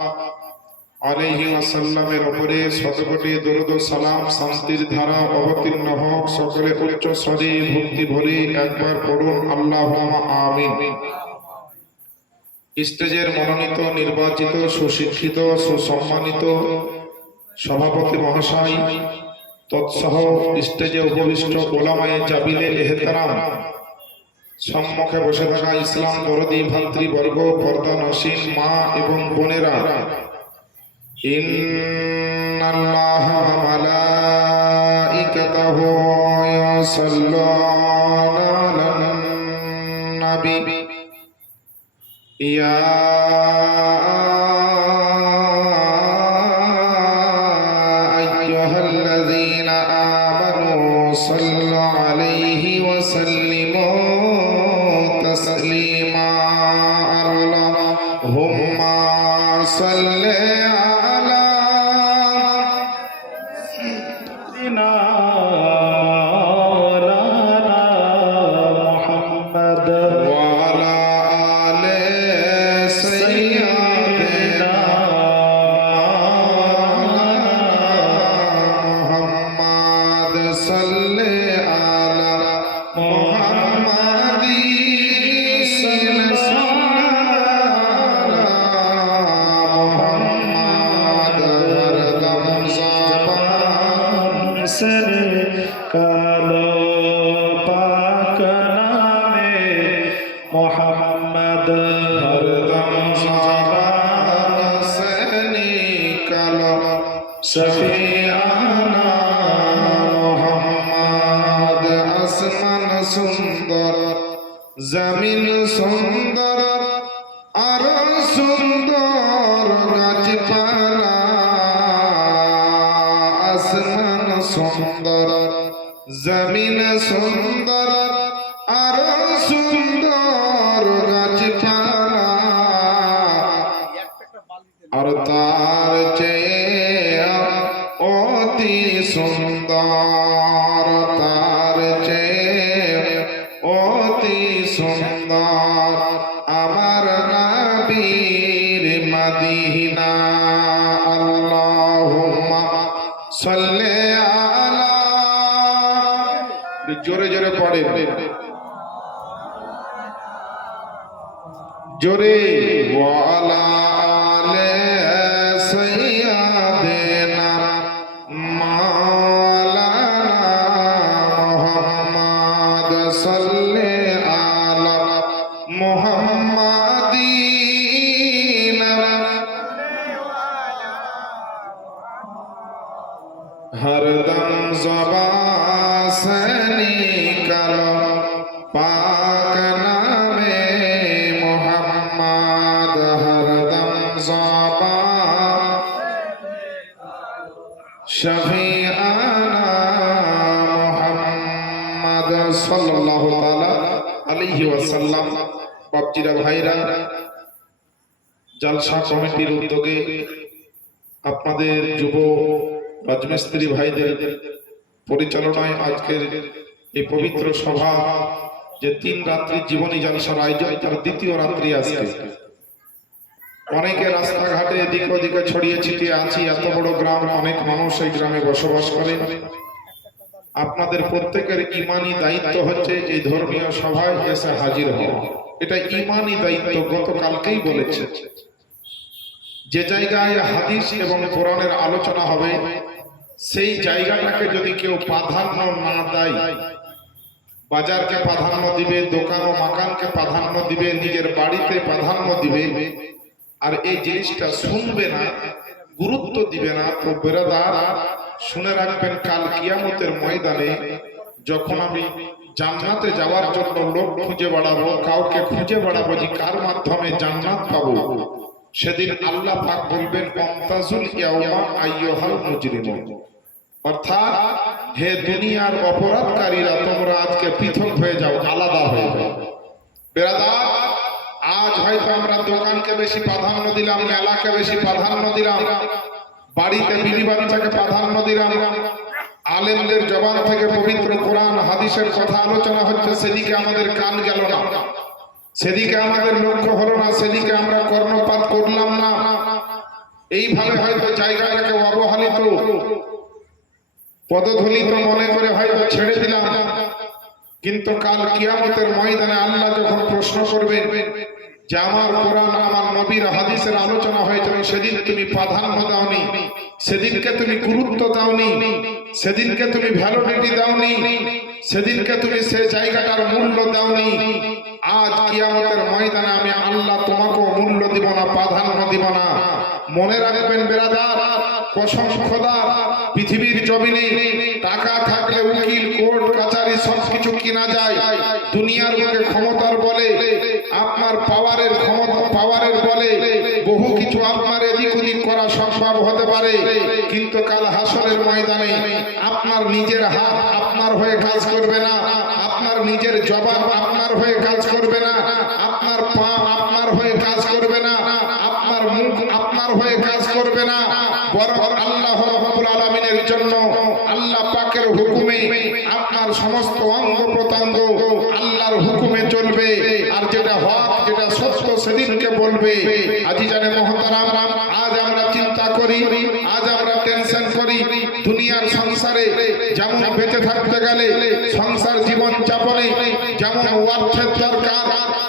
আলাইহি ওয়াসাল্লামের উপরে শতকোটি দরুদ ও সালাম শান্তির ধারা অবতীর্ণ হোক। সকলে উচ্চ স্বরে ভক্তি ভরে একবার পড়ুন আল্লাহুম্মা আমিন। স্টেজের মনোনীত, নির্বাচিত, সুশিক্ষিত, সুসম্মানিত সভাপতি মহাশয় তৎসহ স্টেজে উপবিষ্ট ওলামায়ে জাবিলে এহতেরাম, সম্মুখে বসে থাকা ইসলাম দরদি ভাতৃবর্গ, পর্দানসীন মা এবং বোনেরা, ইন্নাল্লাহা ওয়া মালাইকাতাহু ইউসাল্লুনা আলান নবী ইয়া আইয়ুহাল্লাযীনা আমানু সাল্লু আলাইহি ওয়া সাল্লিমু তাসলিমা। আল্লাহুম্মা সাল্লি আলা সাইয়্যিদিনা মাওলানা মুহাম্মদ ওয়া আলা আলি সাইয়্যিদিনা মুহাম্মদ সাল্লি আলা মুহাম্মাদি কালো পাক নামে মোহাম্মদ হরদম জবান সে নিকালো শফিআনা মুহাম্মদ। আসমান সুন্দর, জমিন সুন্দর, আর সুন্দর গাছপালা। আসমান সুন্দর, জমিন সুন্দর, আর সুন্দর গাছপালা। আর তার চেয়ে অতি সুন্দর, তার চেয়ে অতি সুন্দর আমার নবীর মদিনা। আল্লাহুম্মা সাল্লি আলা, জোরে জোরে পড়ে, জোরে, ওয়া আলা আলি সাইয়্যিদিনা মাওলানা মুহাম্মদ সাল্লি আলা মুহাম্মাদিন। হরদম জবান সে নিকালো পাক নামে মুহাম্মদ। হরদম জবান শফিআনা মুহাম্মদ সাল্লাল্লাহু তাআলা আলাইহি ওয়াসাল্লাম। বাপজিরা, ভাইরা, জালসা কমিটির উদ্যোগে আপনাদের যুব রাজমিস্ত্রি ভাইদের পরিচালনায় আজকের এই পবিত্র সভা, যে 3 রাত্রি জীবনী জালসার আয়োজন, তার দ্বিতীয় রাত্রি আজকে। অনেকে রাস্তাঘাটে এদিক ওদিকে ছড়িয়ে ছিটিয়ে আছি, এত বড় গ্রাম, অনেক মানুষ এই গ্রামে বসবাস করে। আপনাদের প্রত্যেকের ইমানি দায়িত্ব হচ্ছে এই ধর্মীয় সভায় এসে হাজির হওয়া। এটা ইমানি দায়িত্ব, গতকালকেই বলেছে। যে জায়গায় হাদিস এবং কোরআনের আলোচনা হবে, সেই জায়গাটাকে যদি কেউ প্রাধান্য না দেয়, বাজারকে প্রাধান্য দিবে, দোকান ও মাকানকে প্রাধান্য দিবে, নিজের বাড়িতে প্রাধান্য দিবে, আর এই জিনিসটা শুনবে না, গুরুত্ব দিবে না, তো বেরাদার শুনে রাখবেন, কাল কিয়ামতের ময়দানে যখন আমি জান্নাতে যাওয়ার জন্য লোক খুঁজে বেড়াবো, কাউকে খুঁজে বেড়াবো যে কার মাধ্যমে জান্নাত পাবো, সেদিন আল্লাহ পাক বলবেন, মুমতাজুল ইয়াউমা আইয়ুহাল মুজরিমুন। অর্থাৎ, হে দুনিয়ার অপরাধকারীরা, তোমরা আজকে পৃথক হয়ে যাও, আলাদা হয়ে যাও। বেরাদার, আজ হয়তো আমরা দোকানকে বেশি প্রাধান্য দিলাম, মেলাকে বেশি প্রাধান্য দিলাম, বাড়িতে বিবি বাচ্চাকে প্রাধান্য দিলাম, আলেমদের জবান থেকে পবিত্র কোরআন হাদিসের কথা আলোচনা হচ্ছে, সেদিকে আমাদের কান গেল না, সেদিকে আমাদের লক্ষ্য হলো না, সেদিকে আমরা কর্ণপাত করলাম না। এইভাবে হয়তো জায়গাটাকে অবহেলিত পদধূলিত মনে করে হয়তো ছেড়ে দিলাম, কিন্তু কাল কিয়ামতের ময়দানে আল্লাহ যখন প্রশ্ন করবেন যে আমার কোরআন আমার নবীর হাদিসের আলোচনা হয়েছিল, সেদিন তুমি প্রাধান্য দাওনি, সেদিনকে তুমি গুরুত্ব দাওনি, সেদিনকে তুমি ভ্যালিডিটি দাওনি, সেদিনকে তুমি সে জায়গাটার মূল্য দাওনি। আজ কিয়ামতের ময়দানে আমি আল্লাহ তোমাকেও মূল্য দিব না, প্রাধান্য দিব না। মনে রাখবেন বেরাদার, কসম খোদা, পৃথিবীর জমিনে টাকা থাকলে উকিল কোর্ট কাছারি সবকিছু কিনা যায়। দুনিয়ার বুকে ক্ষমতার বলে, আপনার পাওয়ারের ক্ষমতা পাওয়ারের বলে বহু কিছু আপনার এদিক ওদিক করা সম্ভব হতে পারে, কিন্তু কাল হাসরের ময়দানে আপনার নিজের হাত আপনার হয়ে কাজ করবে না, আপনার নিজের জবান আপনার হয়ে কাজ করবে না, আপনার পা আপনার হয়ে কাজ করবে না, আপনার মুখ আপনার হয়ে কাজ করবে না, বরং আল্লাহ রাব্বুল আলামিনের জন্য আল্লাহ পাকের হুকুমে আপনার সমস্ত অঙ্গ প্রত্যঙ্গ আল্লাহর হুকুমে চলবে। আর যেটা হক যেটা সত্য সেদিনকে বলবে। আজিজানে মুহতারাম, আজ আমরা চিন্তা করি, আজ আমরা টেনশন করি দুনিয়ার সংসারে যেমন বেঁচে থাকতে গেলে সংসার জীবন যাপনে যেমন অর্থের দরকার,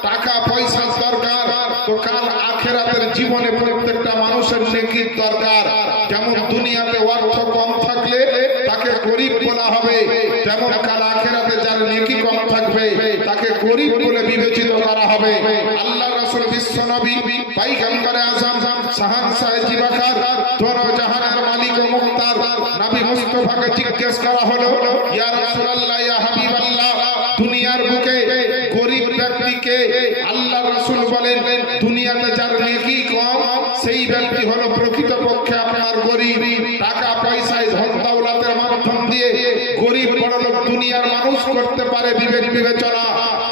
টাকা পয়সার দরকার, তো কাল আখিরাতের জীবনে প্রত্যেকটা মানুষের নেকির দরকার। যেমন দুনিয়াতে অর্থ কম থাকলে তাকে গরিব বলা হবে, তেমন কাল আখিরাতে যার নেকি কম থাকবে তাকে গরিব বলে বিবেচিত করা হবে। আল্লাহ রাসূল বিশ্ব নবী পয়গম্বর আযম শাহনশাহ জিবাকার দোনো জাহানের মালিক ও মুখতার নবী মুস্তাফাকে জিজ্ঞেস করা হলো, ইয়া রাসূলুল্লাহ, ইয়া হাবিবাল্লাহ, দুনিয়ার বুকে গরিব ব্যক্তিকে আল্লাহ রাসূল বলেন দুনিয়াতে যার নেকি কম সেই ব্যক্তি হলো প্রকৃতপক্ষে আপনার গরিব। টাকা পয়সায় ধন দৌলতের মাধ্যম দিয়ে গরিব বড়লোক দুনিয়ার মানুষ করতে পারে বিবেক বিবেচনা,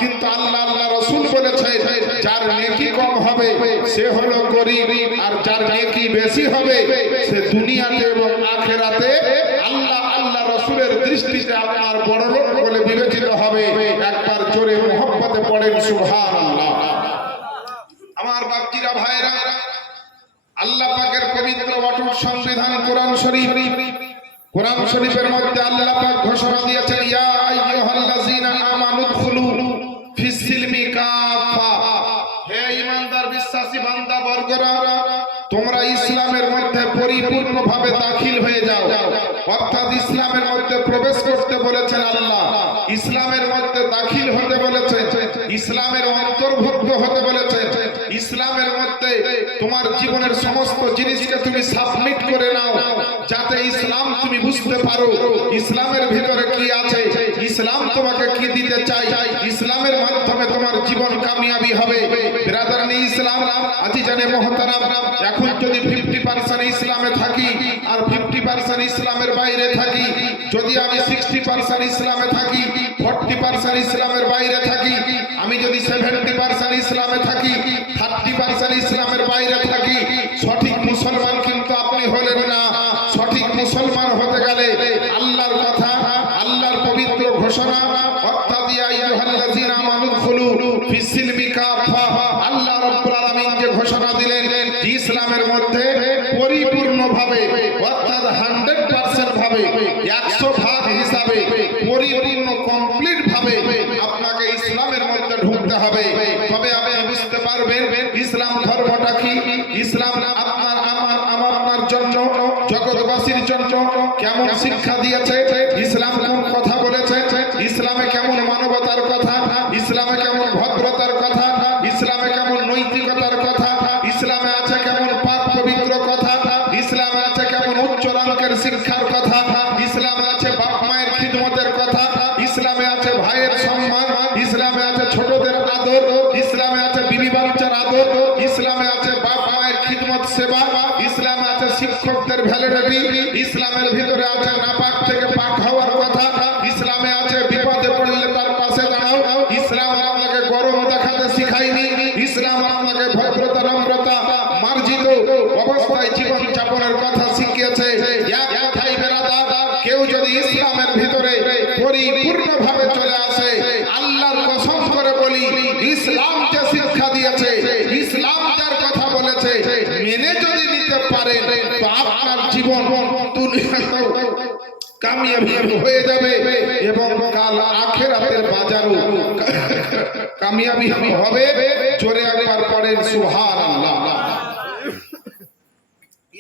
কিন্তু আল্লাহ রাসূল বলেছে যার নেকি কম হবে সে হলো গরিব, আর যার নেকি বেশি হবে সে দুনিয়াতে এবং আখিরাতে আল্লাহ রাসূলের দৃষ্টিতে আপনার বড়লোক বলে বিবেচিত হবে। একবার জোরে মুহাব্বতে পড়েন সুবহানাল্লাহ। আমার বাপজিরা ভাইরা, আল্লাহ পাকের পবিত্র অটুট সংবিধান কোরআন শরীফ, কোরআন শরীফের মধ্যে আল্লাহ পাক ঘোষণা দিয়েছেন, ইয়া আইয়ুহাল্লাযীনা আমানু দুখুলু ফিস সিলমি কাফা, হে ঈমানদার বিশ্বাসী বান্দা বর্গরা, তোমরা ইসলামের মধ্যে পরিপূর্ণভাবে দাখিল হয়ে যাও। অর্থাৎ ইসলামের মধ্যে প্রবেশ করতে বলেছেন আল্লাহ, ইসলামের মধ্যে দাখিল হতে বলেছেন, ইসলামের অন্তর্ভুক্ত হতে বলেছেন। ইসলামের মধ্যে তোমার জীবনের সমস্ত জিনিসকে তুমি সাবমিট করে নাও, যাতে ইসলাম তুমি বুঝতে পারো ইসলামের ভিতরে কি আছে, ইসলাম তোমাকে কি দিতে চাই, ইসলামের মাধ্যমে তোমার জীবন কামিয়াবি হবে। ব্রাদারানি ইসলাম, আজিজানে মুহতারাম, এখন যদি 50% ইসলামে থাকি আর 50% ইসলামের বাইরে থাকি, যদি আমি 60% ইসলামে থাকি, 40% ইসলামের বাইরে থাকি, আমি যদি 70% ইসলামে থাকি, 30% ইসলামের বাইরে থাকি, সঠিক মুসলমান কিন্তু আপনি হলেন না। সঠিক মুসলমান হতে গেলে আল্লাহর কথা, আল্লাহর পবিত্র ঘোষণা, অর্থাৎ ইয়া আইয়ুহাল্লাযীনা আমানু দুখুলু ফিস সিলমি কাফা, আল্লাহ রাব্বুল আলামিন যে ঘোষণা দিলেন ইসলামের মধ্যে পরিপূর্ণভাবে, অর্থাৎ 100% ভাবে, 100% হিসাবে পরিপূর্ণ কমপ্লিট ভাবে আপনাকে ইসলামের মধ্যে ঢুকতে হবে। তবে আপনি বুঝতে পারবেন ইসলাম ধর্মটা কি, ইসলাম আপনার আমার জন্য জগৎবাসীর জন্য কেমন শিক্ষা দিয়েছে, ইসলাম কোন কথা বলেছে, ইসলামে কেমন মানবতার কথা, ইসলামে কেমন ভদ্রতার কথা, ইসলামে কেমন নৈতিকতার কথা, ইসলামে আছে কেমন পাক পবিত্র কথা, ইসলামে আছে কেমন উচ্চ রঙ্গের শিক্ষার কথা, ইসলামে আছে বাপ মায়ের খিদমতের কথা, ইসলামে আছে ভাইয়ের সম্মান, ইসলামে আছে ছোটদের আদর, ইসলামে আছে বিবি বাচ্চার আদর, ইসলামে আছে বাপ মায়ের খিদমত সেবা, ইসলামে আছে শিক্ষকদের ভ্যালিডিটি, ইসলামের ভিতরে আছে নাপাক থেকে পাক হওয়ার কথা, ইসলামে আছে বিপদে পড়লে তার পাশে দাঁড়াও, ইসলাম আপনাকে গরম দেখাতে শিখায়নি, ইসলাম আপনাকে ভদ্রতা নম্রতা মার্জিত অবস্থায় জীবন যাপনের কথা শিখিয়েছে। এক কথাই বেরাদার, কেউ যদি ইসলামের ভিতরে পরিপূর্ণভাবে চলে আসে, আল্লাহর কসম করে বলি ইসলাম যে শিক্ষা দিয়েছে, ইসলাম যার কথা বলেছে মেনে যদি নিতে পারেন তো আপনার জীবন দুনিয়াতেও কামিয়াবি হয়ে যাবে এবং কাল আখিরাতের বাজারও কামিয়াবি হবে। জোরে একবার পড়েন সুবহানাল্লাহ।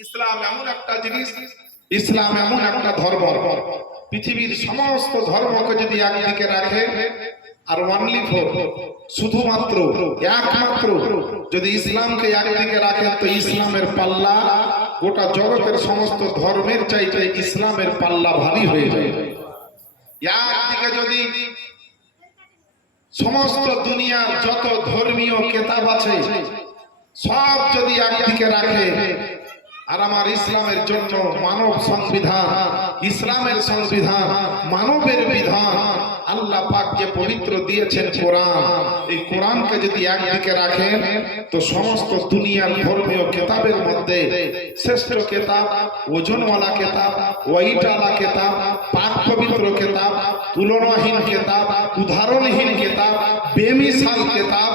ইসলাম এমন একটা জিনিস, ইসলাম এমন একটা ধর্ম, পৃথিবীর সমস্ত ধর্মকে যদি একদিকে রাখে আর ওয়ানলি ফোর শুধুমাত্র একমাত্র যদি ইসলামকে একদিকে রাখেন তো ইসলামের পাল্লা গোটা জগতের সমস্ত ধর্মের চাইতে ইসলামের পাল্লা ভারী হয়ে যায়। একদিকে যদি সমস্ত দুনিয়ার যত ধর্মীয় কিতাব আছে সব যদি একদিকে রাখে আর আমার ইসলামের জন্য মানব সংবিধান, ইসলামের সংবিধান, মানবের বিধান আল্লাহ পাক যে পবিত্র দিয়েছেন কোরআন, এই কোরআনকে যদি একদিকে রাখেন তো সমস্ত দুনিয়ার ধর্মীয় কিতাবের মধ্যে শ্রেষ্ঠ কিতাব, ওজনওয়ালা কিতাব, ওয়াইটওয়ালা কিতাব, পাক পবিত্র কিতাব, তুলনাহীন কিতাব, উদাহরণহীন কিতাব, বেমিসাল কিতাব,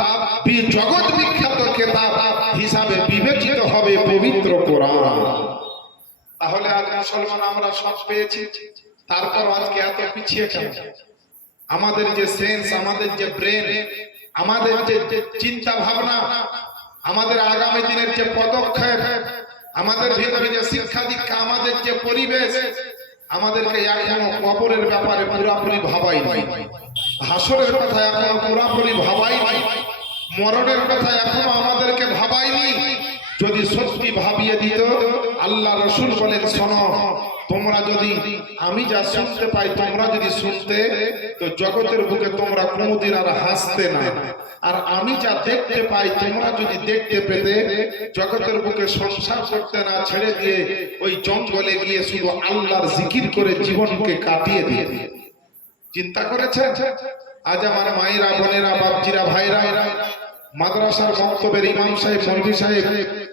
জগৎ বিখ্যাত কিতাব হিসাবে বিবেচিত হবে পবিত্র কোরআন। তাহলে আজ মুসলমান আমরা সব পেয়েছি, তারপর আজকে এত পিছিয়ে কেন? আমাদের যে সেন্স, আমাদের যে ব্রেন, আমাদের যে চিন্তা ভাবনা, আমাদের আগামী দিনের যে পদক্ষেপ, আমাদের ভিতরে যে শিক্ষা দীক্ষা, আমাদের যে পরিবেশ, আমাদেরকে এখনো কবরের ব্যাপারে পুরোপুরি ভাবাই নাই, হাসরের কথা এখনো পুরোপুরি ভাবাই নাই, মরণের কথা এখনো আমাদেরকে ভাবাইনি। যদি সত্যি ভাবিয়ে দিত আল্লাহ রসুল বলেন শোনো, তোমরা যদি আমি যা শুনতে পাই তোমরা যদি শুনতে তো জগতের বুকে তোমরা কোনোদিন আর হাসতে না, আর আমি যা দেখতে পাই তোমরা যদি দেখতে পেতে জগতের বুকে সংসার করতে না ছেড়ে দিয়ে ওই জঙ্গলে গিয়ে শুধু আল্লাহর জিকির করে জীবনকে কাটিয়ে দিয়ে। চিন্তা করেছেন? আজ আমার মায়েরা, বোনেরা, বাপজিরা, ভাইরা, মাদ্রাসার বক্তব্যের ইমাম সাহেব, মৌলভী সাহেব,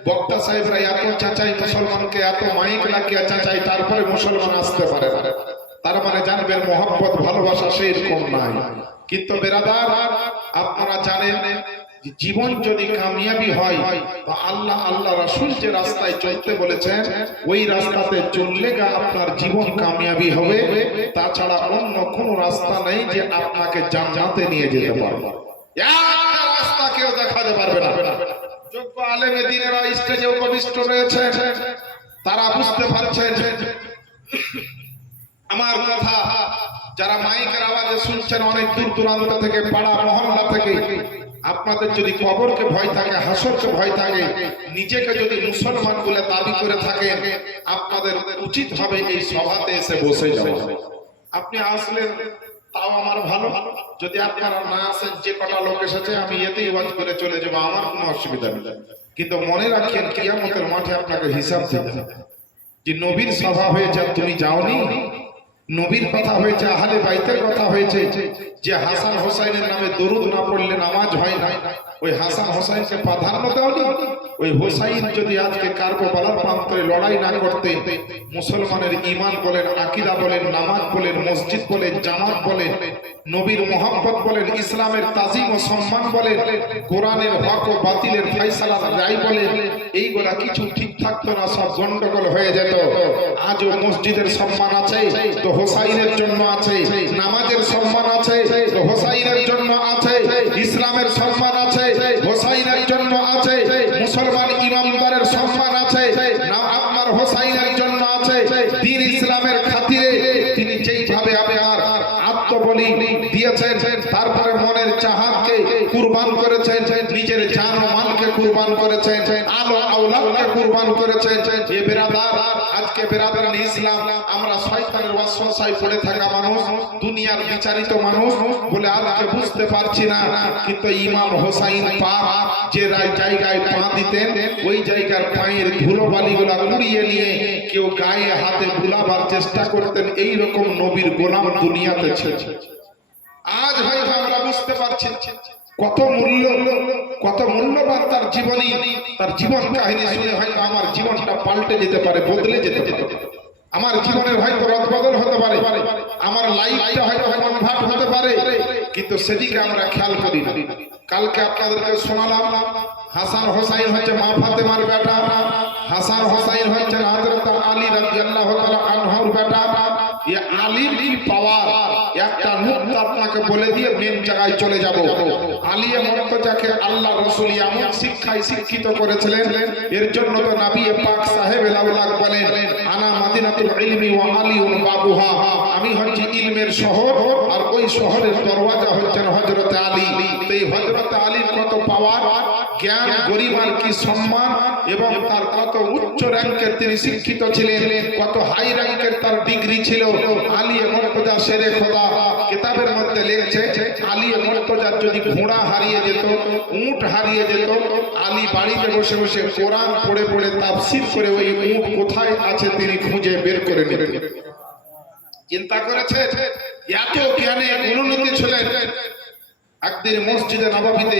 বক্তা সাহেবরা এত চাচাই মুসলমানকে, এত মাইক লাগিয়ে চাচাই, তারপরে মুসলমান আসতে পারে না। তার মানে জানবেন মোহাম্মত ভালোবাসা সেই রকম নাই। কিন্তু বেরাদার আপনারা জানেন জীবন যদি কামিয়াবি হয় তো আল্লাহ রাসূল যে রাস্তায় চলতে বলেছেন ওই রাস্তাতে চললে আপনার জীবন কামিয়াবি হবে। তাছাড়া অন্য কোনো রাস্তা নেই যে আপনাকে জান্নাতে নিয়ে যেতে পারবে। একটা রাস্তা কেউ দেখাতে পারবে না। যোগ্য আলেমে দ্বীনেরা স্টেজে উপবিষ্ট রয়েছে, তারা বুঝতে পারছেন আমার কথা। যারা মাইকের আওয়াজে শুনছেন অনেক দূর দূরান্ত থেকে, পাড়া মহল্লা থেকে, আপনাদের যদি কবরকে ভয় থাকে, হাসরকে ভয় থাকে, নিজেকে যদি মুসলমান বলে দাবি করে থাকেন, আপনাদের উচিত হবে এই সভাতে এসে বসে যাওয়া। আপনি আসলেন তাও আমার ভালো, যদি আপনারা না আসেন, যে কটা লোক এসেছে আমি এতেই ওয়াজ করে চলে যাবো, আমার কোনো অসুবিধা নেই। কিন্তু মনে রাখেন কিয়ামতের মাঠে আপনাকে হিসাব দিতে হবে যে নবীর সভা হয়েছে তুমি যাওনি, নবীর কথা হয়েছে, আহলে বাইতের কথা হয়েছে, যে হাসান হোসাইনের নামে দরুদ না পড়লে নামাজ হয় না, ওই হাসান হোসাইনকে প্রাধান্য দেওনি। ওই হোসাইন যদি আজকে কারবালার প্রান্তরে লড়াই না করতে, মুসলমানের ঈমান বলেন, আকীদা বলেন, নামাজ বলেন, মসজিদ বলেন, জামাত বলেন, নবীর মোহাব্বত বলেন, ইসলামের তাজিম ও সম্মান বলেন, কোরআনের হক ও বাতিলের ফয়সালার রায় বলেন, এইগুলা কিছু ঠিক থাকতো না, সব গন্ডগোল হয়ে যেত। আজও মসজিদের সম্মান আছে তো হোসাইনের জন্য আছে, নামাজের সম্মান আছে তো হোসাইনের জন্য আছে, ইসলামের সম্মান আছে হোসাইনের জন্য আছে, মুসলমান ইমামদারের সম্মান আছে না আপনার হোসাইনের জন্য আছে। দ্বীন ইসলামের খাতিরে তিনি যেইভাবে আপনার আত্মবলি দিয়েছেন, তারপরে মনের চাহাতকে কুরবান করেছেন, নিজের জান ও মালকে কুরবান করেছেন, আলো আওলাদকে কুরবান করেছেন। এ বেরাদার, আজকে বেরাদারান ইসলাম আমরা শয়তানের ওয়াসওয়াসায় পড়ে থাকা মানুষ, দুনিয়ার বিচারিত মানুষ বলে আজকে বুঝতে পারছি না। কিন্তু ইমাম হোসাইন পাক যে জায়গায় পা দিতেন ওই জায়গার পায়ের ধুলোবালিগুলা কুড়িয়ে নিয়ে কেউ গায়ে হাতে বুলাবার চেষ্টা করতেন। এই রকম নবীর গোলাম দুনিয়াতে ছিল। আজ হয়তো আমরা বুঝতে পারছি কত মূল্যবান তার জীবনী, তার জীবন কাহিনী শুনে হয়তো আমার জীবনটা পাল্টে যেতে পারে, বদলে যেতে পারে, আমার জীবনের হয়তো রদবদল হতে পারে, আমার লাইফটা হয়তো কনভার্ট হতে পারে, কিন্তু সেদিকে আমরা খেয়াল করি না। কালকে আপনাদেরকে শোনালাম হাসান হোসাইন হচ্ছে মা ফাতেমার বেটা, হাসান হোসাইন হচ্ছেন হযরত আলী রাদিয়াল্লাহু তাআলা আনহুর বেটা। এই আলীর কি পাওয়ার একটা নুকতা আপনাকে বলে দিয়ে মেন জায়গায় চলে যাব। আলী মুর্তজাকে আল্লাহ রাসূল এমন শিক্ষায় শিক্ষিত করেছিলেন, এর জন্য তো নবী পাক সাহেব আল-আওলাদ বলেন, আনা মাদিনাতুল ইলমি ওয়া আলিউন বাবুহা, আমি হচ্ছি ইলমের শহর আর ওই শহরের দরওয়াজা হচ্ছেন হযরত আলী। তো এই হযরত আলীর কত পাওয়ার, জ্ঞান, গরিমার কি সম্মান, এবং তার কত উচ্চ র্যাঙ্কের তিনি শিক্ষিত ছিলেন, কত হাই র্যাঙ্কের তার ডিগ্রি ছিল। আলী মুর্তজা শেরে খোদা কিতাবের মধ্যে লিখছে, আলী মুর্তজার যদি ঘোড়া হারিয়ে যেত, উট হারিয়ে যেত, আলী বাড়িতে বসে বসে কোরআন পড়ে পড়ে তাফসীর করে ওই উট কোথায় আছে তিনি খুঁজে বের করে নিতেন। চিন্তা করেছে এত জ্ঞানে উন্নতি ছিলেন। একদিন মসজিদে নববীতে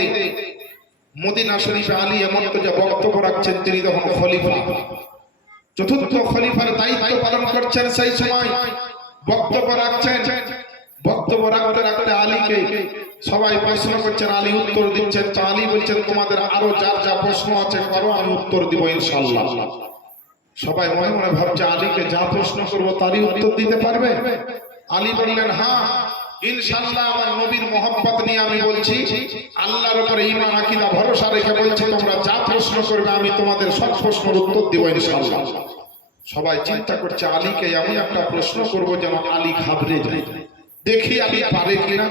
মদিনা শরীফে আলী মুর্তজা বক্তব্য রাখছেন, তিনি তখন খলিফা, চতুর্থ খলিফার দায়িত্ব পালন করছেন। সেই সময় বক্তব্য রাখছেন, বক্তব্য রাখতে রাখতে আলীকে সবাই প্রশ্ন করছেন, আলী উত্তর দিচ্ছেন। তো আলী বলছেন, তোমাদের আরো যার যা প্রশ্ন আছে করো, আমি উত্তর দিব ইনশাআল্লাহ। সবাই মনে মনে ভাবছে আলীকে যা প্রশ্ন করবো তারই উত্তর দিতে পারবে। আলী বললেন, হ্যাঁ ইনশাআল্লাহ, আমার নবীর মহব্বত নিয়ে আমি বলছি, আল্লাহর উপরে ঈমান আকীদা ভরসা রেখে বলছি, তোমরা যা প্রশ্ন করবে আমি তোমাদের সব প্রশ্নের উত্তর দিব ইনশাআল্লাহ। সবাই চিন্তা করছে আলীকে এমন একটা প্রশ্ন করব যেন আলী ঘাবড়ে যায়, দেখি আলী পারে কিনা।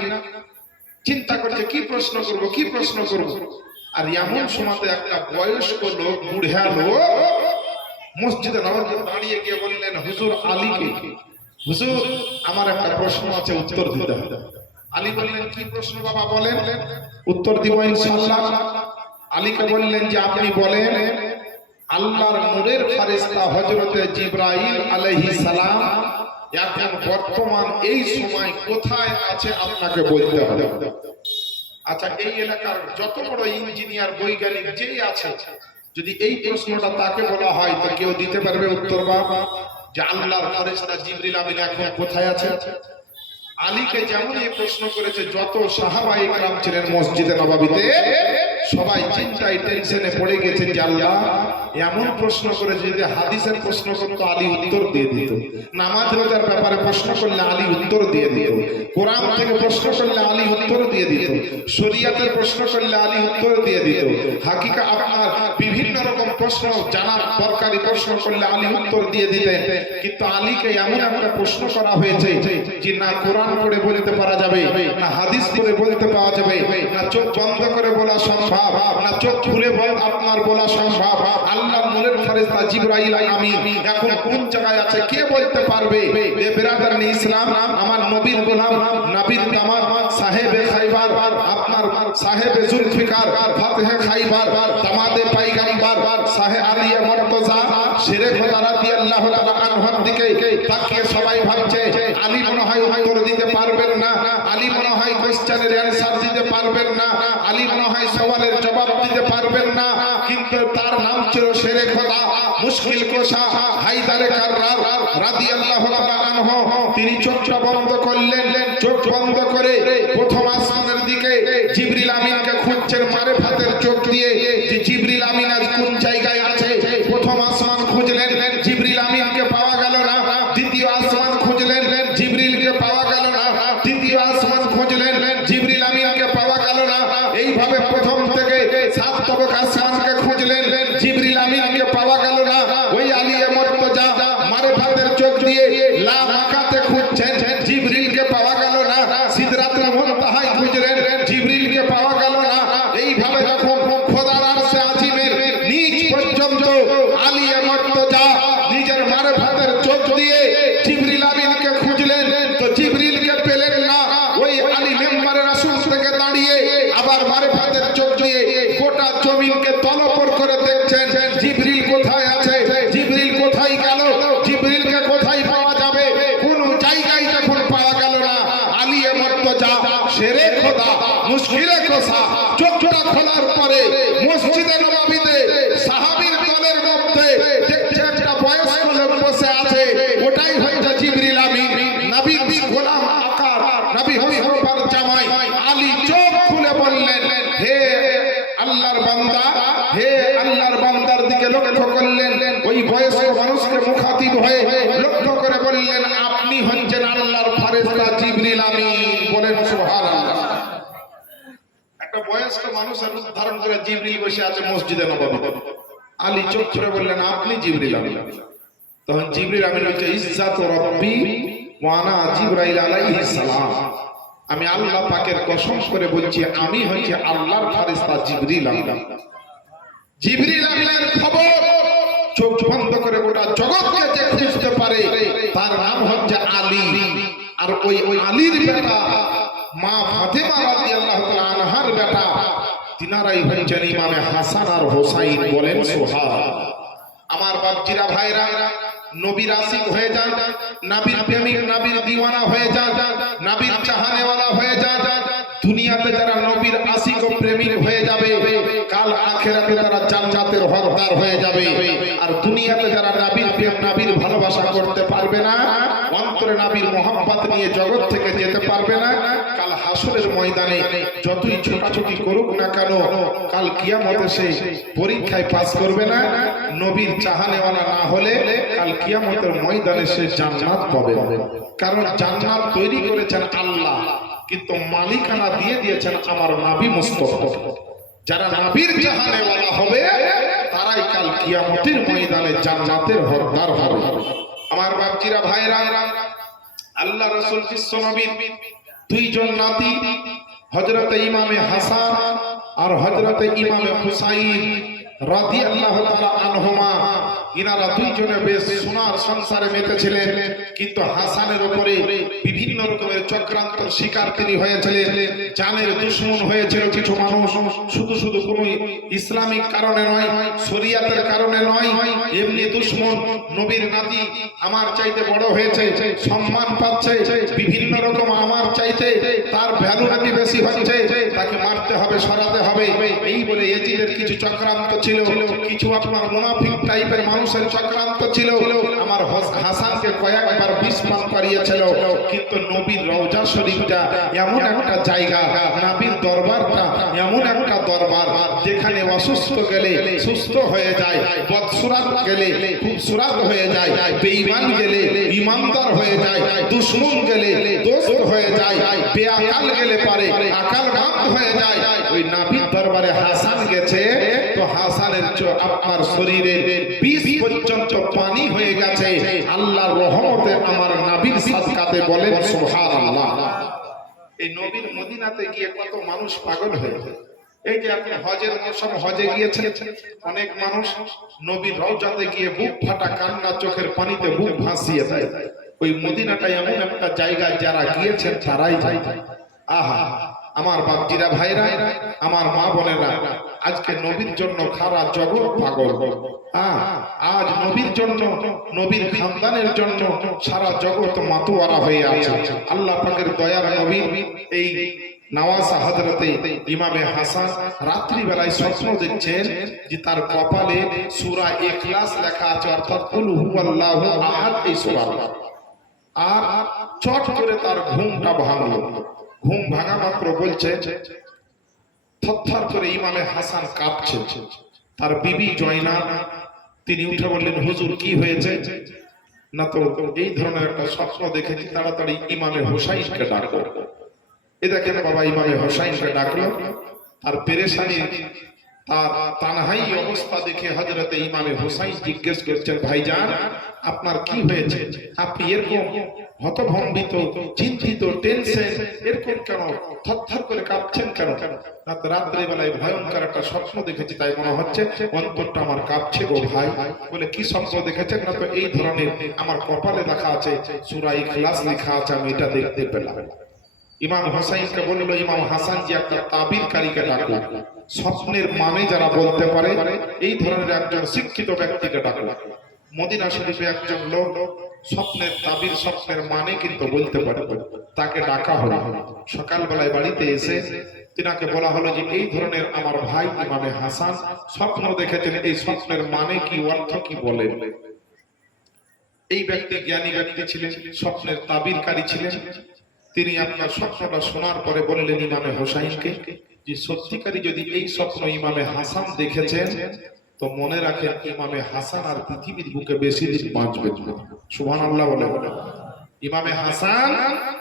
চিন্তা করছে কি প্রশ্ন করব, কি প্রশ্ন করব। আর এমন সময় একটা বয়স্ক লোক, বুড়া লোক মসজিদে নববীতে দাঁড়িয়ে গিয়ে বললেন, হুজুর আলীকে, হুজুর আমার একটা প্রশ্ন আছে, উত্তর দিতে হবে। আলী বললেন, কি প্রশ্ন বাবা বলেন, উত্তর দিব ইনশাআল্লাহ। আলীকে বললেন যে আপনি বলেন, আল্লাহর নূরের ফেরেশতা হযরতে জিবরাইল আলাইহিস সালাম এখন বর্তমান এই সময় কোথায় আছে আপনাকে বলতে হবে। আচ্ছা, এই এলাকার যত বড় ইঞ্জিনিয়ার বৈজ্ঞানিক যেই আছে, যদি এই প্রশ্নটা তাকে বলা হয় তো কেউ দিতে পারবে উত্তর বাবা যে আল্লাহর ফেরেশতা জিবরিল আমিন এখন কোথায় আছে? আলীকে যেমন এই প্রশ্ন করেছে, যত সাহাবায়ে কেরাম ছিলেন মসজিদে নববীতে সবাই চিন্তায় টেনশনে পড়ে গেছে যে আল্লাহ এমন প্রশ্ন করে, যদি হাদিসের প্রশ্ন করতো আলী উত্তর দিয়ে দিত, নামাজ রোজার ব্যাপারে প্রশ্ন করলে আলী উত্তর দিয়ে দিত, কোরআন থেকে প্রশ্ন করলে আলী উত্তর দিয়ে দিত, শরীয়তের প্রশ্ন করলে আলী উত্তর দিয়ে দিত, হাকিকা আপনার বিভিন্ন রকম প্রশ্ন জানার দরকারি প্রশ্ন করলে আলী উত্তর দিয়ে দিতেন। কিন্তু আলীকে এমন একটা প্রশ্ন করা হয়েছে যে না কোরআন পড়ে বলতে পারা যাবে, না হাদিস পড়ে বলতে পাওয়া যাবে, না চোখ বন্ধ করে বলা সম্ভব, না চোখ খুলে আপনার বলা সম্ভব। আল্লাহর নূরের ফেরেশতা জিবরাইল আমিন এখন কোন জায়গায় আছে কে বলতে পারবে? এ বিরাদরান ইসলাম, আমার নবীর গোলাম, নবীর দামাত সাহেবে খাইবার, আপনার সাহেবে জুলফিকার, ফাতিহে খাইবার, দামাদে পয়গম্বর সাহেব আলী মুর্তজা শেরে খোদা রাদিয়াল্লাহু তাআলা আনহুর দিকে তাকিয়ে সবাই ভাবছে আলী মনে হয় উত্তর দিতে পারবেন না, আলী মনে হয় কোশ্চেনের অ্যানসার দিতে পারবেন না, আলী মনে হয় সওয়ালের জবাব দিতে পারবেন না। কিন্তু তার নাম ছিল শেরে খোদা, মুশকিল কোশা হায়দারে কাররার রাদিয়াল্লাহু তাআলা আনহু। তিনি চোখটা বন্ধ করলেন, চোখ বন্ধ করে প্রথম আসমানের দিকে জিবরিল আমিনকে খুঁজছেন মারিফাতের চোখ দিয়ে, যে জিবরিল আমিন আজ কোন জায়গায় আছে। প্রথম আসমান খুঁজলেন, জিবরিল আমিনকে পাওয়া গেল না। দ্বিতীয় আসমান খুঁজলেন, জিবরিলকে পাওয়া গেল না। তৃতীয় আসমান খুঁজলেন, জিবরিল আমিনকে পাওয়া গেল না। এইভাবে প্রথম থেকে সাত তবক আসমানকে খুঁজলেন, জিবরিল আমিনকে পাওয়া গেল না। ওই আলী মুর্তজা মারিফাতের চোখ দিয়ে লা মাকাতে খুঁজছেন, জিবরিলকে পাওয়া গেল না। সিদরাতুল মুনতাহায় খুঁজলেন, জিবরিলকে পাওয়া গেল না। এইভাবে যখন খোদার আরশে আজিমের নিচ পর্যন্ত আলী মুর্তজা নিজের মারিফাতের চোখ দিয়ে জিবরিল আমিনকে খুঁজলেন, তো জিবরিলকে পেলেন না। ওই আলী মেম্বারে রাসূল থেকে দাঁড়িয়ে আবার মারিফাতের চোখ দিয়ে গোটা জমিনকে তলপর করে দেখছেন, জিবরিল কোথায় আছে, জিবরিল কোথায় গেল, জিবরিলকে কোথায় পাওয়া যাবে। কোন জায়গায় যখন পাওয়া গেল না, আলী মুর্তজা শেরে খোদা মুশকিলে কোশা চোখটা খোলার পরে মসজিদে নববীতে সাহাবীর দলের মধ্যে দেখছে একটা বয়স্ক লোক বসে আছে, ওটাই হচ্ছে জিবরিল আমিন, নবীর গোলাম আকার, নবী মুস্তাফার জামাই। আলী চোখ খুলে বললেন, হে আল্লাহর বান্দা, হে আল্লাহর বান্দার দিকে লক্ষ্য করলেন, মানুষকে মুখাতিব হয়ে লক্ষ্য করে বললেন, আপনি হচ্ছেন আল্লাহর ফেরেশতা জিবরিল আমিন। বলেন সুবহানাল্লাহ। একটা বয়স্ক মানুষের রূপ ধারণ করে জিবরিল বসে আছে মসজিদে নববী। আলী চোখ করে বললেন, আপনি জিবরিল আমিন। তখন জিবরিল আমিন হচ্ছে ইজ্জাত রাব্বি ওয়া আনা জিবরাইল আলাইহিস সালাম। আমি আল্লাহ পাকের কসম করে বলছি, আমি হচ্ছি আল্লাহর ফেরেশতা জিবরিল আমিন। জিবরিল আমিনের খবর চোখ বন্ধ করে গোটা জগৎকে যে খুঁজতে পারে তার নাম হচ্ছে আলী। আর ওই আলীর বেটা মা ফাতেমা রাদিয়াল্লাহু তাআলা আনহার বেটা, তিনারাই হচ্ছেন ইমামে হাসান আর হোসাইন। বলেন সুবহানাল্লাহ। আমার বাপজিরা ভাইরা, নবীর আশিক হয়ে যান, নবীর প্রেমিক, নবীর দিওয়ানা হয়ে যান, নবীর চাহনেওয়ালা হয়ে যান। দুনিয়াতে যারা নবীর আশিক ও প্রেমিক হয়ে যাবে, কাল আখিরাতে তারা জান্নাতের হকদার হয়ে যাবে। আর দুনিয়াতে যারা নবীর প্রেম, নবীর ভালোবাসা করতে পারবে না, অন্তরে নবীর মোহাম্মত নিয়ে জগৎ থেকে যেতে পারবে না, কাল হাসরের ময়দানে যতই ছোটাছুটি করুক না কেন, কাল কিয়ামতে সে পরীক্ষায় পাস করবে না। নবীর চাহনেওয়ালা না হলে কাল কিয়ামতের ময়দানে সে জান্নাত পাবে। কারণ জান্নাত তৈরি করেছেন আল্লাহ, কিন্তু মালিকানা দিয়ে দিয়েছেন আমার নবী মুস্তাফা। যারা নবীর চাহনেওয়ালা হবে তারাই কাল কিয়ামতের ময়দানে জান্নাতের হকদার হবে। আমার বাপজিরা ভাইরা, আল্লাহ রাসূল বিশ্ব নবীর দুইজন নাতি, হযরতে ইমামে হাসান আর হযরতে ইমামে হুসাইন রাদিয়াল্লাহু তাআলা আনহুমা, ইনারা দুইজনে বেশ সোনার সংসারে মেতেছিলেন। কিন্তু হাসানের উপরে বিভিন্ন রকমের চক্রান্তর শিকার তিনি হয়েছিলেন। জানের দুশমন হয়েছিল কিছু মানুষ, শুধু শুধু কোনো ইসলামিক কারণে নয়, শরিয়াতের কারণে নয়, এমনি দুশমন। নবীর নাতি আমার চাইতে বড় হয়েছে, সম্মান পাচ্ছে, বিভিন্ন রকম আমার চাইতে তার ভ্যালু নাকি বেশি হচ্ছে, তাকে মারতে হবে, সরাতে হবে, এই বলে এজিদের কিছু চক্রান্ত ছিল। কিছু আপনার মুনাফিক টাইপের মানুষের চক্রান্ত ছিল। আমার হাসানকে কয়েকবার বিষ পান করিয়েছিল। কিন্তু নবীর রওজা শরীফটা এমন একটা জায়গা, নবীর দরবারটা এমন একটা দরবার, যেখানে অসুস্থ গেলে সুস্থ হয়ে যায়, বদসুরাত গেলে খুবসুরাত হয়ে যায়, বেঈমান গেলে ইমানদার হয়ে যায়, দুশমন গেলে দোস্ত হয়ে যায়, বেআকাল গেলে পারে আকালমন্দ হয়ে যায়। ওই নবীর দরবারে হাসান গেছে, তো হাসানের আপনার শরীরে 20 পর্যন্ত পানি হয়ে গেছে আল্লাহর রহমতে, আমার নবীর সাদকাতে। বলেন সুবহানাল্লাহ। এই নবীর মদিনাতে গিয়ে কত মানুষ পাগল হয়েছে। এই যে আপনি হজের মৌসুম, হজে গিয়েছেন, অনেক মানুষ নবীর রওজাতে গিয়ে বুক ফাটা কান্না, চোখের পানিতে বুক ভাসিয়ে দেয়। ওই মদিনাটা এমন একটা জায়গা, যারা গিয়েছেন তারাই যায়। আহা আমার বাপজিরা ভাইরা, আমার মা বোনেরা, আজকে নবীর জন্য সারা জগৎ পাগল। আজ নবীর জন্য, নবীর খানদানের জন্য সারা জগৎ মাতোয়ারা হয়ে আছে। আল্লাহ পাকের দয়ার নবী এই নওয়াজা হযরতে ইমামে হাসান রাত্রি বেলায় স্বপ্ন দেখছেন যে তার কপালে সূরা ইখলাস লেখা আছে, অর্থাৎ কুল হুয়াল্লাহু আহাদ, এই সূরা। আর চট করে তার ঘুমটা ভাঙলো। ঘুম ভাঙা মাত্র বলছে, থরথর করে ইমামে হাসান কাঁপছে। তার বিবি জয়নাব তিনি উঠে বললেন, হুজুর কি হয়েছে? না তো এই ধরনের একটা স্বপ্ন দেখেছি, তাড়াতাড়ি ইমামে হোসাইনকে ডাকো। এ দেখেন বাবা, ইমামে হোসাইনকে ডাকলো। তার পেরেশানি, তার তানহাই অবস্থা দেখে হযরতে ইমামে হোসাইন জিজ্ঞেস করছেন, ভাইজান আপনার কি হয়েছে? আপনি এরকম হতভম্বিত, চিন্তিত, টেনশন, এরকম কেন থরথর করে কাঁপছেন কেন? রাত্রে বেলায় ভয়ঙ্কর একটা স্বপ্ন দেখেছি, তাই মনে হচ্ছে অন্তরটা আমার কাঁপছে গো ভাই। বলে কি স্বপ্ন দেখেছেন? না তো এই ধরনের আমার কপালে লেখা আছে সূরা ইখলাস লেখা আছে, আমি এটা দেখতে পেলাম। ইমাম হোসাইনকে বলল, ইমাম হাসান জি একটা তাবিরকারীকে ডাকো। স্বপ্নের মানে যারা বলতে পারে এই ধরনের একজন শিক্ষিত ব্যক্তিকে ডাকো। মদিনা শরীফে একজন লোক স্বপ্নের তাবির, স্বপ্নের মানে কিন্তু বলতে পারে, তাকে ডাকা হলো। সকালবেলায় বাড়িতে এসে তিনাকে বলা হলো যে এই ধরনের আমার ভাই ইমামে হাসান স্বপ্ন দেখেছেন, এই স্বপ্নের মানে কি, অর্থ কি বলেন। এই ব্যক্তি জ্ঞানী ব্যক্তি ছিলেন, স্বপ্নের তাবিরকারী ছিলেন। তিনি আপনার স্বপ্নটা শোনার পরে বললেন ইমামে হোসাইনকে যে সত্যিকারী যদি এই স্বপ্ন ইমামে হাসান দেখেছেন, তো মনে রাখেন ইমামে হাসান আর পৃথিবীর বুকে বেশি দিন বাঁচবেন না। সুবহানাল্লাহ বলে। ইমামে হাসান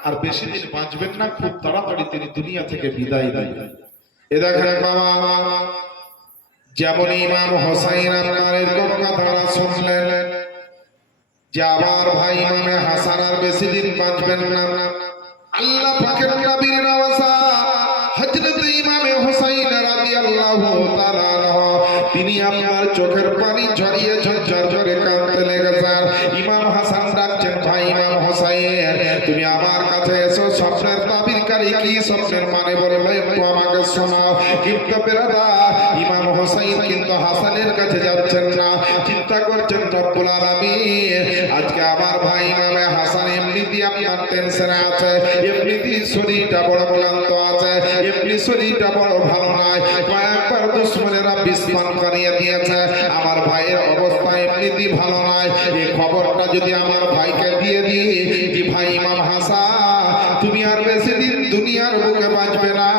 আর বেশি দিন বাঁচবেন না, খুব তাড়াতাড়ি তিনি দুনিয়া থেকে বিদায় নেবেন। এ দেখেন বাবা, যেমন ইমাম হোসাইন আপনার এরকম কথাটা শুনলেন যে আমার ভাই ইমামে হাসান আর বেশি দিন বাঁচবেন না, আল্লাহ পাকের নবীর নওয়াজা হযরত ইমামে হোসাইন রাদিয়াল্লাহু তাআলা আনহু তিনি আপনার চোখের পানি ঝরিয়ে ঝরঝর করে কাঁদতে লেগেছেন। ইমাম হাসান ডাকছেন, ভাই ইমাম হোসাইন তুমি আমার কাছে এসো, স্বপ্নের তাবিরকারী কি স্বপ্নের মানে বললে একটু আমাকে শোনাও। কিন্তু বেরাদার ইমাম হোসাইন কিন্তু হাসানের কাছে যাচ্ছেন না, চিন্তা করছেন রব্বুল আলামিন আজকে আমার ভাই ইমামে হাসান এমনিতেই আপনার টেনশনে আছে, এমনিতেই শরীরটা বড় ক্লান্ত আছে, এমনি শরীরটা বড় ভালো নয়, কয়েকবার দুশমনেরা বিস্ফোরণ করিয়ে দিয়েছে, আমার ভাইয়ের অবস্থা এমনিতেই ভালো নয়। এই খবরটা যদি আমার ভাইকে দিয়ে দিই যে ভাই ইমাম হাসান তুমি আর বেশি দিন দুনিয়ার বুকে বাঁচবে না,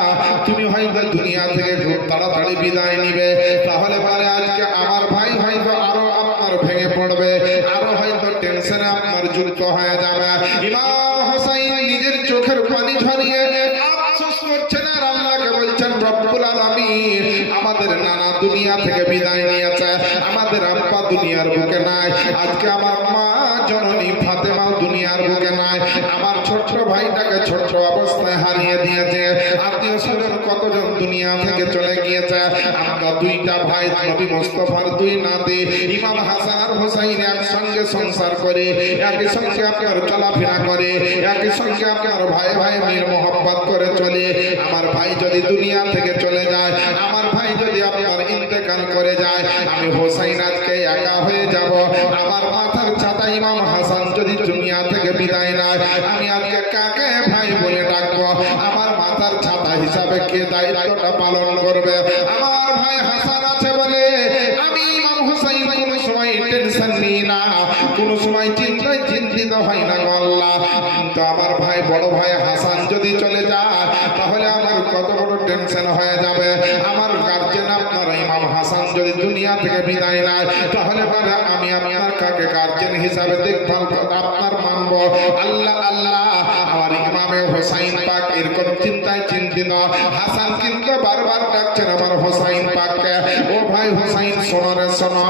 তুমি হয়তো দুনিয়া থেকে খুব তাড়াতাড়ি বিদায় নিবে, তাহলে পরে আজকে আমার ভাই হয়তো আরো আপনার ভেঙে পড়বে, আরো হয়তো টেনশনে আপনার যুক্ত হয়ে যাবে। ইমাম হোসাইন নিজের চোখের পানি ঝরিয়ে আফসোস করছেন আর আল্লাহকে বলছেন রব্বুল আলামিন আমাদের নানা দুনিয়া থেকে বিদায় নিয়েছে, আমাদের আব্বা দুনিয়ার বুকে নাই, আজকে আমার মা জননী ফাতেমা দুনিয়ার বুকে নাই, আমার ছোট ভাইটাকে ছোট অবস্থায় হারিয়ে দিয়েছে, আত্মীয় স্বজন কতজন দুনিয়া থেকে চলে গিয়েছে, আমরা দুইটা ভাই নবী মুস্তাফার দুই নাতি ইমাম হাসান আর হোসাইন একসঙ্গে সংসার করে, একই সঙ্গে আপনার চলাফেরা করে, একই সঙ্গে আপনার ভাই ভাই মিল মোহব্বত করে চলে। আমার ভাই যদি দুনিয়া থেকে চলে যায়, আমার ভাই যদি আপনার ইন্তেকাল করে যায়, আমি হোসাইন আজকে একা হয়ে যাব। আমার মাথার ছাতা ইমাম হাসান যদি দুনিয়া থেকে বিদায় নেয়, আমি আজকে কাকে ভাই বলে ডাকবো? আমার মাথার ছাতা হিসাবে কে দায়িত্বটা পালন করবে? আমার ভাই হাসান আছে বলে আমি ইমাম হোসাইন কোনো সময় টেনশন নিই না, কোনো সময় চিন্তায় চিন্তিত হয় না গো আল্লাহ। কিন্তু আমার ভাই বড় ভাই হাসান যদি চলে যায়, তাহলে আমার কত বড় টেনশন হয়ে যাবে। আমার গার্জেন আপনার ইমাম হাসান যদি দুনিয়া থেকে বিদায় নেয়, তাহলে পরে আমি আপনার কাকে গার্জেন হিসাবে দেখভাল আপনার মানব? আল্লাহ আল্লাহ আমার ইমামে হোসাইন পাক এরকম চিন্তায় চিন্তিত। হাসান কিন্তু বারবার ডাকছেন আমার হোসাইন পাককে, ও ভাই হোসাইন শোনো রে শোনো,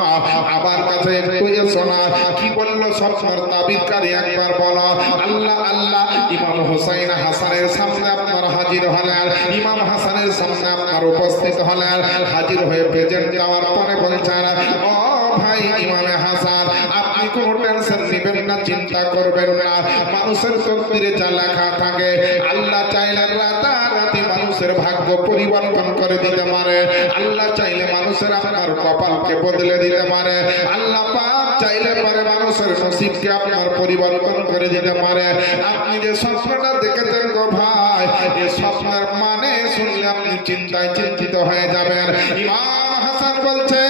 আমার কাছে একটু শোনা, কি বললো স্বপ্নের তাবিরকারী একবার বলো। আল্লাহ আল্লাহ ইমাম হোসাইন হাসানের সামনে আপনার হাজির হলেন, ইমাম হাসানের সামনে আপনার উপস্থিত হলেন, হাজির হয়ে প্রেজেন্ট যাওয়ার পরে বলছেন, ও ভাই ইমামে হাসান আপনি কোনো টেনশন নেবেন না, চিন্তা করবেন না, মানুষের তকদিরে যা লেখা থাকে আল্লাহ চাইলে রাতারাতি মানুষের ভাগ্য পরিবর্তন করে দিতে পারে, আল্লাহ চাইলে মানুষের আপনার কপালকে বদলে দিতে পারে, আল্লাহ পাক চাইলে পারে মানুষের নসিবকে আপনার পরিবর্তন করে দিতে পারে। আপনি যে স্বপ্নটা দেখেছেন গো ভাই, এই স্বপ্নের মানে শুনলে আপনি চিন্তায় চিন্তিত হয়ে যাবেন। ইমাম হাসান বলছে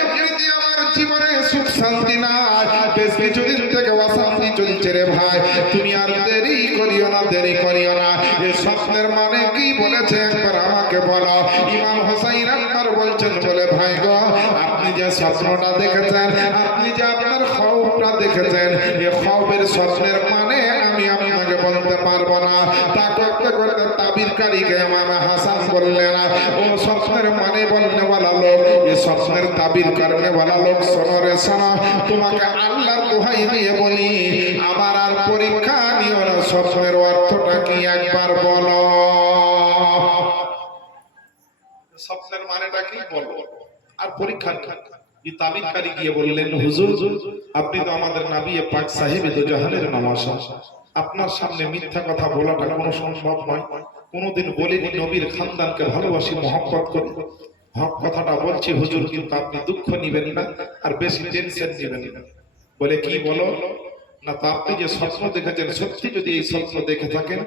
এমনিতে আমার জীবনে সুখ শান্তি নাই, বেশ কিছুদিন থেকে অশান্তি চলছে রে ভাই, তুমি আর দেরি করিও না, দেরি করিও না, এই স্বপ্নের মানে কি বলেছে একবার আমাকে বলো। ইমাম হোসাইন আপনার বলছেন বলে ভাই গো আপনি যে স্বপ্নটা দেখেছেন, আপনি যে আপনার খবরটা দেখেছেন, এই খবরের স্বপ্নের মানে আমি আপনাকে বলতে পারবো না। তা করতে করতে তাবিরকারীকে ইমাম হাসান বললেন, ও স্বপ্নের মানে বলনে वाला লোক, এই স্বপ্নের তাবির করনে वाला লোক শোনো রে শোনো, তোমাকে আল্লাহর দোহাই দিয়ে বলি আমার আর পরীক্ষা নিও না, স্বপ্নের অর্থটা কি একবার বলো। স্বপ্নের মানেটা কি বলো, আর পরীক্ষা এই তাবিরকারী গিয়ে বললেন, হুজুর আপনি তো আমাদের নবী পাক সাহেবে দো জাহানের নওয়াসা, আপনার সামনে মিথ্যা কথা বলাটা কোনো সম্ভব নয়, কোনোদিন বলিনি নবীর খানদানকে ভালোবাসি মহব্বত করি, হক কথাটা বলছি হুজুর, কিন্তু আপনি দুঃখ নিবেন না আর বেশি টেনশন নিবেন না। বলে কি বলো না, তো আপনি যে স্বপ্ন দেখেছেন সত্যি যদি এই স্বপ্ন দেখে থাকেন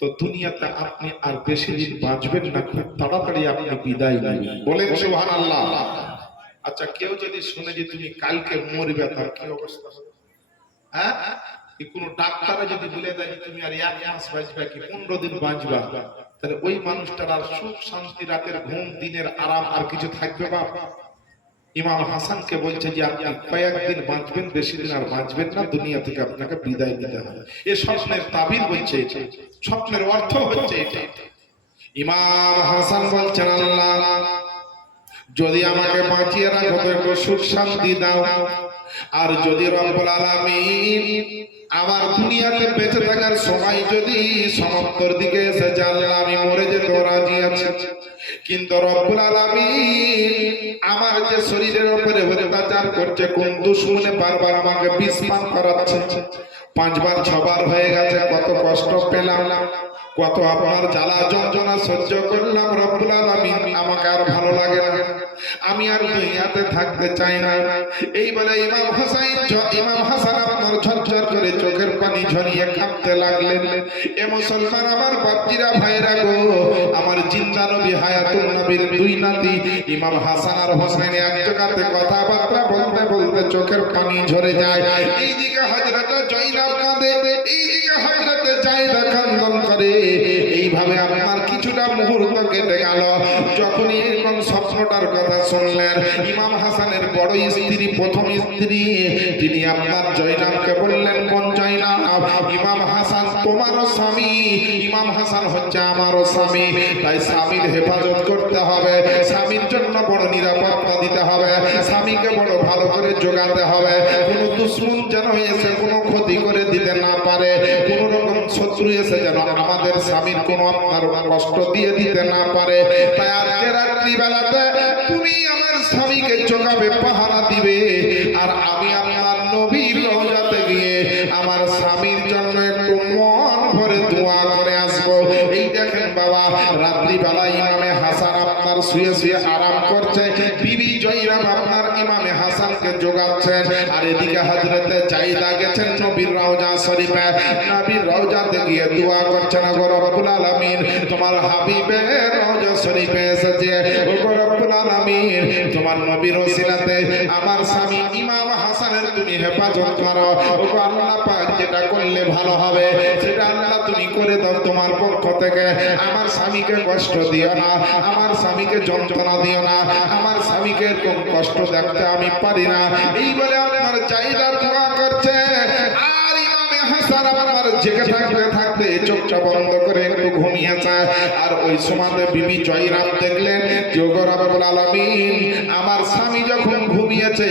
তো দুনিয়াতে আপনি আর বেশি দিন বাঁচবেন না, খুব তাড়াতাড়ি আপনি বিদায় নেবেন। বলেন সুবহানাল্লাহ। আচ্ছা কেউ যদি শুনে যে তুমি কালকে মরবে, তার কি অবস্থা হবে? হ্যাঁ, কোন ডাক্তারে যদি বলে দেয় তুমি আর 1 মাস বাঁচবে কি 15 দিন বাঁচবা, তাহলে ওই মানুষটার আর সুখ শান্তি, রাতের ঘুম, দিনের আরাম আর কিছু থাকবে? বাবা ইমাম হাসানকে বলছে যে আপনি কয়েকদিন বাঁচবেন, বেশি দিন আর বাঁচবেন না, দুনিয়া থেকে আপনাকে বিদায় নিতে হবে। এ স্বপ্নের তাবির বলছে এটা, স্বপ্নের অর্থ হচ্ছে এটা। ইমাম হাসান বলছেন, আল্লাহ যদি আমাকে বাঁচিয়ে রাখো তো একটু সুখ শান্তি দাও, আর যদি রব্বুল আলামিন আমার দুনিয়াতে বেঁচে থাকার সময় যদি সমাপ্তর দিকে এসে জানলা আমি মরে যেতে রাজি আছি, কিন্তু রব্বুল আলামিন আমার যে শরীরের উপরে অত্যাচার করছে, কোন দুশমনে বারবার আমাকে বিষ পান করাচ্ছে, 5 বার 6 বার হয়ে গেছে, কত কষ্ট পেলাম, কত আপনার জ্বালা যন্ত্রণা সহ্য করলাম, রব্বুল আলামিন আমাকে আর ভালো লাগে না, আমি আর দুনিয়াতে থাকতে চাই না। এই বলে ইমাম হাসান আপনার ঝরঝর করে চোখের পানি ঝরিয়ে কাঁদতে লাগলেন। এ মুসলমান আমার বাপজিরা ভাইরা গো, আমার জিন্দা নবী হায়াতুন নবীর 2 নাতি ইমাম হাসান আর হোসেন এক জায়গাতে কথাবার্তা বলতে বলতে চোখের পানি ঝরে যায়। এইদিকে হযরত জয়নাব কাঁদে, এইদিকে হযরত জায়েদা কান্নান করে। এইভাবে আপনার কিছুটা মুহূর্ত কেটে গেল। যখনই এরকম স্বপ্নটার কথা শুনলেন, ইমাম হাসানের বড় স্ত্রী, প্রথম স্ত্রী, তিনি আপনার জয়নাবকে বললেন, কোন জয়নাব, ইমাম হাসান তোমারও স্বামী, ইমাম হাসান হচ্ছে আমারও স্বামী, তাই স্বামীর হেফাজত করতে হবে, স্বামীর জন্য বড় নিরাপত্তা দিতে হবে, স্বামীকে বড় ভালো করে জোগাতে হবে, কোনো দুশ্মন যেন এসে কোনো ক্ষতি করে দিতে না পারে, কোন রকম শত্রু এসে যেন আমাদের স্বামীর কোনো আপনার কষ্ট দিয়ে দিতে না পারে। তাই আজকে রাত্রি বেলাতে তুমি আমার স্বামীকে জোগাবে, পাহারা দিবে, আর আমি আপনার নবীর রওজাতে গিয়ে আমার স্বামীর জন্য একটু মন ভরে দোয়া করে আসবো। এই দেখেন বাবা, রাত্রি বেলা ইমামে হাসান আপনার শুয়ে শুয়ে আরাম করছে, বিবি জয়নাব আপনার ইমামে হাসানকে জোগাচ্ছেন, আর এদিকে হযরতে জায়েদা গেছেন নবীর রওজা শরীফে, নবীর রওজাতে গিয়ে দোয়া করছেন, ও রব্বুল আলামিন তোমার হাবিবের রওজা শরীফে এসেছে, ও রব্বুল আলামিন তোমার নবীর ওসিলাতে আমার স্বামী ইমাম হাসানের তুমি হেফাজত করো, ও আল্লাহ পাক যেটা করলে ভালো হবে সেটা আল্লাহ তুমি করে দাও তোমার পক্ষ থেকে। আমার স্বামীকে কষ্ট দিও না, আমার স্বামীকে যন্ত্রণা দিও না, আমার স্বামীকে এরকম কষ্ট দেখতে আমি পারি না। এই বলে আপনার জায়েদা দোয়া করছে, আর ইমামে হাসান আমার জেগে থাকতে চোখটা বন্ধ করে একটু ঘুমিয়েছে। আর ওই সময়তে বিবি জয়নাব দেখলেন যে ওগো রব্বুল আলামিন আমার স্বামী যখন ঘুমিয়েছে,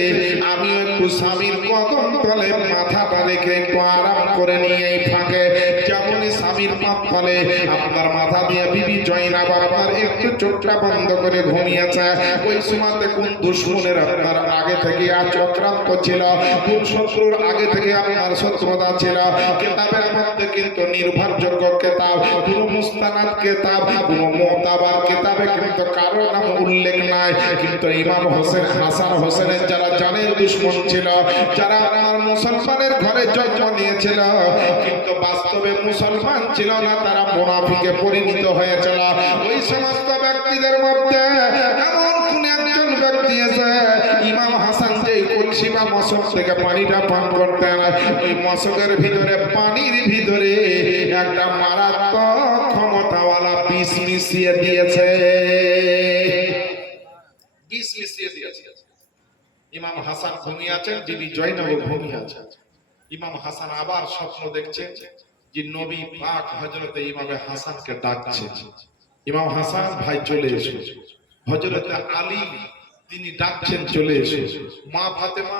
আমি একটু স্বামীর কদম তলে মাথাটা রেখে একটু আরাম করে নিয়ে এই ফাঁকে যেমনই স্বামীর পাপ তলে আপনার মাথা দিয়ে বিবি জয়নাব আপনার একটু চোখটা বন্ধ করে ঘুমিয়েছে। ওই সময়তে কোন দুশমনের আপনার আগে থেকে চক্রান্ত ছিল, কোন শত্রুর আগে থেকে আপনার শত্রুতা ছিল, কিতাবের মধ্যে কিন্তু নির্ভরযোগ্য কিতাব, কোন মুস্তানাদ কিতাব, কোন মুতাবার কিতাবে কিন্তু কারো নাম উল্লেখ নাই। কিন্তু ইমাম হাসান হোসেনের যারা জানের দুশমন ছিল, যারা আমার মুসলমানের ঘরে জন্ম নিয়েছিল কিন্তু বাস্তবে মুসলমান ছিল না, তারা মুনাফিকে পরিণত হয়েছিল, ওই সমস্ত ব্যক্তিদের মধ্যে এমন কোন একজন ব্যক্তি আছে, ইমাম হাসান যে কলসি বা মশক থেকে পানিটা পান করতেন, ওই মশকের ভিতরে পানির ভিতরে একটা মারাত্মক ক্ষমতাওয়ালা বিষ মিশিয়ে দিয়েছে, বিষ মিশিয়ে দিয়েছে। ইমাম হাসান ঘুমিয়ে আছেন, বিবি জয়নাব ঘুমিয়ে আছেন। ইমাম হাসান আবার স্বপ্ন দেখছেন যে নবী পাক হযরতে ইমামে হাসানকে ডাকছে, ইমাম হাসান ভাই চলে এসো। হযরতে আলী তিনি ডাকছেন চলে এসো। মা ফাতেমা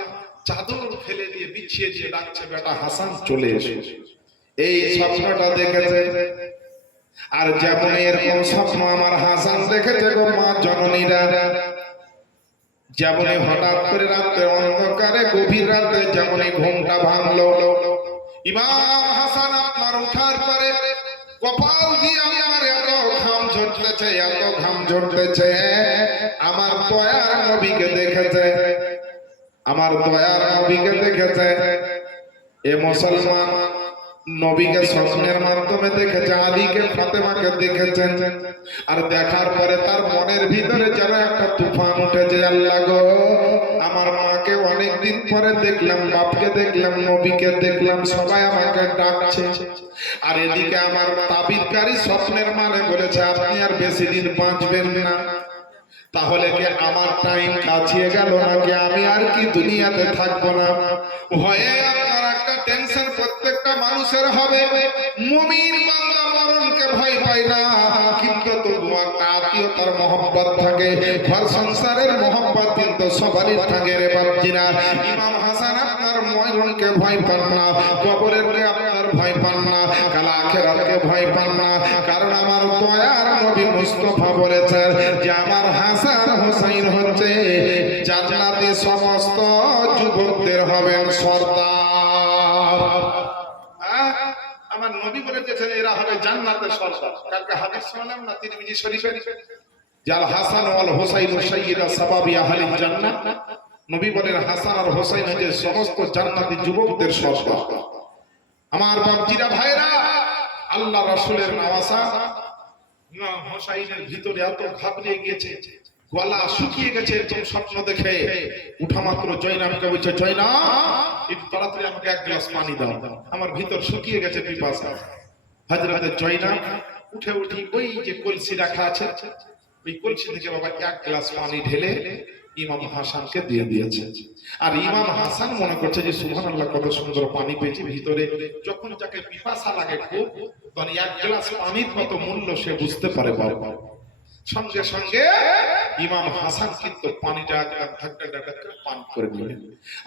চাদর ফেলে দিয়ে বিছিয়ে দিয়ে ডাকছে, বেটা হাসান চলে এসো। এই স্বপ্নটা দেখেছে। আর যেমন এরকম স্বপ্ন আমার হাসান দেখেছে গো মা জননীরা, যেমনই হঠাৎ করে রাতে অন্ধকারে গভীর রাতে যেমনই ঘুমটা ভাঙলো, ইমাম হাসান আপনার উঠার পরে কপাল দিয়ে আমার এত ঘাম ঝরতেছে, এত ঘাম ঝরতেছে, আমার দয়ার নবীকে দেখেছে, আমার দয়ার নবীকে দেখেছে। এ মুসলমান নবীকে স্বপ্নের মাধ্যমে দেখেছে, আলীকে ফাতেমাকে দেখেছেন, আর দেখার পরে তার মনের ভিতরে যেন একটা তুফান উঠেছে, আল্লাহ গো আমার মাকে অনেকদিন পরে দেখলাম, বাপকে দেখলাম, নবীকে দেখলাম, সবাই আমাকে ডাকছে। আর এদিকে আমার তাবিরকারী স্বপ্নের মানে বলেছে আপনি আর বেশি দিন বাঁচবেন না, তাহলে কি আমার টাইম কাছিয়ে গেল নাকি আমি আর কি দুনিয়াতে থাকবো না? ভয়ে আপনার একটা টেনশন প্রত্যেকটা মানুষের হবে। মুমিন বান্দা মরণকে ভয় পায় না, কিন্তু তবু একটা আত্মীয়তার মহব্বত থাকে, ঘর সংসারের মহব্বত কিন্তু সবারই থাকে রে বাপজিরা। ইমাম হাসান আপনার মরণকে ভয় পান না, কবরেরকে আপনার ভয় পান না, কাল আখিরাতকে ভয় পান না। কারণ আমার দয়ার নবী মুস্তাফা বলেছেন যে আমার হাসান হোসেন হচ্ছে জান্নাতে সমস্ত যুবকদের হবেন সর্দার। আমার নবী বলে দিয়েছেন এরা হবে জান্নাতের সর্দার। কালকে হাদিস শুনলাম না তিরমিজি শরীফে, জাল হাসান ওয়াল হুসাইন সাইয়্যিদা সাবাবি আহলিল জান্নাহ। নবী বলেন হাসান আর হোসেন হচ্ছে সমস্ত জান্নাতি যুবকদের সর্দার। আমার বাপজিরা ভাইরা, আল্লাহ রাসূলের নওয়াসা ইমাম হোসাইনের ভিতরে এত ঘাবড়ে গিয়েছে, গলা শুকিয়ে গেছে। এরকম স্বপ্ন দেখে উঠা মাত্র জয়নাবকে বলছে, জয়নাব একটু তাড়াতাড়ি আমাকে এক গ্লাস পানি দাও, আমার ভিতর শুকিয়ে গেছে পিপাসা। হযরতে জয়নাব উঠে ওই যে কলসি রাখা আছে, ওই কলসি থেকে বাবা এক গ্লাস পানি ঢেলে ইমাম হাসানকে দিয়ে দিয়েছে। আর ইমাম হাসান মনে করছে যে সুবহানাল্লাহ, কত সুন্দর পানি পেয়েছি ভিতরে। যখন যাকে পিপাসা লাগে খুব, তখন এক গ্লাস পানির কত মূল্য সে বুঝতে পারে। বাবা সঙ্গে সঙ্গে ইমাম হাসান কিন্তু পানিটা পান করে দিলেন।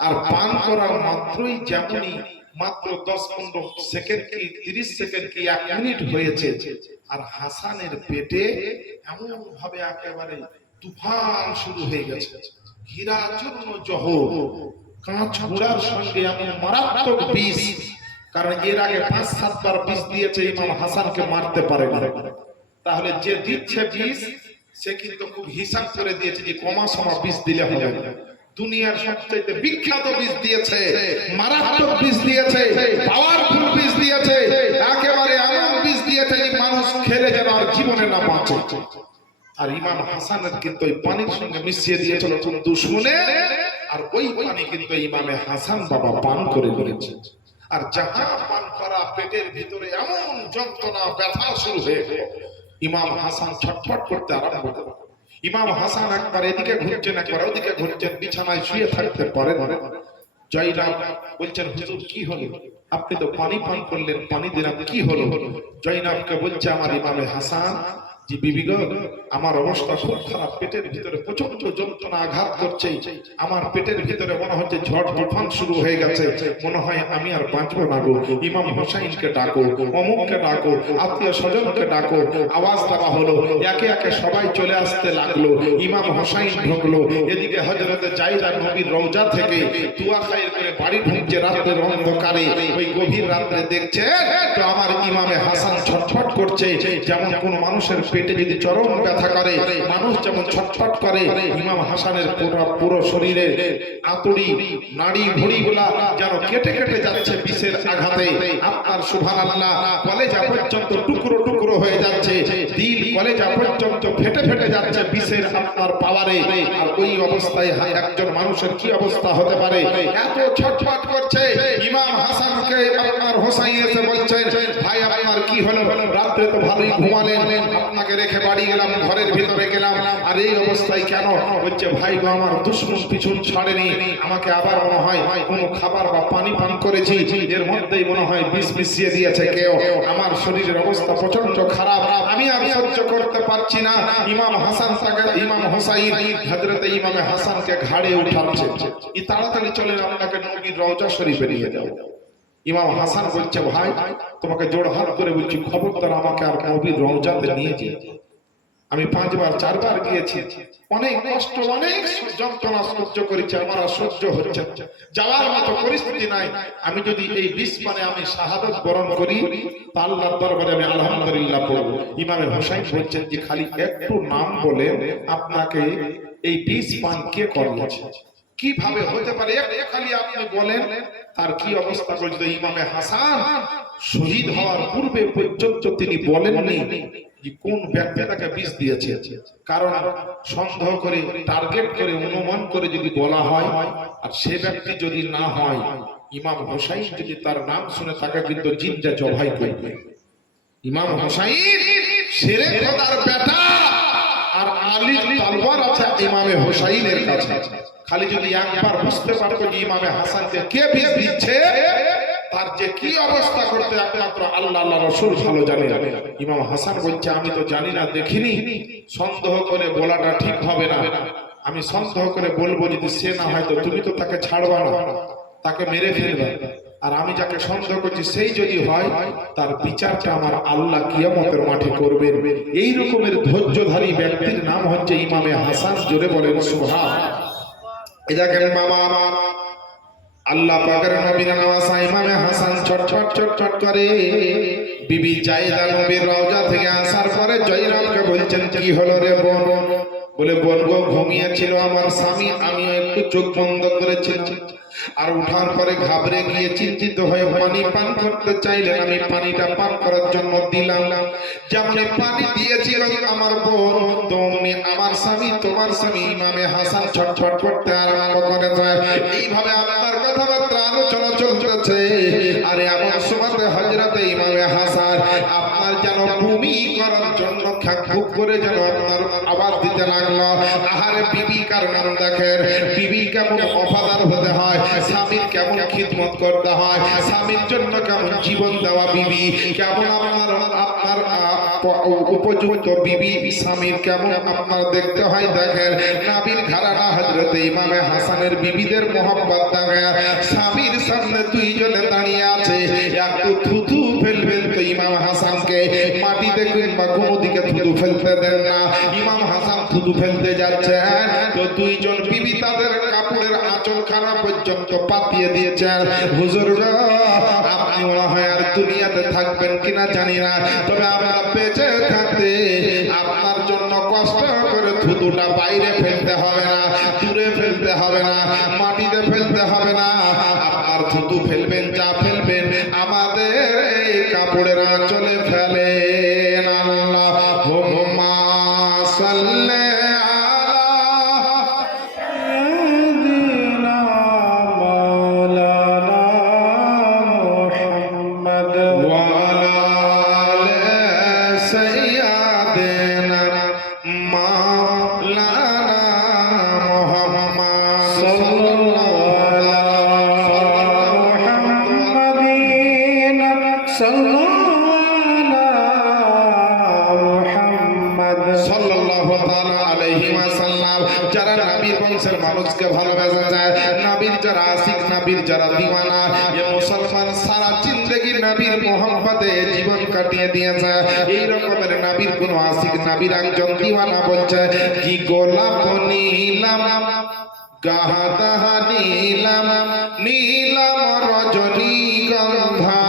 আর পান করার মাত্রই যেমনই মাত্র 10-15 সেকেন্ড কি 30 সেকেন্ড কি 1 মিনিট হয়েছে, আর হাসানের পেটে এমন ভাবে একেবারে তুফান শুরু হয়ে গেছে। হীরা চূর্ণ জহর, কাঁচ গুড়ার সঙ্গে এমন মারাত্মক বিষ। কারণ এর আগে 5-7 বার বিষ দিয়েছে, ইমাম হাসানকে মারতে পারে না। তাহলে যে দিচ্ছে বিষ সে কিন্তু খুব হিসাব করে দিয়েছে যে কমা সমা বিষ দিলে হবে। দুনিয়ার সবচেয়ে বিখ্যাত বিষ দিয়েছে, মারাত্মক বিষ দিয়েছে, পাওয়ারফুল বিষ দিয়েছে, একেবারে এমন বিষ দিয়েছে যে মানুষ খেলে যেন আর জীবনে না বাঁচে। আর ইমাম হাসানের কিন্তু ওই পানির সঙ্গে মিশিয়ে দিয়েছিল কোন দুশমনে, আর ওই পানি কিন্তু ইমামে হাসান বাবা পান করে নিয়েছে। আর যাহা পান করা পেটের ভিতরে এমন যন্ত্রণা ব্যথা শুরু হয়ে গেল, ইমাম হাসান ছটফট করতে আরম্ভ করল। ইমাম হাসান একবার এদিকে ঘুরছেন, একবার ওদিকে ঘুরছেন, বিছানায় শুয়ে থাকতে পারেন। জয়নাব বলছেন, হুজুর কি হলো? আপনি তো পানি পান করলেন, পানি দিলাম, কি হলো? জয়নাবকে বলছে আমার ইমামে হাসান, জি বিবি গো, আমার অবস্থা খুব খারাপ, পেটের ভিতরে প্রচন্ড যন্ত্রণা আঘাত করছে, আমার পেটের ভিতরে মনে হচ্ছে ঝড় তুফান শুরু হয়ে গেছে, মনে হয় আমি আর বাঁচবো না গো। ইমাম হোসাইনকে ডাকো, অমুককে ডাকো, আত্মীয় স্বজনকে ডাকো। আওয়াজ দেওয়া হলো, একে একে সবাই চলে আসতে লাগলো। ইমাম হোসাইন ঢুকলো, এদিকে হযরতে জাইরা নবীর রওজা থেকে দুয়া খায়ের করে বাড়ি ঢুকছে রাতের অন্ধকারে। ওই গভীর রাতে দেখছে তো আমার ইমামে হাসান ছটফট করছে, যেমন কোন মানুষের পেটে যদি চরম ব্যথা করে মানুষ যেমন ছটফট করে, ইমাম হাসানের পুরো শরীরে আতুড়ি নাড়ি ভুঁড়িগুলা যেন কেটে কেটে যাচ্ছে বিষের আঘাতে। আপনার সুবহানাল্লাহ, কলেজা পর্যন্ত টুকরো টুকরো হয়ে যাচ্ছে, দিল কলেজা পর্যন্ত ফেটে ফেটে যাচ্ছে বিষের আপনার পাওয়ারে। আর ওই অবস্থায় একজন মানুষের কি অবস্থা হতে পারে? এত ছটফট করছে। ইমাম হাসানকে আপনার হোসাইন এসে বলছেন, ভাই আপনার কি হলো? রাত্রে তো ভালোই ঘুমালেন, আপনাকে রেখে বাড়ি গেলাম, ঘরের ভিতরে গেলাম, আর এই অবস্থায় কেন? বলছে ভাই গো, আমার দুশমন পিছন ছাড়েনি, আমাকে আবার মনে হয় কোনো খাবার বা পানি পান করেছি, এর মধ্যেই মনে হয় বিষ মিশিয়ে দিয়েছে কেউ। আমার শরীরের অবস্থা প্রচন্ড খারাপ, আমি আর সহ্য করতে পারছি না। ইমাম হাসান তাকে, ইমাম হোসাইন হযরতে ইমামে হাসানকে ঘাড়ে উঠাচ্ছে, তাড়াতাড়ি চলে আপনাকে নবীর রওজা শরীফে নিয়ে যাও। ইমাম হাসান বলছে, ভাই তোমাকে জোড়হাত করে বলছি, খবরদার আমাকে আর নবীর রওজাতে নিয়ে যেও। আমি 5 বার 4 বার গিয়েছি, অনেক কষ্ট অনেক যন্ত্রণা সহ্য করেছি, আমার আর সহ্য হচ্ছে না, যাওয়ার মতো পরিস্থিতি নাই। আমি যদি এই বিষ পানে আমি শাহাদাত বরণ করি, তা আল্লাহর দরবারে আমি আলহামদুলিল্লাহ পড়ব। ইমামে হোসাইন বলছেন যে খালি একটু নাম বলে আপনাকে এই বিষ পান কে করিয়েছে, কিভাবে হতে পারে, খালি আপনি বলেন তার কি অবস্থা পর্যন্ত। ইমামে হাসান শহীদ হওয়ার পূর্বে পর্যন্ত তিনি বলেননি যে কোন ব্যক্তি তাকে বিষ দিয়েছে। কারণ সন্দেহ করে, টার্গেট করে, অনুমান করে যদি বলা হয়, আর সে ব্যক্তি যদি না হয়, ইমাম হোসাইন যদি তার নাম শুনে তাকে কিন্তু জিন্দা জবাই করবে। ইমাম হোসাইন শেরে খোদার বেটা, আর আলীর তলোয়ার আছে ইমামে হোসাইনের কাছে। খালি যদি একবার বুঝতে পারতো যে ইমামে হাসানকে কে বিষ দিচ্ছে, তার যে কি অবস্থা করতে একমাত্র আল্লাহ আল্লাহ রাসূল ভালো জানে। ইমাম হাসান বলছে আমি তো জানি না, দেখিনি, সন্দেহ করে বলাটা ঠিক হবে না। আমি সন্দেহ করে বলবো যদি সে না হয় তো তুমি তো তাকে ছাড়বা না, তাকে মেরে ফেলবে। আর আমি যাকে সন্দেহ করছি সেই যদি হয়, তার বিচারটা আমার আল্লাহ কিয়ামতের মাঠে করবেন। এই রকমের ধৈর্যধারী ব্যক্তির নাম হচ্ছে ইমামে হাসান। জোরে বলেন সুবহান। এই দেখেন বাবা, আল্লাহ পাকের নবীর নওয়াসা ইমামে হাসান ছটফট ছটফট করে বিবি জায়েদা নবীর রওজা থেকে আসার পরে জয়নাবকে বলছেন কি হলো রে বোন? বলে বোন গো, ঘুমিয়েছিল আমার স্বামী, আমি একটু চোখ বন্ধ করেছিলাম, আর উঠার পরে ঘাবড়ে গিয়ে চিন্তিত হয়ে পানি পান করতে চাইলেন। আমি পানিটা পান করার জন্য দিলাম, যেমন পানি দিয়েছিল আমার বোন, তেমনি আমার স্বামী, তোমার স্বামী ইমামে হাসান ছটফট করতে আরম্ভ করেছে। এইভাবে আপনার কথাবার্তা আলোচনা চলতেছে। আর এমন সময় হযরতে ইমামে হাসান আপনার যেন ভূমি করার জন্য খাক করে যেন আপনার আওয়াজ দিতে লাগলো। আহারে বিবি কার নাম দেখেন, বিবি কেমন ওফাদার হতে হয়, স্বামীর কেমন খিদমত করতে হয়, স্বামীর জন্য কেমন জীবন দেওয়া বিবি, কেমন আপনার উপযুক্ত বিবি, স্বামীর কেমন আপনার দেখতে হয়। দেখেন নবীর ঘরানা হযরতে ইমামে হাসানের বিবিদের মোহাম্মত দেখেন। স্বামীর সামনে দুইজনে দাঁড়িয়ে আছে, একটু থুথু ফেলবেন তো ইমাম হাসানকে মাটিতে কিংবা কোনো দিকে থুথু ফেলতে দেন না। ইমাম হাসান থুথু ফেলতে যাচ্ছেন তো দুইজন বিবি তাদের কাপড়ের আঁচলখানা পর্যন্ত পাতিয়ে দিয়েছেন। হুজুর গো, আপনি মনে হয় আর দুনিয়াতে থাকবেন কিনা জানি না, তবে আমরা বেঁচে থাকতে আপনার জন্য কষ্ট করে থুতুটা বাইরে ফেলতে হবে না, দূরে ফেলতে হবে না, মাটিতে ফেলতে হবে না। আপনার থুতু ফেলবেন, যা ফেলবেন আমাদের এই কাপড়ের আঁচলে ফেলেন। আল্লাহুম্মা সাল্লি যারা নবীর বংশের মানুষকে ভালোবাসে যায়, নবীর যারা আশিক, নবীর যারা দিওয়ানা, এই মুসলমান সারা জিন্দেগি নবীর মোহাম্মতে জীবন কাটিয়ে দিয়েছে। এই রকমের নবীর কোন আশিক, নবীর একজন দিওয়ানা বলছে কি গোলাপ নীলাম গাহাতা নীলাম নীলাম রজনীগন্ধা,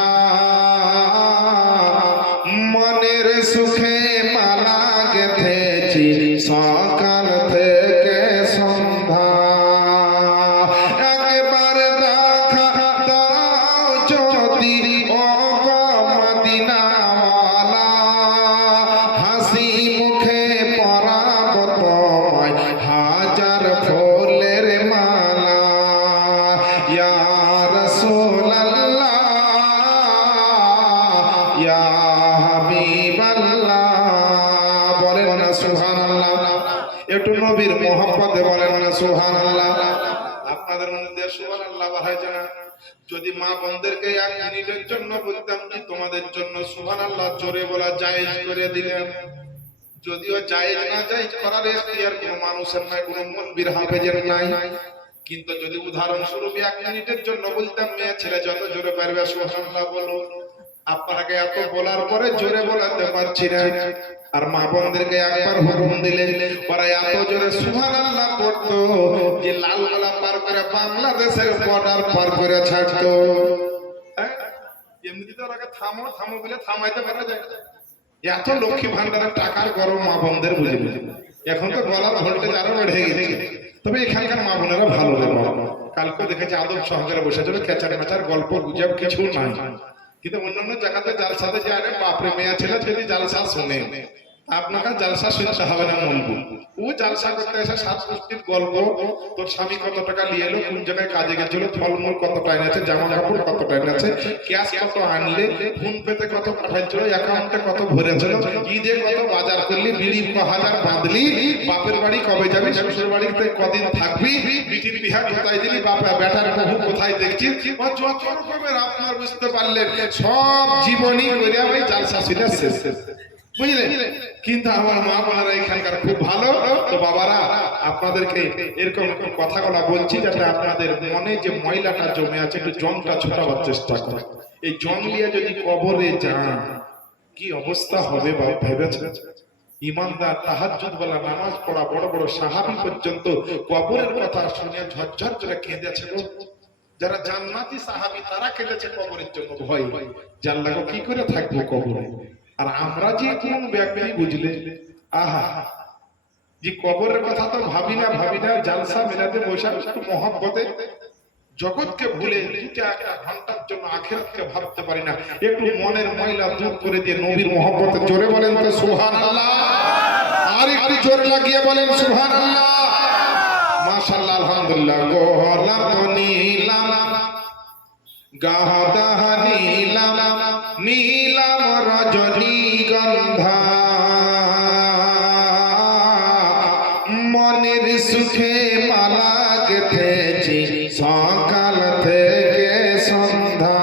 মনের সুখে মালা গেঁথেছি সকাল থেকে সন্ধ্যা। একবার দেখা দাও যদি ও গো মদিনাওয়ালা, হাসি মুখে পরাব তোমায় হাজার ফুলের মালা। ইয়া রাসূলুল্লাহ, ইয়া হাবিবাল্লাহ, বলেন না সুবহানাল্লাহ। একটু নবীর মোহাম্মতে বলেন না সুবহানাল্লাহ। আপনাদের মধ্যে সুবহানাল্লাহ হয় না? যদি মা বোনদেরকে এক মিনিটের জন্য বলতাম যে তোমাদের জন্য সুবহানাল্লাহ জোরে বলা জায়েজ করে দিলেন, যদিও জায়েজ না জায়েজ করার এখতিয়ার কোনো মানুষের নাই, কোনো মুলবির হাফেজের নাই, কিন্তু যদি উদাহরণস্বরূপ এক মিনিটের জন্য বলতাম মেয়ে ছেলে যত জোরে পারবে সুবহানাল্লাহ বলো, আপনাকে এত বলার পরে জোরে বলাতে পারছি না। আর মা বোনদেরকে একবার হুকুম দিলে ওরা এত জোরে সুবহানাল্লাহ পড়তো যে লালগোলা পার করে বাংলাদেশের বর্ডার পার করে ছাড়তো। এমনিতে ওরা থামো থামো বলে থামাইতে পারা যায়। এত লক্ষ্মী ভান্ডারের টাকার গরম মা বোনদের বুঝে, এখন তো গলার ভোল্টেজ আরো বেড়ে গেছে। তবে এখানকার মা বোনেরা ভালো রে বাবা, কালকে দেখেছি আদব সহকারে বসে যাবে, কেচার মেচার গল্প গুজব কিছু নাই। কিন্তু অন্যান্য জায়গাতে জালসাতে যায় রে বাপরে, মেয়ে ছেলে যদি জালসা শুনে আপনাকে জালসা শুনতে হবে না মলবু। ও জালসা করতে এসে সাত গোষ্ঠীর গল্প, তোর স্বামী কত টাকা নিয়ে এলো, কোন জায়গায় কাজে গেছিল, ফলমূল কত টাইম আছে, জামা কাপড় কত টাইম আছে, ক্যাশ কত আনলে, ফোন পেতে কত পাঠাইছিল, অ্যাকাউন্টে কত ভরেছিল, ঈদে কত বাজার করলি, বিড়ি হাজার বাঁধলি, বাপের বাড়ি কবে যাবি, শ্বশুর বাড়িতে কদিন থাকবি, বিটির বিহা কোথায় দিলি, বাপা বেটার বহু কোথায় দেখছি, যত রকমের আপনার বুঝতে পারলেন সব জীবনী করে আমি জালসা শুনে শেষ, বুঝলেন? কিন্তু আমার মা বোনেরা এখানকার খুব ভালো। তো বাবারা, আপনাদেরকে এরকম কথাগুলো বলছি যাতে আপনাদের মনে যে ময়লাটা জমে আছে একটু জমটা ছোটাবার চেষ্টা করে। এই জম নিয়ে যদি কবরে যান কি অবস্থা হবে বাবা ভেবেছেন? ইমানদার তাহাজ্জুদ বলা নামাজ পড়া বড় বড় সাহাবী পর্যন্ত কবরের কথা শুনে ঝরঝর করে কেঁদেছে। যারা জান্নাতি সাহাবী তারা কেঁদেছে কবরের জন্য ভয়, জানলা কি করে থাকবো কবরে। আর আমরা যে কোন ব্যক্তি বুঝলে আহা যে কবরের কথা তো ভাবি না জালসা মেলাতে বসে একটু মহব্বতে জগৎকে ভুলে দুটা একটা ঘন্টার জন্য আখিরাতকে ভাবতে পারি না। একটু মনের ময়লা দূর করে দিয়ে নবীর মহব্বতে জোরে বলেন তো সুবহানাল্লাহ। আর একটু জোরে লাগিয়ে বলেন সুবহানাল্লাহ। মাশাআল্লাহ, আলহামদুলিল্লাহ। গোলাপ নীলাম গাদা নীলাম নীলাম রজনীগন্ধা, মনের সুখে মালা গেথেছি সকাল থেকে সন্ধ্যা,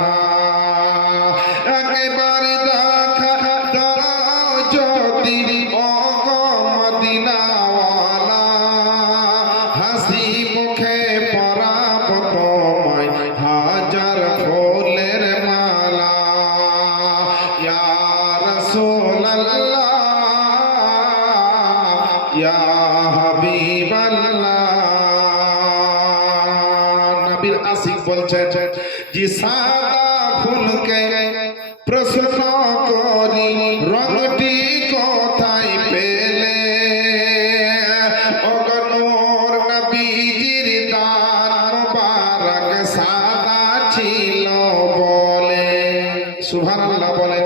একবার দেখা দাও যদি ওগো মদিনাওয়ালা, হাসি মুখে পরাব তোমায় হাজার ফুলের মালা, ইয়া রাসূলুল্লাহ ইয়া হাবিবাল্লাহ। নবীর আশিক বলছেন যে সাদা ফুলকে প্রশ্ন করি রংটি কোথায় পেলে, ওগো নূর নবীজির দান মুবারক সাদা ছিল বলে। সুবহানাল্লাহ বলেন।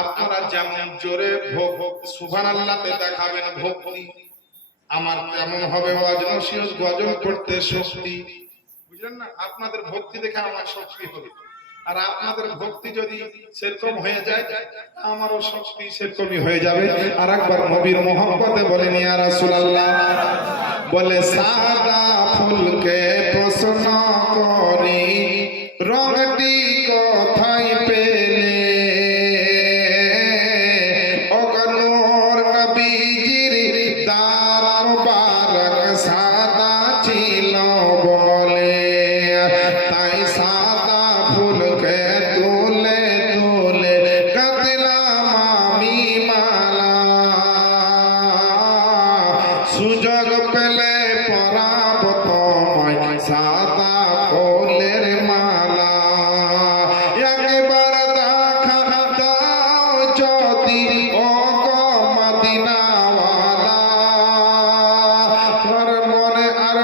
আপনারা যেমন জোরে সুবহানাল্লাহতে দেখাবেন ভক্তি, আমার কেমন হবে ওয়াজনসিয়ত গজল করতে শক্তি, বুঝলেন না? আপনাদের ভক্তি দেখে আমার শক্তি হবে, আর আপনাদের ভক্তি যদি সেরকম হয়ে যায় আমারও শক্তি সেরকমই হয়ে যাবে। আর একবার নবীর মহব্বতে বলেন ইয়া রাসূলুল্লাহ, বলে সাদা ফুলকে প্রশ্ন করি রংটি কোথায় পেলে, ওগো নূর নবীজির দান মুবারক সাদা ছিল বলে, তাই সাদা ফুলকে তুলে তুলে গাঁথলাম আমি মালা, সুযোগ পেলে পরাব তোমায় সাদা ফুলের মালা, একবার দেখা দাও যদি ওগো মদিনাওয়ালা, তোর মনে আর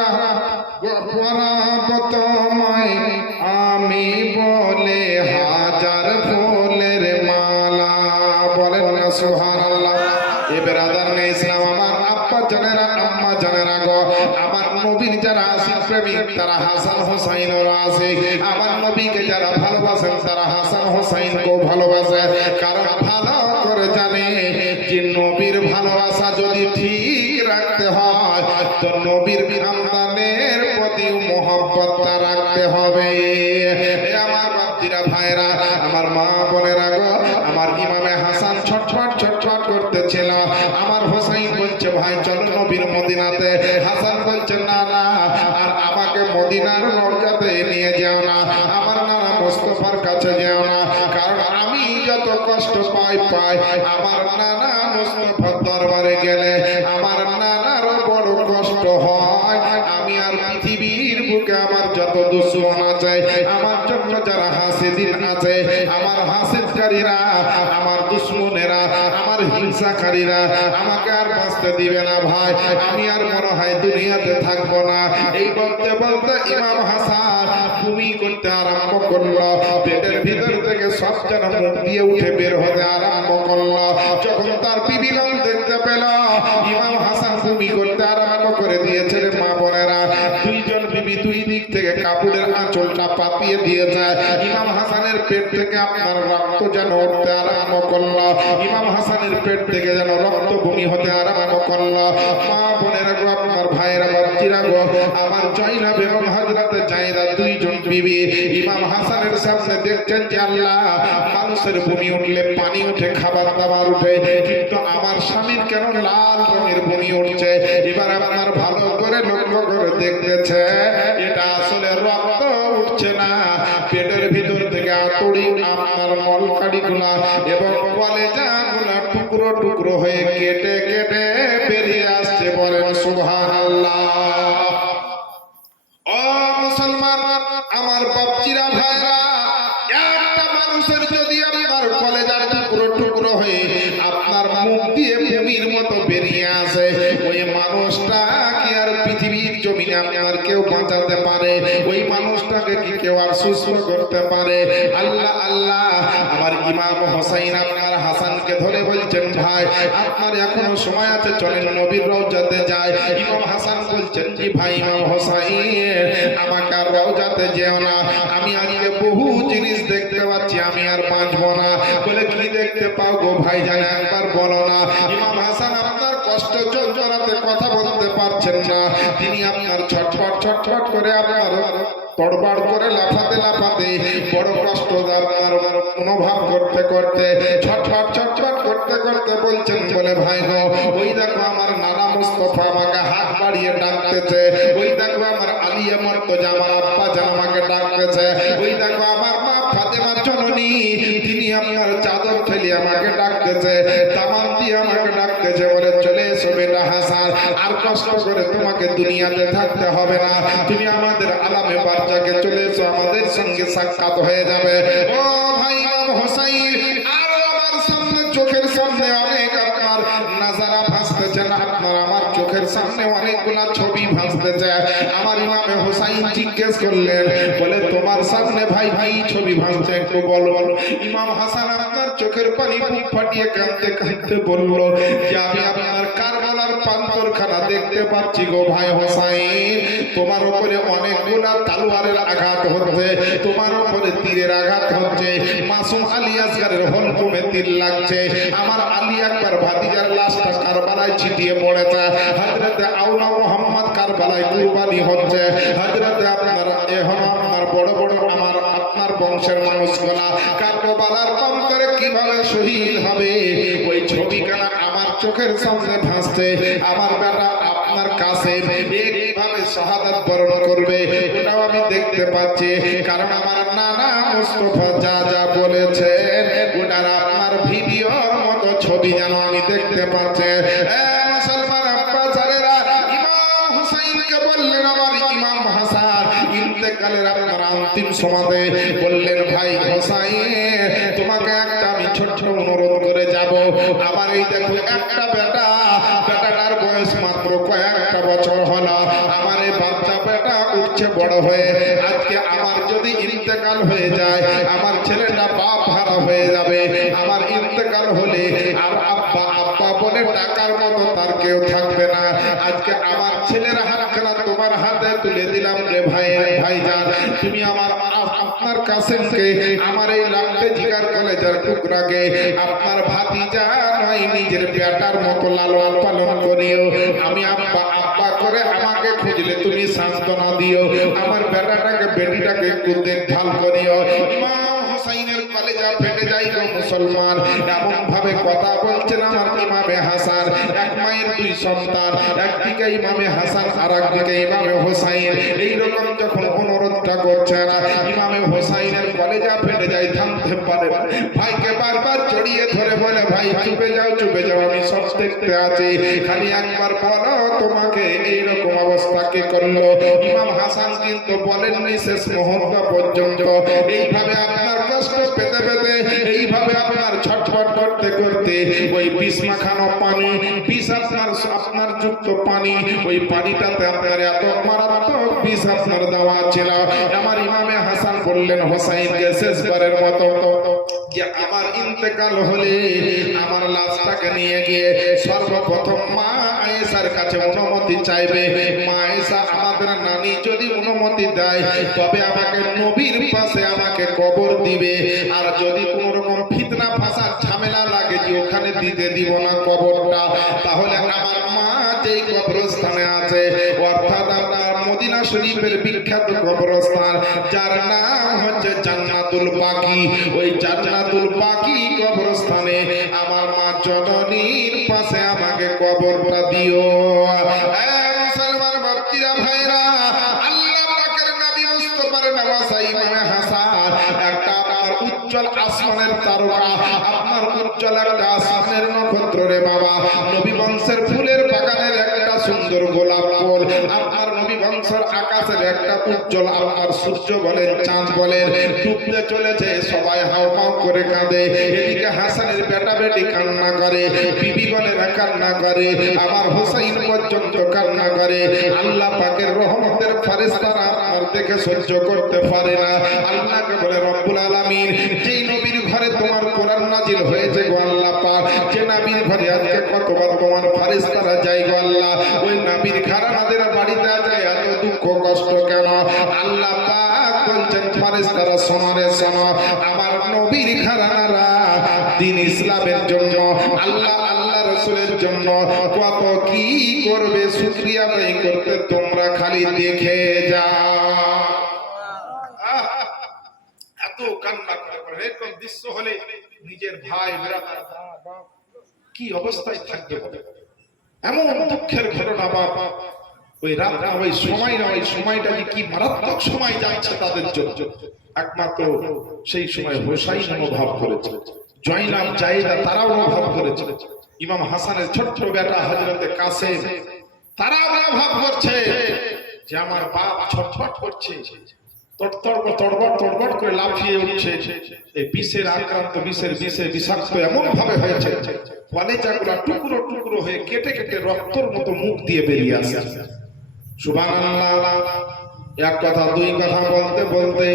পরাব তোমায় আমি বলে হাজার ফুলের মালা। বলেন না সুবহানাল্লাহ। এ বেরাদার নে ইসলাম, আমার আব্বা জানেরা আম্মা জানেরা গো, আমার নবীর যারা আশিক প্রেমিক তারা হাসান হোসাইনের আশিক, আমার নবীকে যারা ভালোবাসেন তারা হাসান হোসাইনকেও ভালোবাসে, কারণ ভালো করে জানে যে নবীর ভালোবাসা যদি ঠিক রাখতে হয় তো নবীর খানদানের প্রতি মহব্বতটা রাখতে হবে। আমার বাপজিরা ভাইরা, আমার মা বোনেরা গো, আমার ইমামে হাসান ছটফট ছটফট করতেছিল, আমার হোসাইন বলছে ভাই চলো নবীর মদিনাতে, হাসান বলছে না না, আর আমাকে মদিনার রওজাতে নিয়ে যেও না, আমার নানা মুস্তাফার কাছে যেও না, কারণ আমি যত কষ্ট পাই আমার নানা মুস্তাফার দরবারে গেলে আমার নানার বড় কষ্ট হয়। আমি আর পৃথিবীর বুকে আমার যত দুশ্মন আছে, আমার জন্য যারা হাসিদিন আছে, আমার হাসিদকারীরা, আমার দুশ্মনেরা, আমার হিংসা হিংসাকারীরা আমাকে আর বাঁচতে দিবে না ভাই, আমি আর মনে হয় দুনিয়াতে থাকবো না। এই বলতে বলতে ইমাম হাসান বমি করতে আরম্ভ করলো, পেটের ভিতর থেকে সব যেন মুখ দিয়ে উঠে বের হতে আরম্ভ করলো। যখন তার বিবিগণ দেখতে পেল ইমাম হাসান বমি করতে আরম্ভ করে দিয়েছে, রে মা বোনেরা, দুইজন বিবি দুই দিক থেকে কাপড়ের আঁচলটা পাতিয়ে দিয়েছে। ইমাম হাসানের পেট থেকে আপনার রক্ত যেন উঠতে আরম্ভ করলো, ইমাম হাসানের পেট থেকে যেন রক্ত বমি হতে আরম্ভ করলো। মা বোনেরা গো, আপনার ভাইয়েরা, বাচ্চিরা গো, আমার জয়নাব এবং হযরতে জায়দা দুইজন বিবি ইমাম হাসানের সামনে দেখছেন যে আল্লাহ, মানুষের বমি উঠলে পানি উঠে, খাবার দাবার উঠে, কিন্তু আমার স্বামীর কেন লাল রঙের বমি উঠছে? এবার আপনার ভালো করে লক্ষ্য করে দেখতেছে, এটা আসলে রক্ত উঠছে না, পেটের ভিতর থেকে আতড়ি আপনার নলকাড়িগুলা এবং কলেজাগুলা টুকরো টুকরো হয়ে কেটে কেটে বেরিয়ে আসছে। বলেন সুবহানাল্লাহ। ও মুসলমান, আমার বাপজিরা ভাইরা, একটা মানুষের যদি আপনার কলেজার টুকরো টুকরো হয়ে আপনার মুখ দিয়ে বমির মতো বেরিয়ে আসে, ওই মানুষটা কি আর পৃথিবীর জমিনে আপনার কেউ বাঁচাতে পারে? ওই মানুষটাকে কি কেউ আর সুস্থ করতে পারে? আল্লাহ আল্লাহ, আমার ইমাম হোসাইন আপনার হাসানকে ধরে বলছেন, ভাই আপনার এখনো সময় আছে, চলেন নবীর রওজাতে যায়। ইমাম হাসান বলছেন, জি ভাই ইমাম হোসাইন, আমাকে আর রওজাতে যেও না, আমি আজকে বহু জিনিস দেখতে পাচ্ছি, আমি আর বাঁচবো না। বলে কি দেখতে পাও গো ভাই, জানে একবার বলো না। ইমাম হাসান আপনার কষ্ট যন্ত্রণাতে কথা বলতে পারছেন না, তিনি আপনার ছটফট ছটফট করে আপনার তড়বাড় করে লাফাতে লাফাতে বড় কষ্ট আপনার অনুভব করতে করতে ছটফট ছটফট করতে করতে বলছেন, বলে ভাই গো, ওই দেখো আমার নানা মুস্তফা আমাকে হাত বাড়িয়ে ডাকতেছে, ওই দেখো আমার আলিয়া মর্তজা আমার আব্বা জান আমাকে ডাকতেছে, ওই দেখো আমার মা ফাতেমা জননী তিনি আপনার চাদর ফেলে আমাকে ডাকতেছে, তামাম দিয়ে আমাকে ডাকতেছে, বলে চলে এসো বেটা হাসান, আর কষ্ট করে তোমাকে দুনিয়াতে থাকতে হবে না, তুমি আমাদের আলামে বারজাকে চলে এসো, আমাদের সঙ্গে সাক্ষাৎ হয়ে যাবে। ও ভাই ইমাম হোসাইন, আর আমার সামনে চোখের সামনে অনেক আপনার নাজারা ভাসতেছে না, আপনার আমার চোখের সামনে অনেকগুলা ছবি ভাসতেছে। আমার ইমামে হোসাইন জিজ্ঞেস করলেন, বলে তোমার সামনে ভাই ভাই ছবি ভাসছে, একটু বলো। ইমাম হাসান আপনার চোখের পানি বুক ফাটিয়ে কাঁদতে কাঁদতে বলল যে আমি আপনার কারবালার প্রান্তরখানা দেখতে পাচ্ছি গো ভাই হোসাইন, তোমার উপরে অনেকগুলা তলোয়ারের আঘাত হচ্ছে, তোমার উপরে তীরের আঘাত হচ্ছে, মাসুম আলী আসগারের হলকুমে তীর লাগছে, আমার আলী আকবর ভাতিজার লাশটা কারবালায় ছিটিয়ে পড়েছে, হযরতে আউলা মুহাম্মদ কারবালায় কুরবানি হচ্ছে, হযরতে আপনার এখন আপনার বড় বড় আমার আপনার বংশের মানুষগুলা কারবালার প্রান্তরে কিভাবে শহীদ হবে, ওই ছবিখানা আমার চোখের সামনে ভাসছে। আমার বেটা আপনার কাছে এইভাবে শাহাদাত বরণ করবে, এটাও আমি দেখতে পাচ্ছি, কারণ আমার নানা মুস্তফা যা যা বলেছেন ওটার আপনার ভিডিওর মতো ছবি যেন আমি দেখতে পাচ্ছি। মুসলমান আব্বা জানেরা, ইমাম হুসাইনকে বললেন, আমার ইমাম হাসান ইন্তেকালের আপনার অন্তিম সময়ে বললেন, ভাই হোসাইন, তোমাকে একটা আমি ছোট্ট অনুরোধ করে যাব, আমার এই দেখো একটা বেটাটার বয়স মাত্র কয়েকটা বছর হলো, আমার এই বাচ্চা বেটা উঠছে বড় হয়ে, আজকে আমার যদি ইন্তেকাল হয়ে যায়, আমার ছেলেটা বাপ হারা হয়ে যাবে, আমার ইন্তেকাল হলে আর আব্বা আব্বা বলে টাকার মতো তার কেউ থাকবে না, আজকে আমার ছেলের হাতখানা তোমার হাতে তুলে দিলাম রে ভাই, ভাইজান, তুমি আমার আপনার কাসেমকে, আমার এই লাম্পে জিগার কলেজের টুকরাকে আপনার ভাতিজা নয় নিজের বেটার মতো লালন পালন করিও, আমি আব্বা আব্বা করে আমাকে খুঁজলে তুমি সান্ত্বনা দিও, আমার বেটাটাকে বেটিটাকে একটু দেখভাল করিও। ইমাম হুসাইনের কলেজা ফেটে যাই গো মুসলমান, এমন ভাবে কথা বলছেন আমার ইমামে হাসান, এক মায়ের দুই সন্তান, একদিকে ইমামে হাসান আর একদিকে ইমামে হোসাইন, এইরকম যখন অনুরোধটা করছেন ইমামে হোসাইনের কলেজা ফেটে যায়, থামতে পারে ভাইকে বারবার জড়িয়ে ধরে বলে, ভাই চুপে যাও চুপে যাও, আমি সব দেখতে আছি, খালি একবার বলো তোমাকে এইরকম অবস্থা কে করলো। ইমাম হাসান কিন্তু বলেননি শেষ মুহূর্ত পর্যন্ত, এইভাবে আপনার কষ্ট পেতে পেতে, এইভাবে আপনার ছটফট করতে করতে ওই বিষ মাখানো পানি, বিষ আপনার যুক্ত পানি, ওই পানিটাতে আপনার এত মারাত্মক বিষ আপনার দেওয়া ছিল। আমার ইমামে হাসান বললেন হোসাইনকে শেষবারের মতো যে আমার ইন্তেকাল হলে আমার লাশটাকে নিয়ে গিয়ে সর্বপ্রথম মা আয়েশার কাছে অনুমতি চাইবে। মা আয়েশা আমাদের নানি যদি অনুমতি দেয় তবে আমাকে নবীর পাশে আমাকে কবর দিবে, আর যদি কোনো রকম ফিতনা ফাসাদ ঝামেলা লাগে যে ওখানে দিতে দিব না কবরটা, তাহলে আমার মা যেই কবরস্থানে আছে অর্থাৎ আপনার মদিনা শরীফের বিখ্যাত কবরস্থান যার নাম হচ্ছে জান্নাতুল বাকি, ওই জান্নাতুল বাকি কবরস্থানে আমার মা জননীর পাশে আমাকে কবরটা দিও। মুসলমান বাপ্তিরা ভাইরা, আল্লাহ পাকের নবী মুস্তাফার নওয়াজা ইমামে হাসান একটা আপনার উজ্জ্বল আসমানের তারকা, আপনার উজ্জ্বল একটা আসমানের নক্ষত্র রে বাবা। নবী বংশের ফুলের বাগানের একটা সুন্দর গোলাপ ফুল, আপনার নবী বংশের আকাশের একটা উজ্জ্বল আপনার সূর্য বলেন চাঁদ বলেন ডুবতে চলেছে, সবাই হাউমাউ করে কাঁদে। এদিকে হাসানের বেটা বেটি কান্না করে, বিবিগণেরা কান্না করে, আমার হোসাইন পর্যন্ত কান্না করে। আল্লাহ পাকের রহমতের ফেরেশতারা আপনার দেখে সহ্য করতে পারে না। আল্লাহকে বলে রব্বুল আলামিন, যেই নবীর ঘরে তোমার কোরআন নাজিল হয়েছে গো আল্লাহ পাক, যে নবীর ঘরে আজকে কতবার তোমার ফেরেশতারা যায় গো আল্লাহ, ওই নবীর ঘরানাদের বাড়িতে আজকে এত দুঃখ কষ্ট কেন? আল্লাহ পাক বলছেন ফেরেশতারা শোনো রে শোনো, আমার নবীর ঘরানারা দ্বীন ইসলামের জন্য আল্লাহ আল্লাহ রাসূলের জন্য কত কি করবে, শুকরিয়া আদায় করতে তোমরা খালি দেখে যাও। এত কান্না করে এরকম দৃশ্য হলে নিজের ভাই ব্রাদার কি অবস্থায় থাকবে? এমন দুঃখের ঘটনা বাবা, ওই রাত ওই সময় না, ওই সময়টা কি মারাত্মক সময় যাচ্ছে তাদের জন্য, একমাত্র সেই সময় হোসাইন অনুভব করেছে, জয়নাব জায়েদা তারাও অনুভব করেছে, ইমাম হাসানের ছোট্ট বেটা হযরতে কাসেম তারা অনুভব করছে যে আমার বাপ ছটফট করছে, তড়বড় করে লাফিয়ে উঠছে। এই বিষের আক্রান্ত, বিষের বিষে বিষাক্ত এমন ভাবে হয়েছে কলেজাগুলো টুকরো টুকরো হয়ে কেটে কেটে রক্তর মতো মুখ দিয়ে বেরিয়ে আসে। সুবহানাল্লাহ। এক কথা দুই কথা বলতে বলতে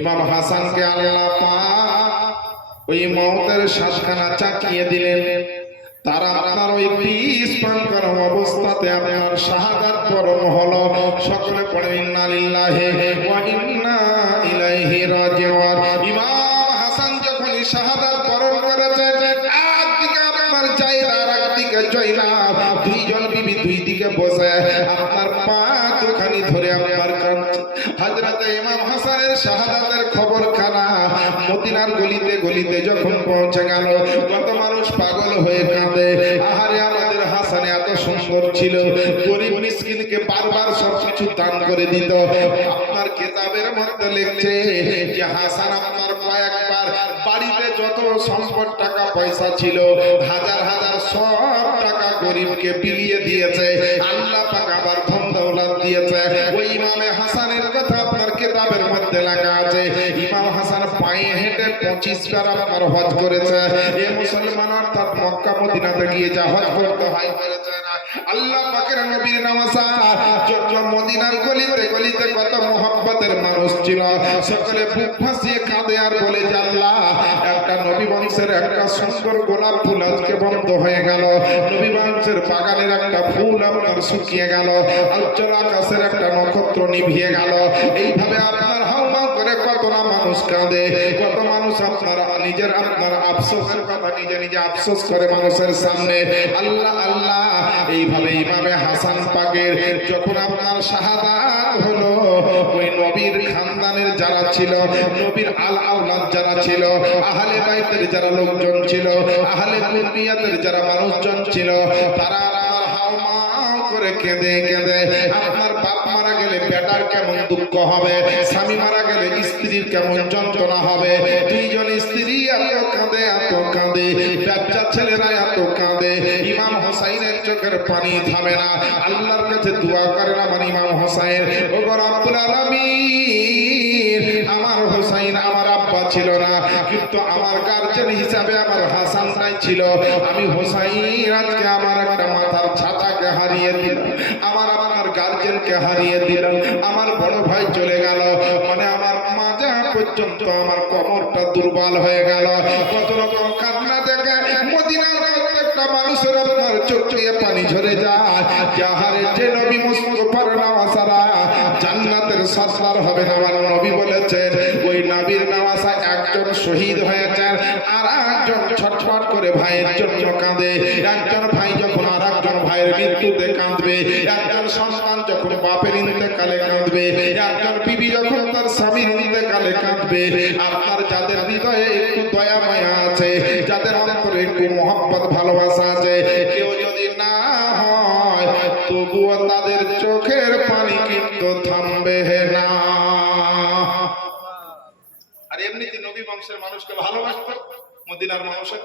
ইমাম হাসানকে আল্লাহ পাক ওই মওতের শ্বাসখানা চাকিয়ে দিলেন। তারা আপনার ওই বিষ পান করা অবস্থাতে আপনার শাহাদাত বরণ হলো। সকলে পড়েন ইন্না লিল্লাহি ওয়া ইন্না ইলাইহি রাজিউন। ইমাম হাসান যখন শাহাদাত বরণ করেছেন, একদিকে আপনার জায়েদ আর একদিকে জয়নাব, দুইজন বিবি দুই দিকে বসে আপনার পা দুখানি ধরে আপনার কাঁদছে। হযরত ইমাম হাসানের শাহাদাতের খবরখানা মদিনার গলিতে গলিতে যখন পৌঁছে গেল, কত মানুষ পাগল হয়ে কাঁদে। আহারে আমাদের হাসান এত সুন্দর ছিল, গরিব মিসকিনকে বারবার সবকিছু দান করে দিত। আপনার কিতাবের মধ্যে লিখছে যে হাসান আপনার কয়েকবার বাড়িতে যত সম্পদ টাকা পয়সা ছিল হাজার হাজার সব টাকা গরিবকে বিলিয়ে দিয়েছে। আল্লাহ পাক আবার ধন দৌলত দিয়েছে। ওই ইমামে হাসানের কথা আপনার কিতাবের মধ্যে লেখা আছে, ইমাম হাসান পায়ে হেঁটে 25 বার আপনার হজ করেছে। এ মুসলমান অর্থাৎ মক্কা মদিনাতে গিয়ে যা হজ করতে হয় করেছে না। আল্লাহ পাকের নবীর নওয়াজা যত মদিনার গলিতে গলিতে কত মুহাব্বতের মানুষ ছিল, সকলে বুক ভাসিয়ে কাঁদে আর বলে যে আল্লাহ, একটা নবী বংশের একটা সুন্দর গোলাপ ফুল আজকে বন্ধ হয়ে গেল, নবী বংশের বাগানের একটা ফুল আপনার শুকিয়ে গেল, উজ্জ্বল আকাশের একটা নক্ষত্র নিভিয়ে গেল। এইভাবে আপনার হাওমাও করে কত না মানুষ কাঁদে, কত মানুষ আপনার নিজের আপনার আফসোসের কথা নিজে নিজে আফসোস করে মানুষের সামনে। আল্লাহ আল্লাহ, এইভাবে ইমামে হাসান পাকের যখন আপনার শাহাদাত হলো, ওই নবীর খানদানের যারা ছিল, নবীর আল আওলাদ যারা ছিল, আহলে বাইতের যারা লোকজন ছিল, আহলে কুরবিয়াতের যারা মানুষজন ছিল, তারা আপনার হাওমাও করে কেঁদে কেঁদে, আপনার বাপ মারা গেলে বেটার কেমন দুঃখ হবে, স্বামী মারা গেলে স্ত্রীর কেমন যন্ত্রণা হবে, দুইজন স্ত্রী এত কাঁদে এত কাঁদে, বাচ্চা ছেলেরা এত কাঁদে। ইমাম হোসাইনের চোখের পানি থামে না, আল্লাহর কাছে দোয়া করেন আমার ইমাম হোসাইন, ও রব্বুল আলামিন, আমার হোসাইন আমার আব্বা ছিল না, কিন্তু আমার গার্জেন হিসাবে আমার হাসানটাই ছিল। আমি হোসাইন আজকে আমার একটা মাথার ছাতাকে হারিয়ে দিলাম, আমার গার্জেনকে হারিয়ে দিলাম, আমার বড় ভাই চলে গেল, মানে আমার মাজা পর্যন্ত আমার কোমরটা দুর্বল হয়ে গেল। কত রকম কান্না দেখে মদিনার প্রত্যেকটা মানুষের আপনার চোখ দিয়ে পানি ঝরে যায়। যাহারে যে নবী মুস্তাফার নওয়াসারা জান্নাতের সরদার হবে না, আমার নবী বলেছেন ওই নবীর নওয়াসা একজন শহীদ হয়েছেন, আর একজন ছটফট করে ভাইয়ের জন্য কাঁদে। একজন ভাই যখন আর একজন ভাইয়ের মৃত্যুতে কাঁদবে, একজন সন্তান যখন বাপের ইন্তেকালে কাঁদবে, একজন বিবি যখন তার স্বামীর ইন্তেকালে কাঁদবে। আপনার যাদের হৃদয়ে একটু দয়া মায়া আছে, যাদের অন্তরে একটু মহব্বত ভালোবাসা আছে, কেউ যদি না হয় তবুও তাদের চোখের পানি কিন্তু থামবে না। আর এমনিতে নবী বংশের মানুষকে ভালোবাসতো মদিনার মানুষের।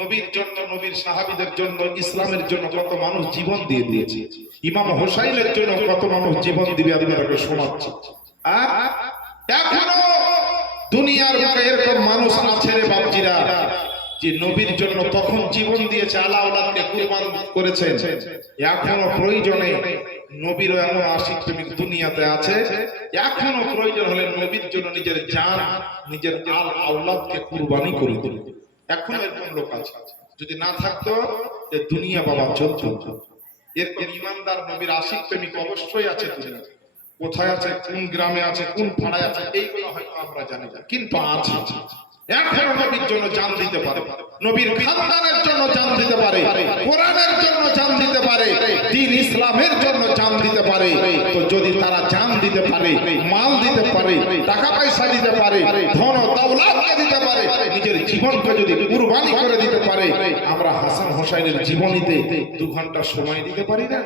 নবীর জন্য, নবীর সাহাবীদের জন্য, ইসলামের জন্য কত মানুষ জীবন দিয়ে দিয়েছে। ইমাম হোসাইনের জন্য কত মানুষ জীবন দিবে আপনাদেরকে শোনাচ্ছি। এখনো দুনিয়ার বুকে এরকম মানুষ আছে রে বাপজিরা, যে নবীর জন্য তখন জীবন দিয়েছে, আল্লাহ আওলাদকে কুরবান করেছেন। এখনো প্রয়োজনে নবীরও এমন আশিক প্রেমিক দুনিয়াতে আছে, এখনো প্রয়োজন হলে নবীর জন্য নিজের জান, নিজের আওলাদকে কুরবানি করে দিল। এখনো এরকম লোক আছে। যদি না থাকতো যে দুনিয়া বাবা চলতো। এরকম ইমানদার নবীর আশিক প্রেমিক অবশ্যই আছে দুনিয়াতে। কোথায় আছে, কোন গ্রামে আছে, কোন পাড়ায় আছে, এইগুলো হয়তো আমরা জানি না, কিন্তু আছে। এখনো নবীর জন্য জান দিতে পারে, নবীর খানদানের জন্য জান দিতে পারে, কোরআনের জন্য জান দিতে পারে, দ্বীন ইসলামের জন্য জান দিতে পারে। তো যদি তারা জান দিতে পারে, মাল দিতে পারে, টাকা পয়সা দিতে পারে, ধন ও দৌলত দিতে পারে, নিজের জীবনকে যদি কুরবানি করে দিতে পারে, আমরা হাসান হোসাইনের জীবনীতে 2 ঘন্টা সময় দিতে পারি না?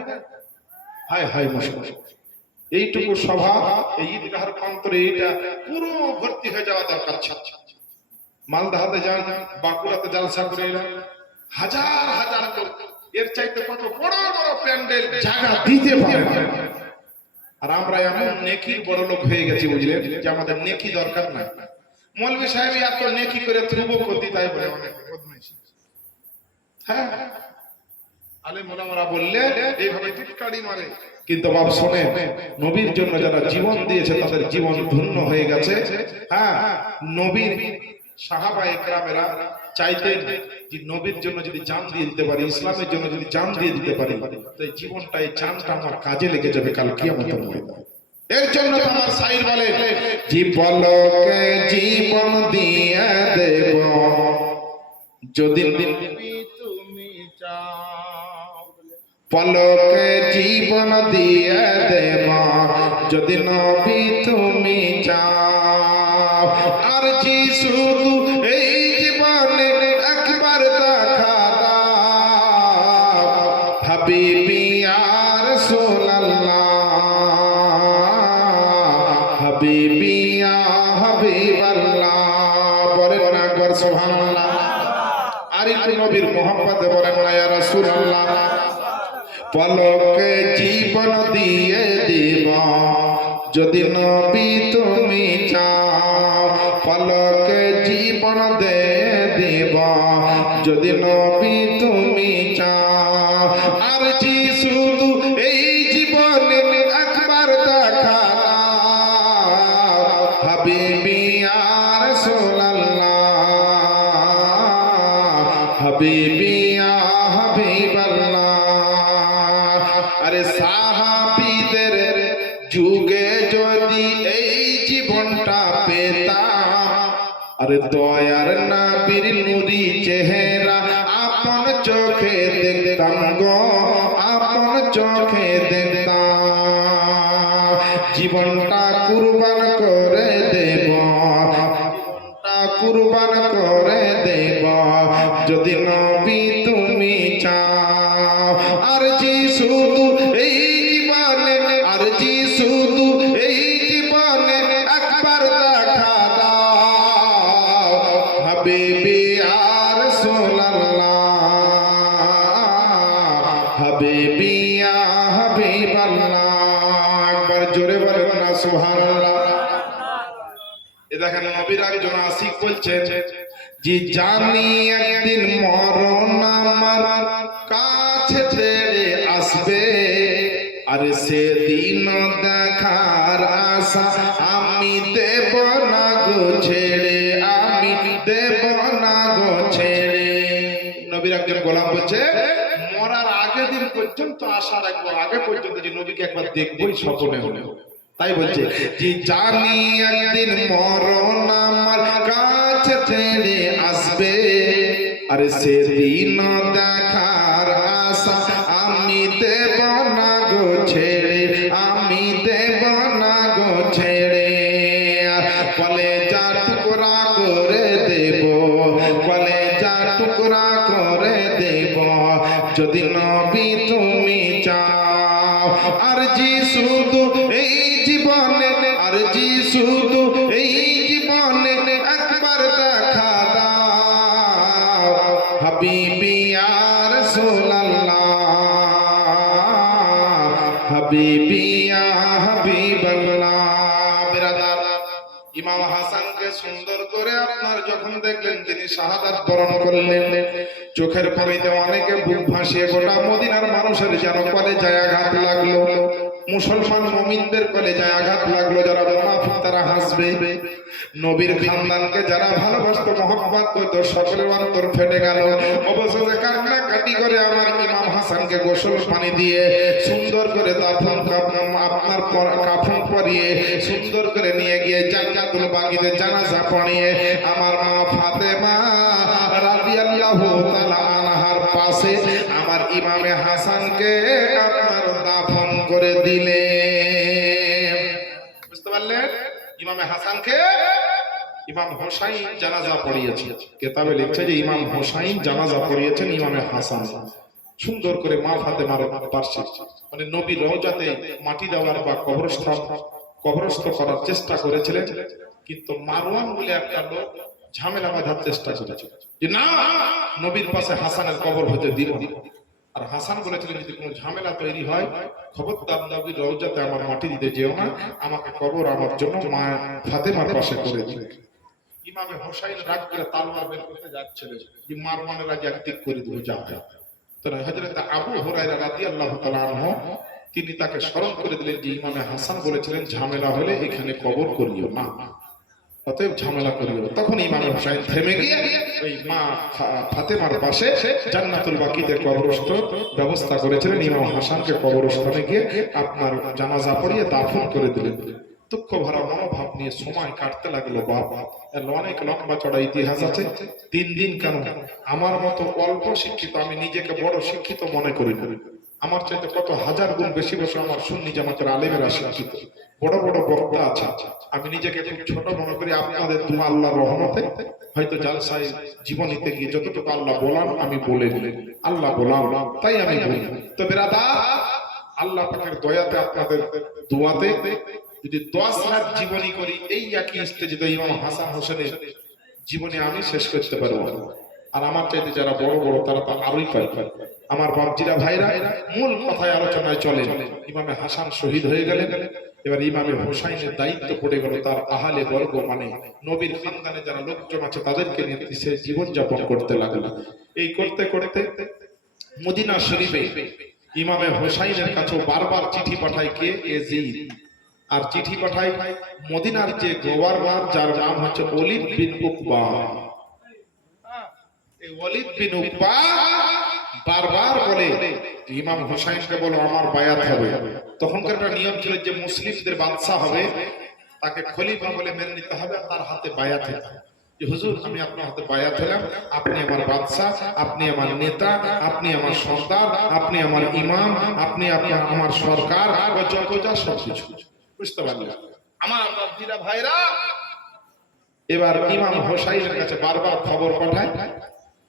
হায় হায় মুশকিল। এইটুকু সভা, এই ঈদগাহের প্রান্তরে এটা পুরো ভর্তি হয়ে যাওয়া দরকার। মালদাহাতে যান, বাঁকুড়াতে জালসা করে এলাম, হাজার হাজার লোক, এর চাইতে কত বড় বড় প্যান্ডেল জায়গা দিতে পারে না। আর আমরা এমন নেকির বড় লোক হয়ে গেছি, বুঝলেন, যে আমাদের নেকি দরকার নাই। মৌলভী সাহেব এত নেকি করে ধ্রুব ক্ষতি, তাই বলে অনেক বদমাইশি। হ্যাঁ, আলেম ওলামারা বললে এইভাবে টিটকারি মারে। কিন্তু বাপ শোনেন, নবীর জন্য যারা জীবন দিয়েছে তাদের জীবন ধন্য হয়ে গেছে। হ্যাঁ, নবীর সাহাবায়ে কেরামেরা চাইতেন যে নবীর জন্য যদি জান দিয়ে দিতে পারি, ইসলামের জন্য যদি জান দিয়ে দিতে পারি, তাই জীবনটা, এই জানটা আমার কাজে লেগে যাবে কাল কিয়ামতের ময়দানে। এর জন্য তো আমার শাইর বলে, জীবনকে জীবন দিয়ে দেব যদি তুমি চাও, পলকে জীবন দিয়ে দেব যদি নবী তুমি চাও। আর জি শুধু এই জীবনে একবার দেখা দাও, হাবিবি ইয়া রাসূলুল্লাহ, হাবিবি ইয়া হাবিবাল্লাহ। বলেন না একবার সুবহানাল্লাহ। আর একটু নবীর মোহাম্মতে বলেন না ইয়া রাসূলুল্লাহ। পলকে জীবন দিয়ে দিব যদি নবী তুমি চাও, পলকে জীবন দিয়ে দিব যদি নবী তুমি চাও। আর জি শুধু এই জীবনে একবার দেখা দাও, হাবিবি ইয়া রাসূলুল্লাহ, হাবিবি ইয়া হাবিবাল্লাহ। আরে সাহাবীদের যুগে যদি এই জীবনটা পেতাম, আরে দয়ার নবীর নূরি চেহারা আপন চোখে দেখতাম গো, আপন চোখে দেখতাম। জীবনটা কুরবান করে দেব, জীবনটা কুরবান করে দেব যদি নবী তুমি চাও। আর জি শুধু এই জীবনে, আর জি শুধু এই জীবনে একবার দেখা দাও, হাবিবি ইয়া রাসূলুল্লাহ, হাবিবি ইয়া হাবিবাল্লাহ। একবার জোরে বলেন না সুবহানাল্লাহ। এ দেখেন নবীর একজন আশিক বলছেন যে জানি একদিন মরণ আমার কাছে ছেড়ে আসবে, আরে সেদিন দেখার আশা আমি দেব না গো ছেড়ে, আমি দেব না গো ছেড়ে। নবীর একজন গোলাম বলছে মরার আগের দিন পর্যন্ত আশা রাখবো, আগে পর্যন্ত যে নবীকে একবার দেখবোই স্বপ্নে হলে। তাই বলছে যে জানি একদিন মরণ আমার কাছে ছেড়ে আসবে, আরে সেদিন দেখার আশা আমি দেব না গো ছেড়ে, আমি দেব না গো ছেড়ে। বলে যা টুকরা করে দেব, বলে যা টুকরা করে দেব, যদি নবী তুমি চাও। আর জি শুধু এই জীবনে, আর জি শুধু এই জীবনে একবার দেখা দাও, হাবিবি ইয়া রাসূলুল্লাহ, হাবিবি ইয়া হাবিবাল্লাহ। বিরাদার, ইমাম হাসানকে সুন্দর করে আপনার যখন দেখলেন তিনি শাহাদাত বরণ করলেন, চোখের পানিতে অনেকে বুক ভাসিয়ে গোটা মদিনার মানুষের যেন কলেজায় আঘাত লাগলো, মুসলমান মুমিনদের কলেজায় আঘাত লাগলো। যারা মুনাফিক তারা হাসবে, নবীর খানদানকে যারা ভালোবাসতো মহব্বত করতো সকলের অন্তর ফেটে গেল। অবশেষে কান্নাকাটি করে আমার ইমাম হাসানকে গোসল পানি দিয়ে সুন্দর করে দাফন আপনার কাফন পরিয়ে সুন্দর করে নিয়ে গিয়ে জান্নাতুল বাকিতে জানাজা পড়িয়ে আমার মা ফাতেমা রাদিয়াল্লাহু তাআলা আনহার পাশে আমার ইমামে হাসানকে আপনার দাফন করে দিলেন। বুঝতে পারলেন? ইমামে হাসানকে ইমাম হোসাইন জানাজা পড়িয়েছে। কিতাবে লিখছে যে ইমাম হোসাইন জানাজা পড়িয়েছেন ইমামে হাসান। সুন্দর করে মা ফাতেমার পাশে মানে নবীর রওজাতে মাটি দেওয়ার বা কবরস্থ করার চেষ্টা করেছিলেন, কিন্তু মারওয়ান বলে একটা লোক ঝামেলা বাঁধার চেষ্টা করেছিল যে না, নবীর পাশে হাসানের কবর হতে দিব না। আর হাসান বলেছিলেন যদি কোনো ঝামেলা তৈরি হয় খবরদার নবীর রওজাতে আমার মাটি দিতে যেও না, আমাকে কবর আমার জন্য মা ফাতেমার পাশে করে দিবে। ইমামে হোসাইন রাগ করে তালওয়ার বের করতে যাচ্ছিলেন যে মারওয়ানের আজ একদিক করে দেবো যাবে। তো হযরত আবু হুরায়রা রাদিয়াল্লাহু তাআলা আনহু তিনি তাকে স্মরণ করে দিলেন যে ইমামে হাসান বলেছিলেন ঝামেলা হলে এখানে কবর করিও না, অতএব ঝামেলা করিও না। তখন ইমামে হোসাইন থেমে গিয়ে ওই মা ফাতেমার পাশে জান্নাতুল বাকিতে কবরস্থ ব্যবস্থা করেছিলেন। ইমাম হাসানকে কবরস্থানে গিয়ে আপনার জানাজা পড়িয়ে দাফন করে দিলেন। দুঃখ ভরা মনোভাব নিয়ে সময় কাটতে লাগলো। বাবা এর অনেক লম্বা চড়া ইতিহাস আছে। দিন দিন কেন আমার মতো অল্প শিক্ষিত, আমি নিজেকে বড় শিক্ষিত মনে করি না, আমার চাইতে কত হাজার গুণ বেশি বেশি আমার সুন্নি জামাতের আলেমেরা শিক্ষিত, বড় বড় বক্তা আছে। আমি নিজেকে খুব ছোট মনে করি। আপনাদের দুয়া আল্লাহর রহমতে হয়তো জালসায় জীবনীতে গিয়ে যতটুকু আল্লাহ বলান আমি বলে দিলেন, আল্লাহ বলান তাই আমি বলি। তো বেরাদার, আল্লাহ পাকের দয়াতে আপনাদের দোয়াতে যদি 10 লাখ জীবনী করি এই একই স্টেজে তো ইমাম হাসান হোসেনের জীবনী আমি শেষ করতে পারবো। আর আমার চাইতে যারা বড় বড় তারা তো আরোই পায়। আমার বাপজিরা ভাইরা মূল কথায় আলোচনায় চলে। ইমামে হাসান শহীদ হয়ে গেলেন, এবার ইমামে হোসাইনের দায়িত্ব পড়ে গেল তার আহলে বর্গ মানে নবীর খানদানে যারা লোকজন আছে তাদেরকে নিয়ে সে জীবন যাপন করতে লাগলো। এই করতে করতে মদিনা শরীফে ইমামে হোসাইনের কাছে বারবার চিঠি পাঠায় কে? ইয়াজিদ। আর চিঠি পাঠায় মদিনার যে গভর্নর যার নাম হচ্ছে ওলীদ বিন উকবা। এই ওলীদ বিন উকবা বারবার বলে ইমাম হোসাইনকে বলো আমার বায়াত হবে। তখনকার একটা নিয়ম ছিল যে মুসলিমদের বাদশা হবে তাকে খলিফা বলে মেনে নিতে হবে, তার হাতে বায়াত হতে হবে যে হুজুর আমি আপনার হাতে বায়াত হলাম, আপনি আমার বাদশা, আপনি আমার নেতা, আপনি আমার সর্দার, আপনি আমার ইমাম, আপনি আমার সরকার যা সবকিছু। বুঝতে পারলেন আমার বাপজিরা ভাইরা? এবার ইমাম হোসাইনের কাছে বারবার খবর পাঠায়।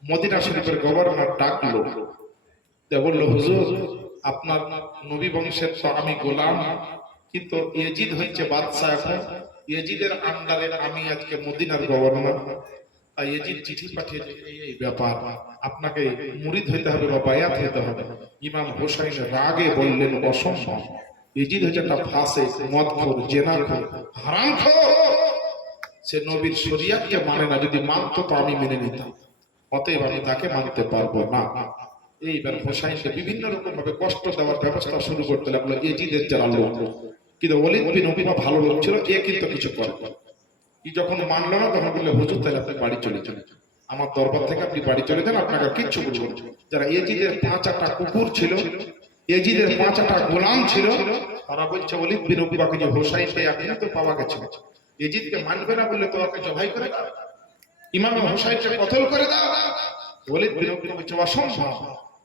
মদিনা শরীফের গভর্নর ডাকলো, বলল হুজুর আপনার নবী বংশের তো আমি গোলাম, কিন্তু ইয়াজিদ হচ্ছে বাদশা, এখন ইয়াজিদের আন্ডারে আমি আজকে মদিনার গভর্নর। তাই ইয়াজিদ চিঠি পাঠিয়েছে এই ব্যাপার, আপনাকে মুরিদ হইতে হবে বা বায়াত হইতে হবে। ইমাম হোসাইন রাগে বললেন অসম্ভব, ইয়াজিদ হচ্ছে একটা ফাসিক, মদখোর, জেনাখোর, হারামখোর, সে নবীর শরিয়াতকে মানে না, যদি মানতো তো আমি মেনে নিতাম, অতএব আমি তাকে মানতে পারবো না। এইবার হোসাইনকে বিভিন্ন রকম ভাবে কষ্ট দেওয়ার ব্যবস্থা শুরু করতে লাগলো এজিদের যারা লোক। কিন্তু ওলীদ বিন উতবা ভালো লোক ছিল, এ কিন্তু কিছু করে কি, যখন মানলো না তখন বললে হুজুর তাহলে আপনি বাড়ি চলে যান, আমার দরবার থেকে আপনি বাড়ি চলে যান, আপনাকে কিচ্ছু বলবো না। যারা এজিদের 5-8টা কুকুর ছিল, এজিদের 5-8টা গোলাম ছিল, তারা বলছে ওলীদ বিন উতবাকে যে হোসাইনকে এখন তো পাওয়া গেছে, এজিদকে মানবে না বললে তো ওকে জবাই করে দাও, ইমাম হোসাইনকে কতল করে দাও। ওলীদ বিন উতবা বলছে অসম্ভব,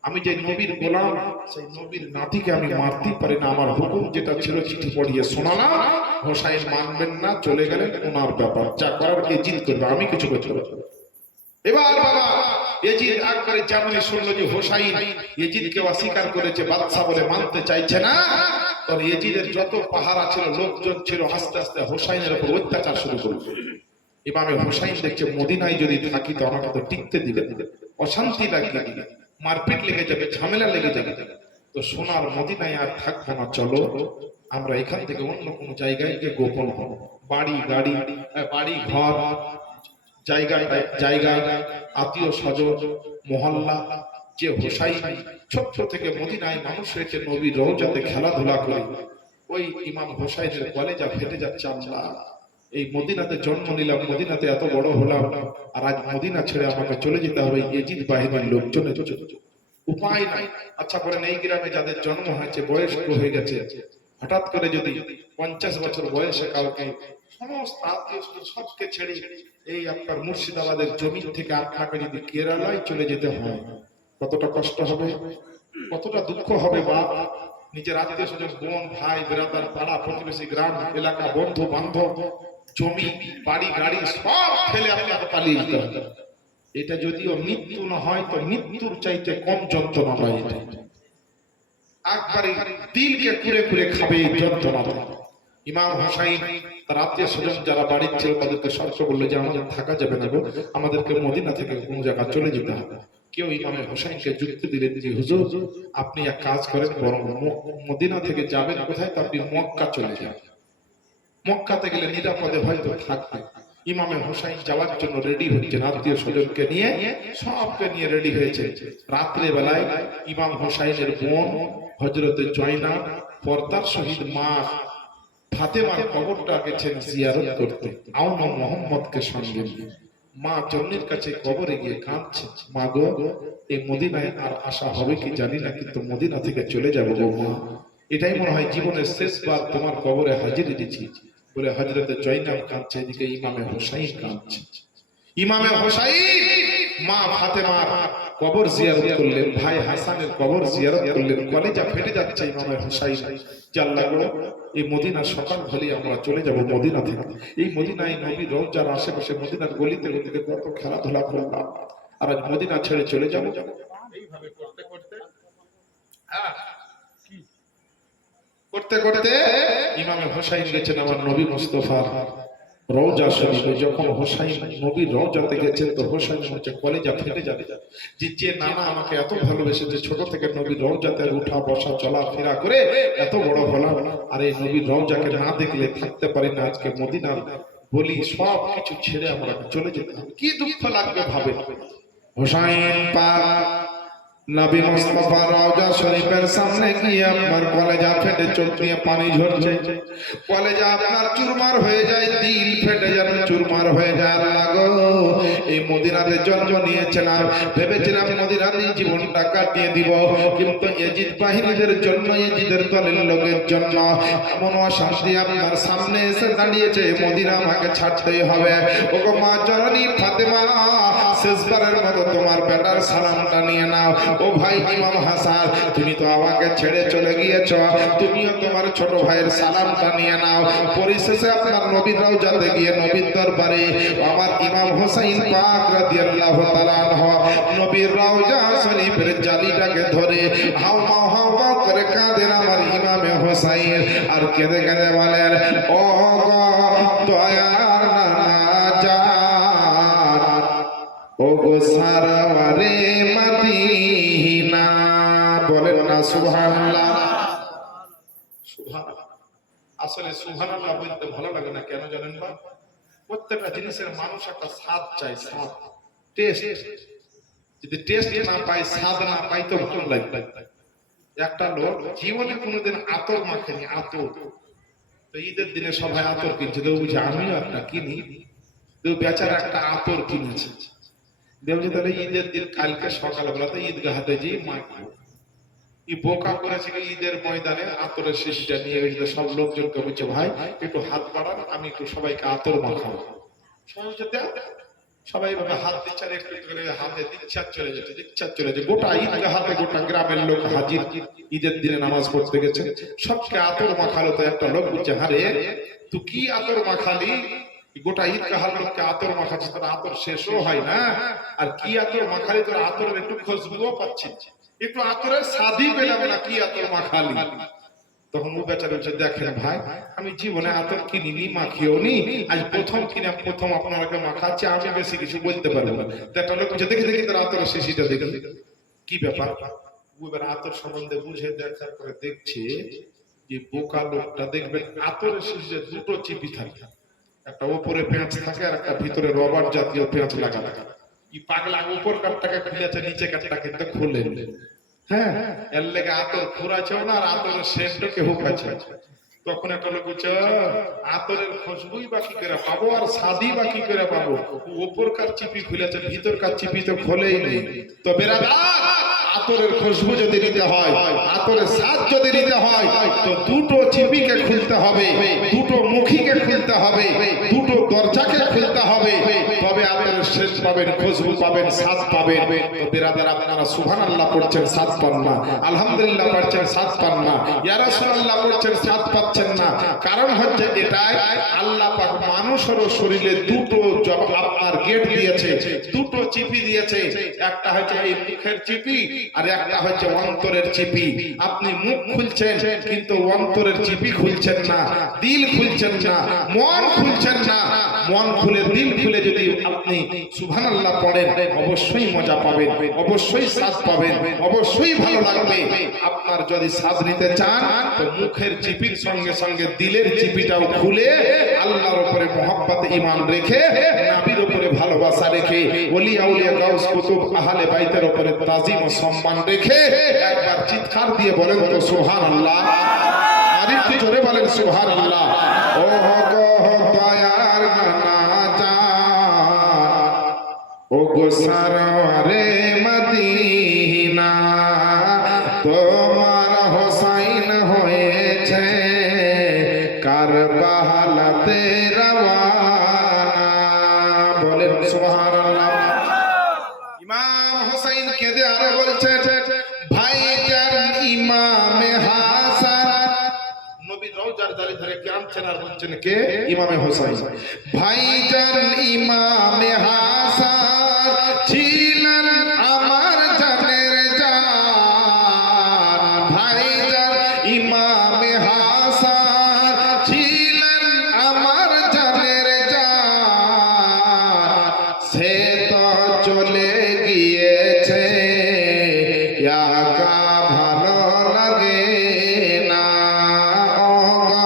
আমি যে নবীর গোলাম, সেই নবীর নাতিকে আমি মারতেই পারি না, আমার হুকুম যেটা ছিল চিঠি পড়িয়ে শোনালাম, হোসাইন মানবেন না, চলে গেলেন, ওনার ব্যাপার, যা করার এজিদ করবে, আমি কিছু করতে পারবো না। এবার বাবা এজিদ একবারে যেমনই শুনলো যে হোসাইন এজিদকে অস্বীকার করেছে, বাদশা বলে মানতে চাইছে না, তখন এজিদের যত পাহারা ছিল, লোকজন ছিল, আস্তে আস্তে হোসাইনের উপর অত্যাচার শুরু করলো। ইমামে হোসাইন দেখছে মদিনায় যদি থাকি তো আমাকে তো টিকতে দিবে, অশান্তি লাগিয়ে দিবে, মারপিট লেগে যাবে, ঝামেলা লেগে যাবে, তো সোনার মদিনায় আর থাকবো না, চলো আমরা এখান থেকে অন্য কোনো জায়গায় গিয়ে গোপন হব, বাড়ি গাড়ি, বাড়ি ঘর, জায়গা, আত্মীয় স্বজন, মহল্লা, যে হোসাইন ছোট্ট থেকে মদিনায় মানুষ হয়েছে, নবীর রওজাতে খেলাধুলা করে, ওই ইমাম হোসাইনের কলেজা ফেটে যাচ্ছে, আল্লাহ এই মদিনাতে জন্ম নিলাম, মদিনাতে এত বড় হলাম, আর আজ মদিনা ছেড়ে আমাকে চলে যেতে হবে এজিদ বাহিনীর লোকজনের, উপায় নাই। আচ্ছা বলেন, এই গ্রামে যাদের জন্ম হয়েছে, বয়স্ক হয়ে গেছে, হঠাৎ করে যদি 50 বছর বয়সে কাউকে সমস্ত আত্মীয় সবকে ছেড়ে এই আপনার মুর্শিদাবাদের জমি থেকে আপনাকে যদি কেরালায় চলে যেতে হয়, কতটা কষ্ট হবে, কতটা দুঃখ হবে। বা নিজের আত্মীয় স্বজন, বোন ভাই বেরাদার, পাড়া প্রতিবেশী, গ্রাম এলাকা, বন্ধু বান্ধব, জমি বাড়ি গাড়ি সব ফেলে আপনাকে পালিয়ে যেতে হবে। এটা যদিও মৃত্যু না হয় তো মৃত্যুর চাইতে কম যন্ত্রণা হয়, এটা একবারে দিলকে কুড়ে কুড়ে খাবে এই যন্ত্রণা। ইমাম হোসাইন তার আত্মীয় স্বজন যারা বাড়ির ছিল তাদেরকে শর্ত বললো যে আমাদের থাকা যাবে না গো, আমাদেরকে মদিনা থেকে কোনো জায়গা চলে যেতে হবে। কেউ ইমামে হোসাইনকে যুক্তি দিলেন যে হুজুর আপনি এক কাজ করেন, বরং মদিনা থেকে যাবেন কোথায়, তো আপনি মক্কা চলে যান, মক্কাতে গেলে নিরাপদে হয়তো থাকবে। ইমামে হোসাইন যাওয়ার জন্য রেডি হচ্ছেন, আত্মীয় স্বজনকে নিয়ে, সবকে নিয়ে রেডি হয়েছে। রাত্রে বেলায় ইমাম হোসাইনের বোন হযরতে জয়নাব পর্দার সহিত মা ফাতেমার কবরটা গেছেন জিয়ারত করতে, আউন মোহাম্মদকে সঙ্গে নিয়ে। মা জন্মের কাছে কবরে গিয়ে কাঁদছে, মা গো এই মদিনায় আর আশা হবে কি জানি না, কিন্তু মদিনা থেকে চলে যাবো গো মা, এটাই মনে হয় জীবনের শেষবার তোমার কবরে হাজিরি দিচ্ছি বলে হযরতে জয়নাব কাঁদছে, এদিকে ইমামে হোসাইন কাঁদছে। ইমামে হোসাইন মা ফাতেমার কবর জিয়ারত করলেন, ভাই হাসানের কবর জিয়ারত করলেন, কলেজা ফেটে যাচ্ছে ইমামে হোসাইন, আল্লাহ গো এই মদিনা সকাল হলে আমরা চলে যাব মদিনা থেকে, এই মদিনায় নবী রওজার আশেপাশে মদিনার গলিতে গলিতে কত খেলাধুলা করলাম, আর আজ মদিনা ছেড়ে চলে যাব। এইভাবে করতে করতে করতে করতে ইমামে হোসাইন গেছেন আমার নবী মুস্তাফার রওজা শরীফে। যখন হোসাইন নবীর রওজাতে গেছেন তো হোসাইন হচ্ছে কলেজা ফেটে যাবে, যে নানা আমাকে এত ভালোবেসেছে, ছোট থেকে নবীর রওজাতে উঠা বসা চলাফেরা করে এত বড় হলাম, আর এই নবীর রওজাকে না দেখলে থাকতে পারি না, আজকে মদিনার বলি সব কিছু ছেড়ে আমরা চলে যেতে হবে, কি দুঃখ লাগবে ভাবে। হোসাইন পাক নবী মুস্তাফা রওজা শরীফের সামনে গিয়ে আপনার কলেজা ফেটে চোখ দিয়ে পানি ঝরছে, কলেজা আপনার চুরমার হয়ে যায়, দিল ফেটে যেন চুরমার হয়ে যায়। আল্লাহ গো এই মদিনাতে জন্ম নিয়েছিলাম, ভেবেছিলাম মদিনাতে জীবনটা কাটিয়ে দিব, কিন্তু এজিদ বাহিনীদের জন্য, এজিদের দলের লোকের জন্য এমন অশান্তি আপনার সামনে এসে দাঁড়িয়েছে, মদিনা আমাকে ছাড়তেই হবে। ওগো মা জননী ফাতেমা, শেষবারের মতো তোমার বেটার সালামটা নিয়ে নাও। ও ভাই ইমাম হাসান, তুমি তো আমাকে ছেড়ে চলে গিয়েছ, তুমিও তোমার ছোট ভাইয়ের সালামটা নিয়ে নাও। পরিশেষে আপনার নবীর রওজাতে গিয়ে নবীর দরবারে আমার ইমাম হোসাইন পাক রাদিয়াল্লাহু তাআলা আনহু নবীর রওজা শরীফের জালিটাকে ধরে হাওমাও হাওমাও করে কাঁদেন আমার ইমামে হোসাইন, আর কেঁদে কেঁদে বলেন, ও গো দয়ার নানা জান, ও গো সারাওয়ারে মদিনা, বলেন না সুবহানাল্লাহ। সুবহানাল্লাহ, আসলে সুবহানাল্লাহ বলতে ভালো লাগে না, কেন জানেন বা? প্রত্যেকটা জিনিসের মানুষ একটা স্বাদ চাই, স্বাদ, টেস্ট। যদি টেস্ট না পাই, স্বাদ না পাই তো ভালো লাগবে। একটা লোক জীবনে কোনোদিন আতর মাখেনি, আতর। তো ঈদের দিনে সবাই আতর কিনছে, তো বুঝে আমিও একটা কিনি। তো বেচারা একটা আতর কিনেছে, দেখছি তাহলে ঈদের দিন কালকে সকালবেলাতে ঈদগাহাতে যেয়ে মাখবো। এই বোকা করেছে কি, ঈদের ময়দানে আতরের শিশিটা নিয়ে গেছিল, সব লোকজনকে বলছে ভাই একটু হাত বাড়ান, আমি একটু সবাইকে আতর মাখাবো। সবাই ভাবে হাত দিচ্ছে, আর একটু করে হাতে দিচ্ছে আর চলে যাচ্ছে, দিচ্ছে আর চলে যাচ্ছে। গোটা ঈদগাহাতে গোটা গ্রামের লোক হাজির, ঈদের দিনে নামাজ পড়তে গেছে, সবকে আতর মাখালো। তো একটা লোক বলছে, হারে তুই কি আতর মাখালি? গোটা ঈদগাহার লোককে আতর মাখাচ্ছে, তোর আতর শেষও হয় না, আর কি আতর মাখালি? তোর আতরের একটু খুশবুও পাচ্ছি, একটু আতরের স্বাদই পেলাম না, কি আতর মাখালি? তখন ও বেচারা বলছে, দেখেন ভাই, আমি জীবনে আতর কিনিনি, মাখিও নি, আজ প্রথম কিনে প্রথম আপনাকে মাখাচ্ছি, আমি বেশি কিছু বলতে পারবো না। একটা লোক বলছে, দেখি দেখি তোর আতরের শিশিটা দেখি, কি ব্যাপার? ও এবার আতর সম্বন্ধে বুঝে দেখার পরে দেখছে যে বোকা লোকটা, দেখবেন আতরের শিশিতে দুটো চিপি থাকে, একটা উপরে পেঁচ থাকে আর একটা ভিতরে রবার জাতীয় পেঁচ লাগা থাকে। এই পাগলা উপর কাঠটাকে খুলেছে, নিচে কাঠটা কিন্তু খুলে। হ্যাঁ, এর লেগে আতর ফুরাছেও না, আর আতরের শেষটা কেউ কাছে। তখন একটা লোক বলছে, আতরের খুশবুই বা কি করে পাবো, আর স্বাদই বা কি করে পাবো? উপরকার চিপি খুলেছে, ভিতরকার চিপি তো খোলেই নেই। তো বেরাদার, আতরের খুশবু যদি নিতে হয়, আতরের স্বাদ যদি নিতে হয়, তো দুটো চিপিকে খুলতে হবে, দুটো মুখীকে খুলতে হবে, দুটো দরজাকে খুলতে হবে, তবে আতরের শেষ পাবেন, খুশবু পাবেন, স্বাদ পাবেন। তো বেরাদার, আপনারা সুবহানাল্লাহ পড়ছেন, স্বাদ পান না, আলহামদুলিল্লাহ পড়ছেন, স্বাদ পান না, ইয়া রাসূলুল্লাহ পড়ছেন, স্বাদ পাচ্ছেন না। কারণ হচ্ছে এটাই, আল্লাহ পাক মানুষের শরীরে দুটো আপনার গেট দিয়েছে, দুটো চিপি দিয়েছে। একটা হচ্ছে এই মুখের চিপি, আর একটা হচ্ছে অন্তরের চিপি। আপনি মুখ খুলছেন কিন্তু অন্তরের চিপি খুলছেন না, দিল খুলছেন না, মন খুলছেন না। মন খুলে, দিল খুলে যদি আপনি সুবহানাল্লাহ পড়েন, অবশ্যই মজা পাবেন, অবশ্যই স্বাদ পাবেন, অবশ্যই ভালো লাগবে। আপনার যদি স্বাদ নিতে চান, তো মুখের চিপির সঙ্গে সঙ্গে দিলের চিপিটাও খুলে, আল্লাহর উপরে মহব্বত ঈমান রেখে, নবীর উপরে ভালোবাসা রেখে, ওলি আউলিয়া গাউস কুতুব আহলে বাইতের উপরে তাজিম ও সম্মান রেখে একবার চিৎকার দিয়ে বলেন তো সুবহানাল্লাহ। আর একটু জোরে বলেন সুবহানাল্লাহ। ও গো দয়ার নানা জান, ও গো সারওয়ারে মদিনা, তোমার হোসাইন হয়েছে কারবালাতে রওয়ানা। বলেন সুবহানাল্লাহ। ইমাম হোসাইন কেঁদে আরো বলছে, ভাইজান ইমামে হাসান, নবীর রওজার ধারে ধারে কাঁদছেন আর বলছেন, কে? ইমামে হোসাইন। ভাইজান ইমামে হাসান ছিলেন আমার জানের জান, ভাইজান ইমামে হাসান ছিলেন আমার জানের জান, সে তো চলে গিয়েছে, একা ভালো লাগে না। ও গো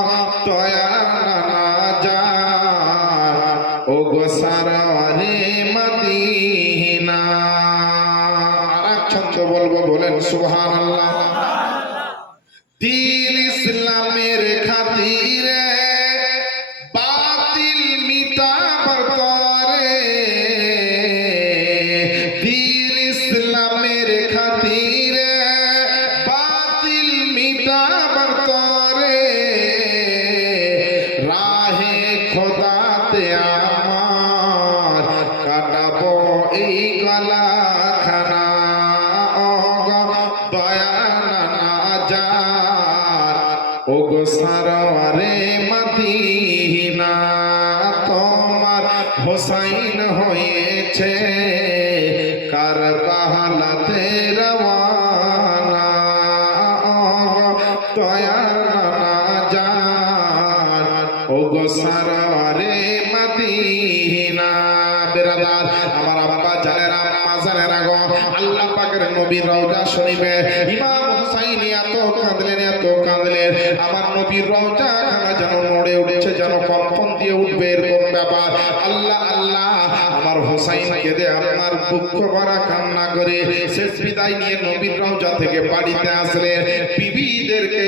দয়ার নানা জান, ও গো সারওয়ারে মদিনা। আরেক ছন্দ বলবো, বলেন সুবহানাল্লাহ। দিন ইসলামের খাতিরে বাতিল মিটাবার তরে, দিন ইসলামের খাতিরে বাতিল মিটাবার তরে, রাহে খোদাতে আমার কাটাবো এই গলাখানা। ও গো দয়া নানা জান, ও গো সারওয়ারে মদিনা, তোমার হোসাইন হয়েছে কারবালাতে রওয়ানা। ও গো দয়া নানা জান, ও গো সারওয়ারে মদিনা। বেরাদার, আমার আব্বা জানেরা, আম্মা জানেরা গো, আল্লাহ পাকের নবীর রওজা শরীফে ইমাম হুসাইন এত কাঁদলেন, এত কাঁদলেন, আমার নবীর রওজা খানা যেন নড়ে উঠছে, যেন কম্পন দিয়ে উঠবে, এরকম ব্যাপার। আল্লাহ আল্লাহ আমার হোসাইন কেঁদে আপনার দুঃখ ভরা কান্না করে শেষ বিদায় নিয়ে নবীর রওজা থেকে বাড়িতে আসলেন। বিবিদেরকে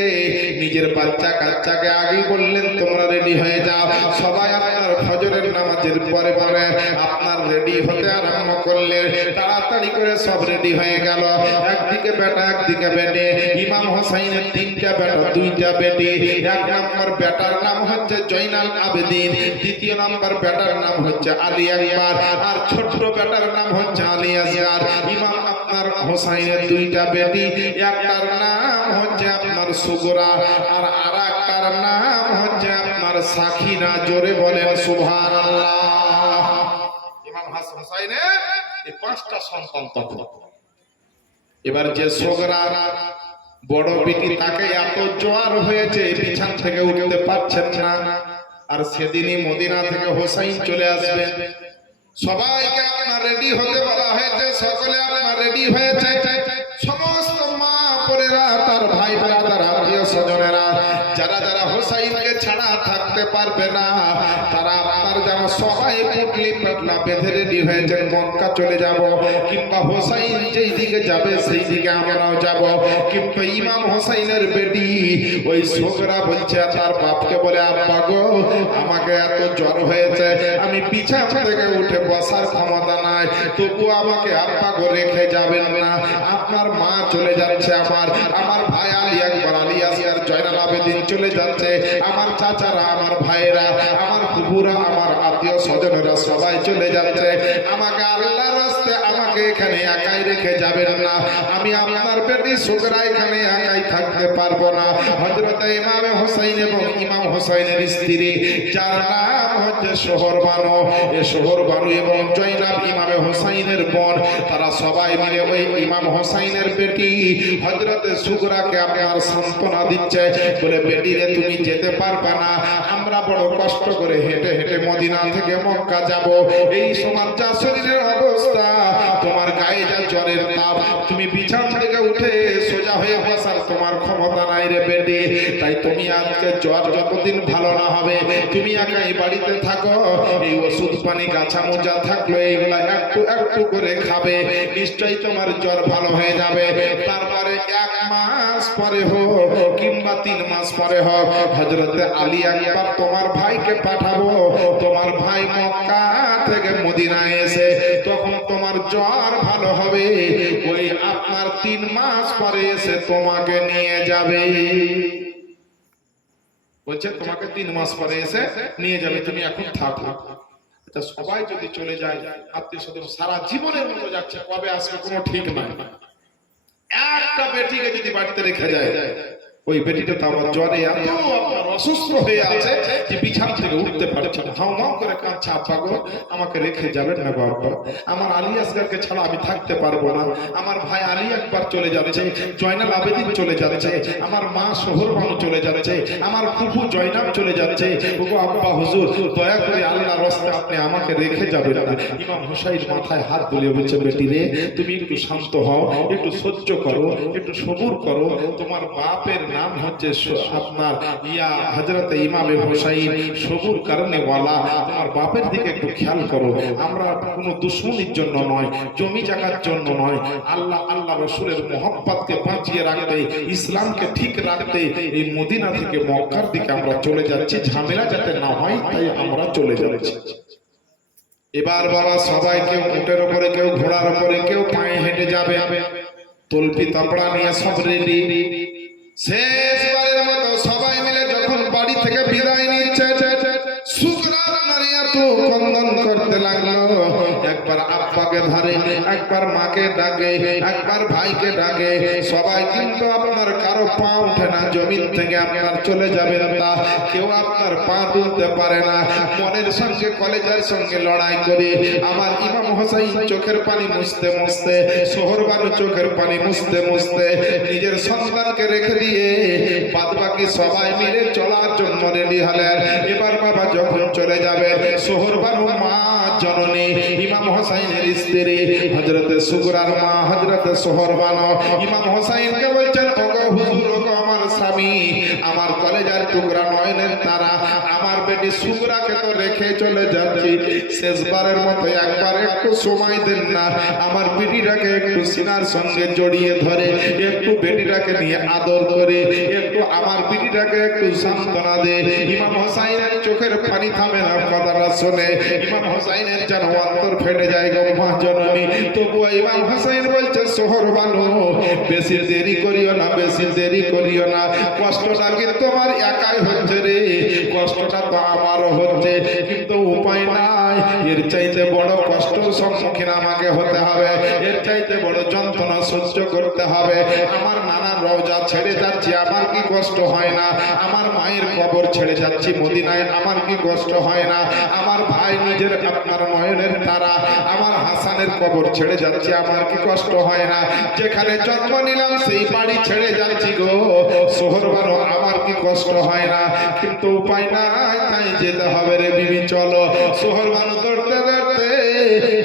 নিজের বাচ্চা কাচ্চাকে আগেই বললেন তোমরা রেডি হয়ে যাও। সবাই আপনার ফজরের নামাজের পরে পরে আপনার রেডি হতে আরম্ভ করলেন। তাড়াতাড়ি করে সব রেডি হয়ে গেল। একদিকে বেটা একদিকে বেটে। ইমাম হোসাইনের 3টা বেটা 2টা বেটি। এক নম্বর বেটার নাম হচ্ছে জয়নাল আবেদিন, দ্বিতীয় নম্বর বেটার নাম হচ্ছে আলী আকবর, আর ছোট্ট বেটার নাম হচ্ছে আলী আসগার। ইমাম আপনার হোসাইনের 2টা বেটি, একটার নাম হচ্ছে আপনার সুগরা আর আরেকটার নাম হচ্ছে আপনার সাকিনা। জোরে বলেন সুবহানাল্লাহ। ইমাম হোসাইনের এই 5টা সন্তান তখন। এবার যে সুগরা বড় বেটি, তাকে এত জ্বর হয়েছে বিছান থেকে উঠতে পারছেন না। আর সেদিনই মদিনা থেকে হোসাইন চলে আসবে। সবাইকে আপনার রেডি হতে বলা হয়েছে, সকলে আপনার রেডি হয়েছে। সমস্ত মা বোনেরা, তার ভাই ব্রাদার, আত্মীয় স্বজনেরা, যারা যারা হোসাইনকে ছাড়া থাকতে পারবে না, তারা আপনার যারা সবাই পুটলি পাতলা বেঁধে রেডি হয়েছেন মক্কা চলে যাব। কিংবা হোসাইন যেই দিকে যাবে সেই দিকে আমরাও যাব। কিন্তু ইমাম হোসাইনের বেটি ওই ছোকরা বলছে তার বাপকে বলে, আব্বা গো, আমাকে এত জ্বর হয়েছে, আমি বিছানা থেকে উঠে বসার ক্ষমতা নাই, তবু আমাকে আব্বা গো রেখে যাবেন না। আপনার মা চলে যাচ্ছে, আমার ভাই আলী আকবর, আলী আসগার, জয়নাল আবেদিন চলে যাচ্ছে, আমার চাচারা, আমার ভাইয়েরা, আমার ফুফুরা, আমার আত্মীয় স্বজনেরা সবাই চলে যাচ্ছে। আমাকে আল্লাহর রাস্তায় আমাকে এখানে একাই রেখে যাবেন না। আমি আপনার বেটি সুগরা এখানে একাই থাকতে পারবো না। হযরত ইমাম হোসাইন এবং ইমাম হোসাইনের স্ত্রী, যার নাম হচ্ছে সোহরবানু, এই সোহরবানু এবং জয়নাব ইমাম হোসাইনের বোন, তারা সবাই মিলে ওই ইমাম হোসাইনের বেটি হযরত সুগরাকে আপনার সান্ত্বনা দিচ্ছে, বলে বেটি রে তুমি যেতে পারবা না, আমরা বড় কষ্ট করে হেঁটে হেঁটে মদিনা থেকে মক্কা যাব। এই সময় যা শরীরের অবস্থা, তোমার গায়ে যা জ্বরের তাপ, তুমি বিছানা থেকে উঠে সোজা হয়ে বসার তোমার ক্ষমতা নাই রে বেটি। তাই তুমি আজকে জ্বর যতদিন ভালো না হবে, তুমি একাই বাড়িতে থাকো। এই ওষুধ পানি গাছা মোজা থাকলো, এইগুলা একটু একটু করে খাবে, নিশ্চয়ই তোমার জ্বর ভালো হয়ে যাবে। তারপরে 1 মাস পরে হোক কিংবা 3 মাস পরে হোক, হযরতে আলী আকবর তোমার ভাইকে পাঠাবো। তোমার ভাই মক্কা থেকে মদিনায় এসে তখন তোমার জ্বর ভালো হবে, ওই আপনার 3 মাস পরে এসে তোমাকে নিয়ে যাবে। বলছে তোমাকে 3 মাস পরে এসে নিয়ে যাবে, তুমি এখন থাকো। আচ্ছা, সবাই যদি চলে যায়, আত্মীয় স্বজন সারা জীবনের মতো যাচ্ছে, কবে আসবে কোনো ঠিক নাই। একটা বেটিকে যদি বাড়িতে রেখে যায়, ওই বেটিটা তো আমার জ্বরে এত আপনার অসুস্থ হয়ে আছে যে বিছানা থেকে উঠতে পারছে না, হাউ হাউ করে কাঁদছে, আব্বা গো আমাকে রেখে যাবেন না বাবা, আমার আলী আসগারকে ছাড়া আমি থাকতে পারবো না, আমার ভাই আলী আকবর চলে যাচ্ছে, জয়নাল আবেদিন চলে যাচ্ছে, আমার মা সোহরবানু চলে যাচ্ছে, আমার ফুফু জয়নাব চলে যাচ্ছে, ওগো আব্বা হুজুর দয়া করে আল্লাহর রাস্তায় আপনি আমাকে রেখে যাবেন না। ইমাম হোসাইন মাথায় হাত বুলিয়ে বলছে, বেটি রে তুমি একটু শান্ত হও, একটু সহ্য করো, একটু সবুর করো, তোমার বাপের নাম হচ্ছে আপনার হযরত ইমাম হোসাইন, সবুর কারণে ওয়ালা, তোমার বাপের দিকে একটু খেয়াল করো। আমরা কোনো দুশমনির জন্য নয়, জমি জায়গার জন্য নয়, আল্লাহ আল্লাহ রাসূলের মহব্বতকে বাঁচিয়ে রাখতে, ইসলামকে ঠিক রাখতে এই মদিনা থেকে মক্কার দিকে আমরা চলে যাচ্ছি, ঝামেলা যাতে না হয় তাই আমরা চলে যাচ্ছি। এবার বাবা সবাই, কেউ উটের উপরে, কেউ ঘোড়ার উপরে, কেউ পায়ে হেঁটে যাবে, তলপি তাপড়া নিয়ে সব রেডি। শেষবারের মতো সবাই মিলে যখন বাড়ি থেকে বিদায় নিচ্ছে, সুগরা নারিয়া তো কন্দন করতে লাগলো। একবার আব্বাকে ধরে, একবার মাকে ডাকে, একবার ভাইকে ডাকে। সবাই কিন্তু আপনার কারো পা ওঠে না, জমিন থেকে আপনার চলে যাবেন তা কেউ আপনার পা তুলতে পারে না। মনের সঙ্গে কলেজের সঙ্গে লড়াই করে আমার ইমাম হোসাইন চোখের পানি মুছতে মুছতে, সোহরবানু চোখের পানি মুছতে মুছতে নিজের সন্তানকে রেখে দিয়ে বাদবাকি সবাই মিলে চলার জন্য রেডি হলেন। এবার বাবা যখন চলে যাবে, সোহরবানু মা জননী ইমাম হোসাইনের স্ত্রী হযরত সুগরার মা হযরত সোহরবানু ইমাম হোসাইনকে বলছেন, ওগো হুজুর, ওগো আমার স্বামী, আমার আমার কলেজার টুকরা নয়নের তারা আমার বেটি সুগরাকে তো রেখে চলে যাচ্ছি, শেষবারের মতো একবার একটু সময় দেন না, আমার বেটিটাকে একটু সিনার সঙ্গে জড়িয়ে ধরে একটু বেটিটাকে নিয়ে আদর করে একটু আমার বেটিটাকে একটু সান্ত্বনা দে। ইমাম হোসাইনের চোখের পানি থামে না কথাটা শুনে, ইমাম হোসাইনের যেন অন্তর ফেটে যায় গো মা জননী। তবুও ইমাম হোসাইন বলছে শহর বানো, বেশি দেরি করিও না, বেশি দেরি করিও না, কষ্টটা কিন্তু তোমার একাই হচ্ছে রে, কষ্টটা তো আমারও হচ্ছে, কিন্তু উপায় নাই, এর চাইতে বড় কষ্টের সম্মুখীন আমাকে হতে হবে, এর চাইতে বড় যন্ত্রণা সহ্য করতে হবে। আমার নানার রওজা ছেড়ে যাচ্ছি, আমার কি কষ্ট হয় না? আমার মায়ের কবর ছেড়ে যাচ্ছি মদিনায়, আমার কি কষ্ট হয় না? আমার ভাই নিজের আপনার নয়নের তারা আমার হাসানের কবর ছেড়ে যাচ্ছি, আমার কি কষ্ট হয় না? যেখানে জন্ম নিলাম সেই বাড়ি ছেড়ে যাচ্ছি গো শহর বানো, আমার কি কষ্ট হয় না? কিন্তু উপায় নাই, তাই যেতে হবে রে বিবি, চলো। শহর বানো দৌড়তে দৌড়তে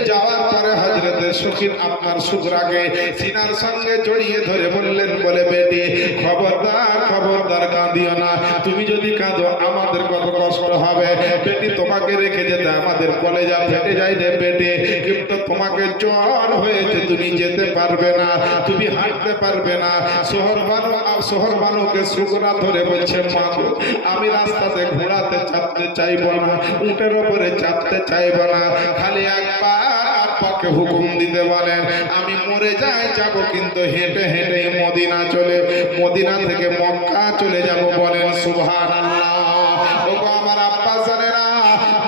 যাওয়ার পরে হযরতে শকির আপনার সুগরাকে সিনার সঙ্গে জড়িয়ে ধরে বললেন, বলে বেটি খবরদার খবরদার কাঁদিও না, তুমি যদি কাঁদো আমাদের কত কষ্ট হবে বেটি, তোমাকে রেখে যেতে আমাদের কলেজা ফেটে যায় রে বেটি, কিন্তু তোমাকে জ্বর হয়েছে, তুমি যেতে পারবে না, তুমি হাঁটতে পারবে না। শহর বানুকে সুগরা ধরে বলছে, মা গো, আমি রাস্তাতে ঘোড়াতে চাপতে চাইব না, উটের ওপরে চাপতে চাইব না, খালি একবার আব্বাকে হুকুম দিতে বলেন, আমি মরে যাই যাব, কিন্তু হেঁটে হেঁটে মদিনা থেকে মক্কা চলে যাব, বলেন সুবহানাল্লাহ। ওগো আমার আব্বা জানেরা,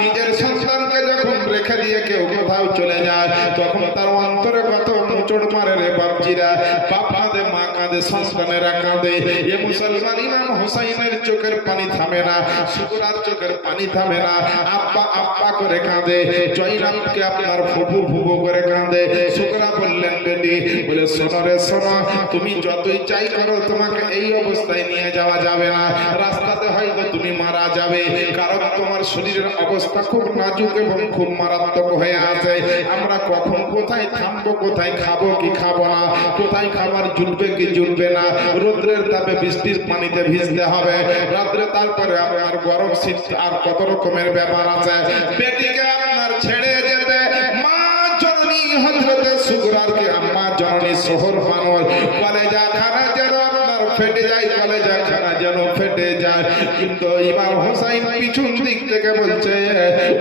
নিজের সন্তানকে যখন রেখে দিয়ে কেউ কোথাও চলে যায় তখন তার অন্তরে কত মুচড় মারে রে বাপজিরা, বাপ কাঁদে, মা কাঁদে, সন্তানেরা কাঁদে। এ মুসলমান ইমাম হোসাইনের চোখের পানি থামে না, সুগরার চোখের পানি থামে না, আব্বা আব্বা করে কাঁদে, জয়নাবকে আপনার ফুফু ফুফু করে কাঁদে। সুগরা বললেন, বেটি বলে শোনো রে শোনো, তুমি যতই চাই করো তোমাকে এই অবস্থায় নিয়ে যাওয়া যাবে না, রাস্তাতে হয়তো তুমি মারা যাবে, কারণ তোমার শরীরের অবস্থা খুব নাজুক এবং খুব মারাত্মক হয়ে আছে। আমরা কখন কোথায় থামবো, কোথায় খাবো কি খাবো না, কোথায় খাবার জুটবে কি জুটবে না, রোদ্রের তাপে বৃষ্টির পানিতে ভিজতে হবে রাত্রে, তারপরে আপনার গরম শীত আর কত রকমের ব্যাপার আছে। বেটিকে আপনার ছেড়ে যেতে মা জননী হযরতে সুগরারকে আম্মা জননী শহর বানর কলেজা খানা যেন আপনার ফেটে যায়, কলেজা খানা যেন ফেটে যায়, কিন্তু ইমাম হোসাইন পিছন দিক থেকে বলছে,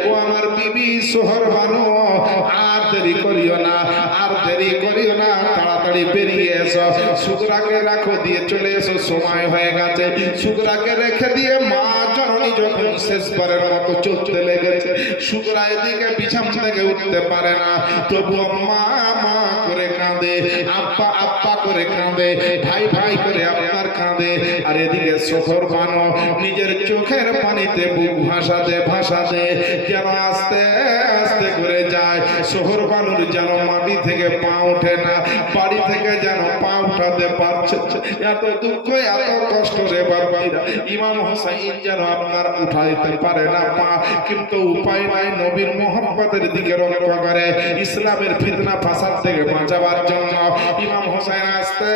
ও আমার বিবি শহর বানো, আর দেরি করিও না, আর দেরি করিও না, তাড়াতাড়ি বেরিয়ে এসো, সুগরাকে রাখো দিয়ে চলে এসো, সময় হয়ে গেছে। সুগরাকে রেখে দিয়ে মা জননী যখন শেষবারের মতো চলতে লেগেছে, সুগরা এদিকে বিছানা থেকে উঠতে পারে না, তবুও মা মা করে কাঁদে, আব্বা আব্বা করে কাঁদে, ভাই ভাই করে আপনার কাঁদে, আর এদিকে শহর বানো নিজের চোখের পানিতে বুক ভাসাতে ভাসাতে যেন আস্তে আস্তে করে যায়। শহর বানুর যেন মাটি থেকে পা ওঠে না, বাড়ি থেকে যেন পা উঠাতে পারছে, এত দুঃখ এত কষ্ট রে বাবাইরা। ইমাম হোসাইন যেন আপনার উঠাইতে পারে না পা, কিন্তু উপায় নাই, নবীর মোহাম্মদের দিকে রক্ষা করে, ইসলামের ফিতনা ফাসাদ থেকে বাঁচাবার জন্য ইমাম হোসাইন আস্তে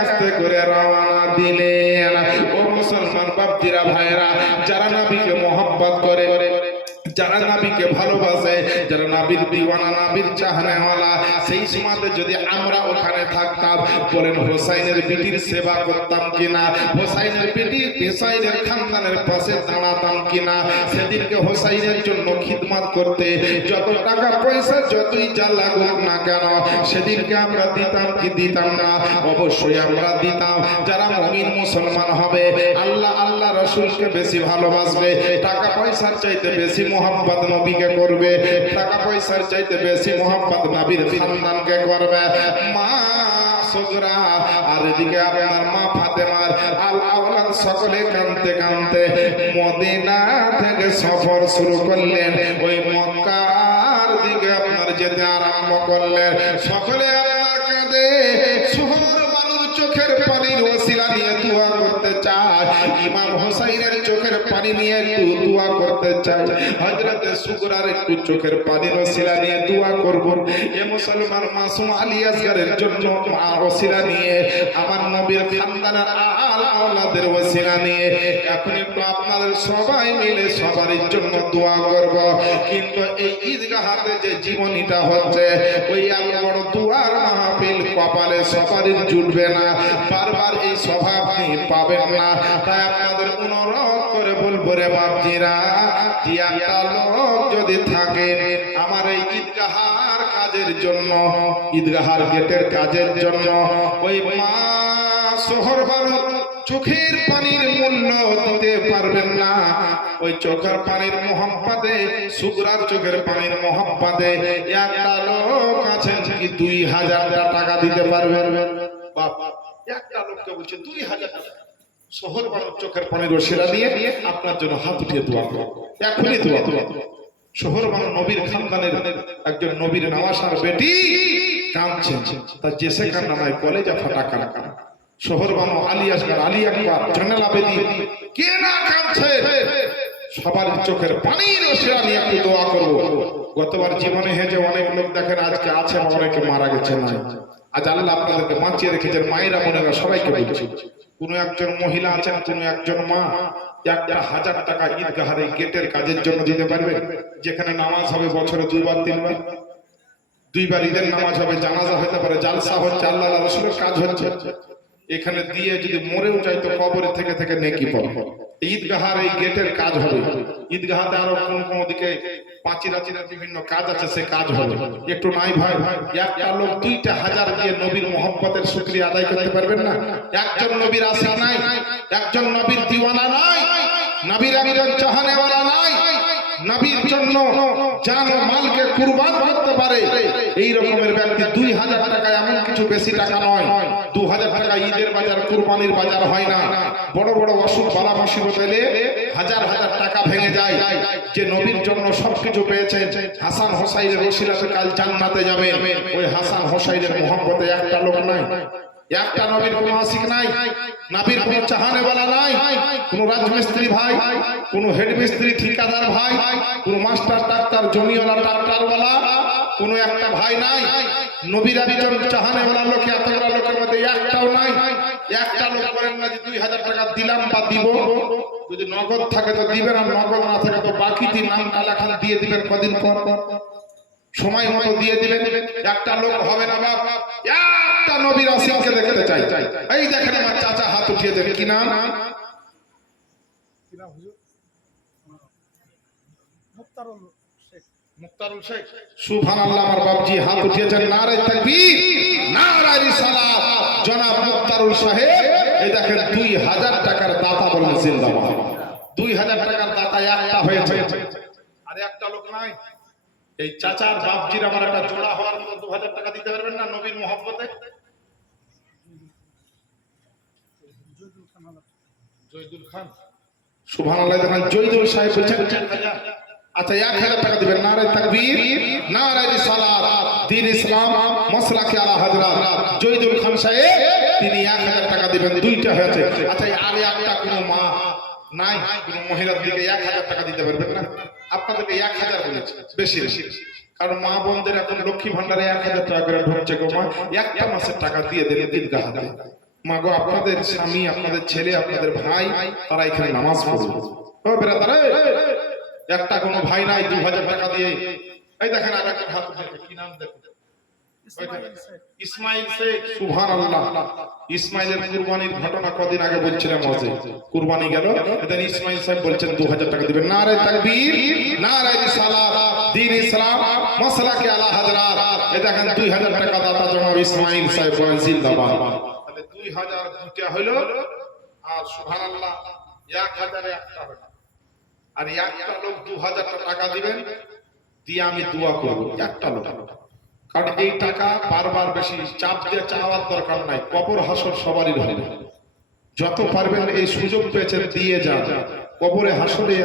আস্তে করে রওনা দিলেন। ও মুসলমান বাপজিরা ভাইরা, যারা নবীকে মোহাম্মত করে, যারা নবীকে ভালোবাসে, যারা নবীর দিওয়ানা, নবীর চাহনেওয়ালা, সেই সময়তে যদি আমরা ওখানে থাকতাম, বলেন হোসাইনের বিটির সেবা করতাম কিনা, হোসাইনের বিটি হোসাইনের খানদানের পাশে দাঁড়াতাম কিনা, সেদিনকে হোসাইনের জন্য খিদমত করতে যত টাকা পয়সা যতই যা লাগুক না কেন, সেদিনকে আমরা দিতাম কি দিতাম না? অবশ্যই আমরা দিতাম। যারা মুমিন মুসলমান হবে, আল্লাহ আল্লাহ রাসূলকে বেশি ভালোবাসবে, টাকা পয়সার চাইতে বেশি মোহাম্মত নবীকে করবে, টাকা পয়সার চাইতে বেশি মোহাম্মত নবীর খানদানকে করবে। মা সুগরা আর এদিকে আপনার মা ফাতেমার আল আওলাদ সকলে কাঁদতে কাঁদতে মদিনা থেকে সফর শুরু করলেন, ওই মক্কার দিকে আপনার যেতে আরম্ভ করলেন। সকলে আপনার কাঁদে, শহর মানুষ চোখের পানির ওসিলা নিয়ে দোয়া করতে চাই, ইমাম হোসাইনের চোখের পানি নিয়ে একটু দোয়া করতে চাই, হযরত সুগরার একটু চোখের পানির ওসিলা নিয়ে দোয়া করব, এ মুসলমান মাসুম আলী আসগরের জন্য ওসিলা নিয়ে, আমার নবীর খানদানের আল আওলাদের ওসিলা নিয়ে এখন একটু আপনাদের সবাই মিলে সবার জন্য দোয়া করব। কিন্তু এই ঈদগাহতে যে জীবনীটা হচ্ছে ওই এত বড় দুয়ার মাহফিল কপালে সবারই জুটবে না, বারবার এই সভা আপনি পাবেন না। তাই আপনাদের অনুরোধ করে বলবো রে বাপজিরা, যে একটা লোক যদি থাকে আমার এই ঈদগাহার কাজের জন্য, ঈদগাহার গেটের কাজের জন্য, ওই মা শহর বানু চোখের পানির মূল্য দিতে পারবেন না, ওই চোখের পানির মোহাম্মদে, সুগরার চোখের পানির মোহাম্মদে একটা লোক আছেন কি 2000 টাকা দিতে পারবেন? বাপ, একটা লোককে বলছে 2000 টাকা, শহর বানুর চোখের পানির ওসিলা দিয়ে আপনার জন্য হাত উঠিয়ে দোয়া করো, এখনই দোয়া করো। শহর বানু নবীর খানদানের একজন নবীর নওয়াসার বেটি কাঁদছেন, তার জেসে কান্না নাই, কলেজা ফাটা কান্না। শহর বানু আলী আসগর, আলী আকবর, জয়নাল আবেদীন, কে না কাঁদছে? সবার চোখের পানির ওসিলা নিয়ে একটু দোয়া করব। গতবার জীবনে হেজে অনেক লোক দেখেন আজকে আছে, অনেকে মারা গেছে নাই। আজ আল্লাহ আপনাদেরকে বাঁচিয়ে রেখেছেন, মায়েরা বোনেরা সবাইকে বলছি, কোন একজন মহিলা আছেন, কোন একজন মা 1000 টাকা ঈদগাহের এই গেটের কাজের জন্য দিতে পারবে? যেখানে নামাজ হবে বছরে 2বার 3বার, 2বার ঈদের নামাজ হবে, জানাজা হতে পারে, জালসা হচ্ছে, আল্লাহ রাসূলের কাজ হচ্ছে, এখানে দিয়ে যদি মরেও যায় তো কবরে থেকে থেকে নেকি পাবে। ঈদগাহের এই গেটের কাজ হবে, ঈদগাহতে আরো কোন দিকে পাঁচিরাচিরা বিভিন্ন কাজ আছে, সে কাজ হবে। একটু নাই ভাই, একটা লোক 2টা হাজার দিয়ে নবীর মোহাম্মতের শুকরিয়া আদায় করতে পারবেন না? একজন নবীর আশিক নাই, একজন নবীর দিওয়ানা নাই, নবীর একজন চাহনেওয়ালা নাই, নবীর জন্য জান ও মালকে কুরবান করতে পারে এই রকমের ব্যক্তি 2000 টাকা, এমন কিছু বেশি টাকা নয়, 2000 টাকা ঈদের বাজার, কুরবানির বাজার হয় না। বড় বড় অসুখ বালা মুসিবত এলে হাজার হাজার টাকা ভেঙে যায়। যে নবীর জন্য সবকিছু পেয়েছেন, হাসান হোসাইনের ওসিলাতে কাল জান্নাতে যাবেন, ওই হাসান হোসাইনের মোহাম্মতে একটা লোক নাই, একটা নবীর কোন আশিক নাই, নবীর কোন চাহনেওয়ালা নাই, কোন রাজমিস্ত্রি ভাই, কোন হেডমিস্ত্রি ঠিকাদার ভাই, কোন মাস্টার ডাক্তার জমিওয়ালা ট্রাক্টরওয়ালা কোন একটা ভাই নাই। নবীর একজন চাহনেওয়ালা লোক এতগুলো লোকের মধ্যে একটাও নাই। একটা লোক বলেন না যে 2000 টাকা দিলাম বা দিব, যদি নগদ থাকে তো দিবেন, আর নগদ না থাকে তো বাকিতে নামটা লেখা দিয়ে দিবেন, কদিন পর সময় মতো দিয়ে দিবেন। একটা লোক হবে না বাপ, একটা নবীর আশিককে দেখতে চাই। এই দেখেন আমার চাচা হাত উঠিয়েছেন, কি নাম? মুক্তারুল শেখ। সুবহানাল্লাহ, আমার বাপজি হাত উঠিয়েছেন। নারে তাকবীর, নারে রিসালাত। জনাব মুক্তারুল সাহেব, এই দেখেন 2000 টাকার দাতা, বলেন জিন্দাবাদ। 2000 টাকার দাতা একটা হয়েছে, আর একটা লোক নাই। এই চাচার বাপজির আমার একটা জোড়া হওয়ার মতো 2000 টাকা দিতে পারবেন না নবীর মোহাম্মতে? জয়দুল খান, সুবহানাল্লাহ। দেখেন জয়দুল সাহেব বলছেন 1000। আচ্ছা 1000 টাকা দিবেন। নারে তাকবীর, নারে রিসালাত, দ্বীন ইসলাম, মাসলাকে আলা হযরত জয়দুল খান সাহেব, তিনি 1000 টাকা দিবেন। 2টা হয়েছে। আচ্ছা আর একটা কোন মা নাই, কোন মহিলার দিকে 1000 টাকা দিতে পারবেন না? আপনাদেরকে 1000 বলেছে, বেশি বেশি, কারণ মা বোনদের এখন লক্ষ্মী ভান্ডারে 1000 টাকা করে ঢুকছে গো মা, একটা মাসের টাকা দিয়ে দেবে ঈদগাহতে। মা গো, আপনাদের স্বামী, আপনাদের ছেলে, আপনাদের ভাই, তারা এখানে নামাজ পড়বে। ও বেরাদার, একটা কোনো ভাই নাই 2000 টাকা দিয়ে। এই দেখেন আর একটা হাত উঠেছে, কি নাম দেখুন? ইসমাইল শেখ। সুবহানাল্লাহ। ইসমাইলের কুরবানির ঘটনা কদিন আগে বলছিলাম, কুরবানি গেল, এদের ইসমাইল সাহেব বলছেন 2000 টাকা দিবেন। নারে তাকবীর, নারে রিসালাত, দ্বীন ইসলাম, মাসলাকে আলা হযরত। এই দেখেন 2000 টাকা দাতা জনাব ইসমাইল সাহেব, বলেন জিন্দাবাদ। তাহলে 2000 দুটা হলো, আর সুবহানাল্লাহ 1000 একটা হলো। আর একটা লোক 2000 টাকা দিবেন, দিয়ে আমি দোয়া করব একটা লোক। কারণ এই টাকা বারবার বেশি চাপ দিয়ে চাওয়ার দরকার নাই, কবর হাসর সবারই হবে। যত পারবেন এই সুযোগ পেয়েছেন দিয়ে যান, কবরে হাসরে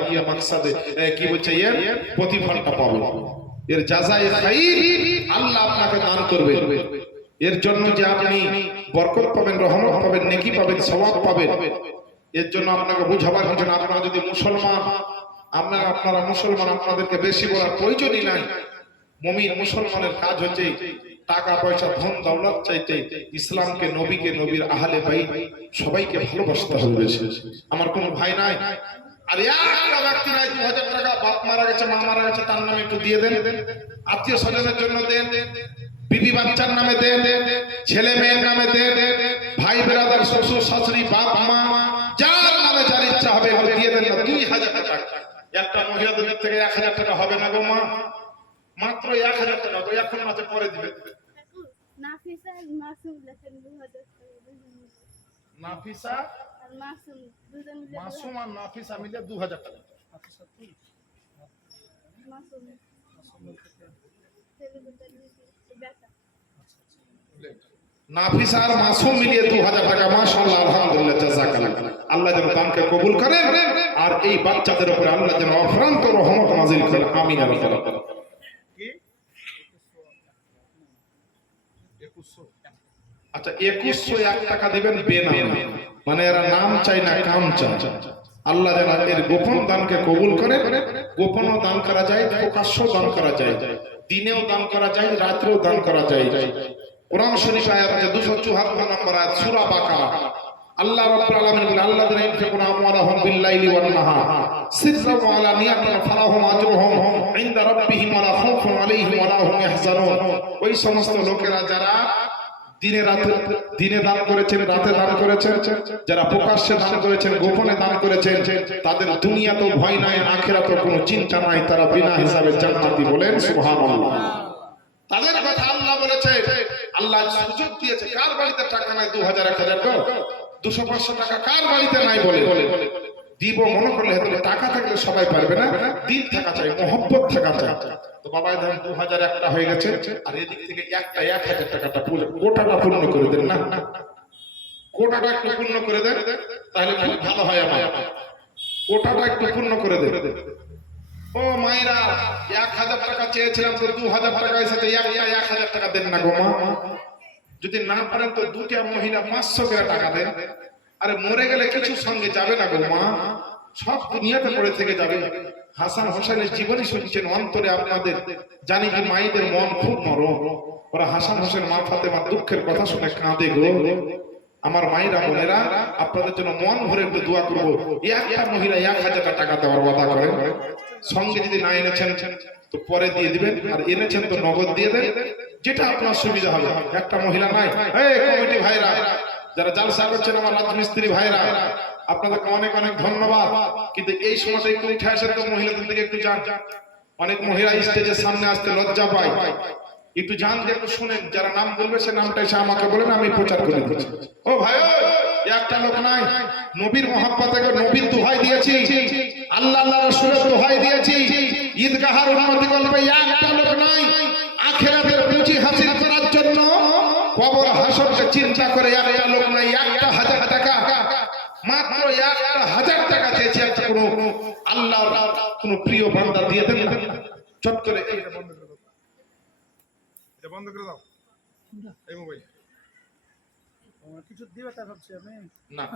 আপনি মাকসাদে কি বলছে এর প্রতিফলটা পাবেন, এর জাযায়ে খাইর আল্লাহ আপনাকে দান করবে। এর জন্য যে আপনি বরকত পাবেন, রহমত পাবেন, নেকি পাবেন, সওয়াব পাবেন, এর জন্য আপনাকে বুঝাবার কিছু না। আপনারা যদি মুসলমান, আপনারা মুসলমান, আপনাদেরকে বেশি বলার প্রয়োজনই নাই। মুমিন মুসলমানের কাজ হচ্ছে টাকা পয়সা ধন দৌলত চাইতে ইসলামকে, নবীকে, নবীর আহলে বাইত সবাইকে ভালোবাসতে হবে। আমার কোনো ভাই নাই, আর একটা ব্যক্তি নাই 2000 টাকা বাপ মারা গেছে, মা মারা গেছে, তার নামে একটু দিয়ে দেন, আত্মীয় স্বজনের জন্য দেন, বিবি বাচ্চার নামে দেন, ছেলে মেয়ের নামে দেন, ভাই বেরাদার, শ্বশুর শাশুড়ি, বাপ মা, যার নামে যার ইচ্ছা হবে দিয়ে দেন না। 2000 টাকা একটা মহিলাদের থেকে 1000 টাকা হবে না গো মা, মাত্র 1000 টাকা। তো এখন মাঝে পরে দিবে। নাফিসা আর মাসুম লেখেন 2000 টাকা দুজন। নাফিসা আর মাসুম দুজন মিলে মাসুম আর নাফিসা মিলে 2000 টাকা। মাসুম ছেলেটা বেটা। নাফিসা আর মাসুম মিলিয়ে 2000 টাকা। মাশাআল্লাহ, আলহামদুলিল্লাহ, জাযাকাল্লাহ। আল্লাহ যেন দানকে কবুল করেন আর এই বাচ্চাদের উপরে আল্লাহ যেন অফুরন্ত রহমত নাযিল করেন। আমিন ইয়া রাব্বাল আলামিন। আচ্ছা, 2101 টাকা দিবেন বেনামে, মানে এরা নাম চাই না, কাম চায়। আল্লাহ যেন এর গোপন দানকে কবুল করে। গোপনও দান করা যায়, প্রকাশ্য দান করা যায়, দিনেও দান করা যায়, রাত্রেও দান করা যায়। কোরআন শরীফ আয়াত আছে 274 নম্বর আয়াত, সূরা বাকারা। আল্লাহ রাব্বুল আলামিন বলেন, আল্লাযীনা ইনফিকুনা আমওয়ালাহুম বিল-লাইলি ওয়ান-নাহার সিররান ওয়া আলানিয়াতান ফালাহুম আজরুহুম ইনদা রাব্বিহিম ওয়া লা খাউফুন আলাইহিম ওয়া লা হুম ইয়াহজানুন। ওই সমস্ত লোকেরা যারা দিনে দান করেছেন, রাতে দান করেছেন, যারা প্রকাশ্যে দান করেছেন, গোপনে দান করেছেন, তাদের দুনিয়াতেও ভয় নাই, আখিরাতেও কোনো চিন্তা নাই, তারা বিনা হিসাবে জান্নাতি। বলেন সুবহানাল্লাহ। তাদের কথা আল্লাহ বলেছে। আল্লাহ সুযোগ দিয়েছে। কার বাড়িতে টাকা নাই? 2000 1000 তো 200 500 টাকা কার বাড়িতে নাই? বলে দিব মনে করলে হয়তো টাকা থাকলে সবাই পারবে না, দিল থাকা চাই, মহব্বত থাকা চাই। তো বাবা ধরেন 2000 একটা হয়ে গেছে, আর এদিক থেকে একটা 1000 টাকাটা পুরো কোটাটা পূর্ণ করে দেন না, কোটাটা একটু পূর্ণ করে দেন, তাহলে খুব ভালো হয়। আমার কোটাটা একটু পূর্ণ করে দেন। ও মায়েরা, 1000 টাকা চেয়েছিলাম তো 2000 টাকা এসেছে, 1000 টাকা দেন না গো মা। যদি না পারেন তো দুটা মহিলা 500 করে টাকা দেন। আরে মরে গেলে কিছু সঙ্গে যাবে না গো মা, সব দুনিয়াতে পড়ে থেকে যাবে। হাসান হোসেনের জীবনী শুনছেন, অন্তরে আপনাদের জানি কি মায়েদের মন খুব নরম। ওরা হাসান হোসেন মা ফাতেমার দুঃখের কথা শুনে কাঁদে গো। আমার মায়েরা বোনেরা, আপনাদের জন্য মন ভরে একটু দোয়া করবো। একটা মহিলা 1000 টাকা দেওয়ার ওয়াদা করেন, সঙ্গে যদি না এনেছেন তো পরে দিয়ে দিবেন, আর এনেছেন তো নগদ দিয়ে দেন, যেটা আপনার সুবিধা হবে। একটা মহিলা নাই, এই কমিটি ভাইরা যারা জালসা করছেন, আমার রাজমিস্ত্রি ভাইরা, আপনাদেরকে অনেক অনেক ধন্যবাদ। কিন্তু এই সময়টা একটু উঠে আসেন তো, মহিলাদের দিকে একটু যান। অনেক মহিলা স্টেজের সামনে আসতে লজ্জা পায়, একটু জান, একটু শুনেন। যারা নাম বলবে সে নামটা এসে আমাকে বলেন, আমি প্রচার করে দিচ্ছি। ও ভাই, একটা লোক নাই, নবীর মহব্বতে নবীর দোহাই দিয়েছি, আল্লাহ আল্লাহ রাসূলের দোহাই দিয়েছি, ঈদগাহের উন্নতি করবে। একটা লোক নাই আখিরাতের পুঁজি হাসিল করার জন্য কবর হাসরকে চিন্তা করে, একটা লোক নাই। 1000 টাকা, মাত্র 1000 টাকা চেয়েছি, একটা কোনো আল্লাহর কোনো প্রিয় বান্দা দিয়ে দেন না, চট করে। এটা বন্ধ করে দাও, এই মোবাইল কিছু দিবে তা ভাবছি আমি না।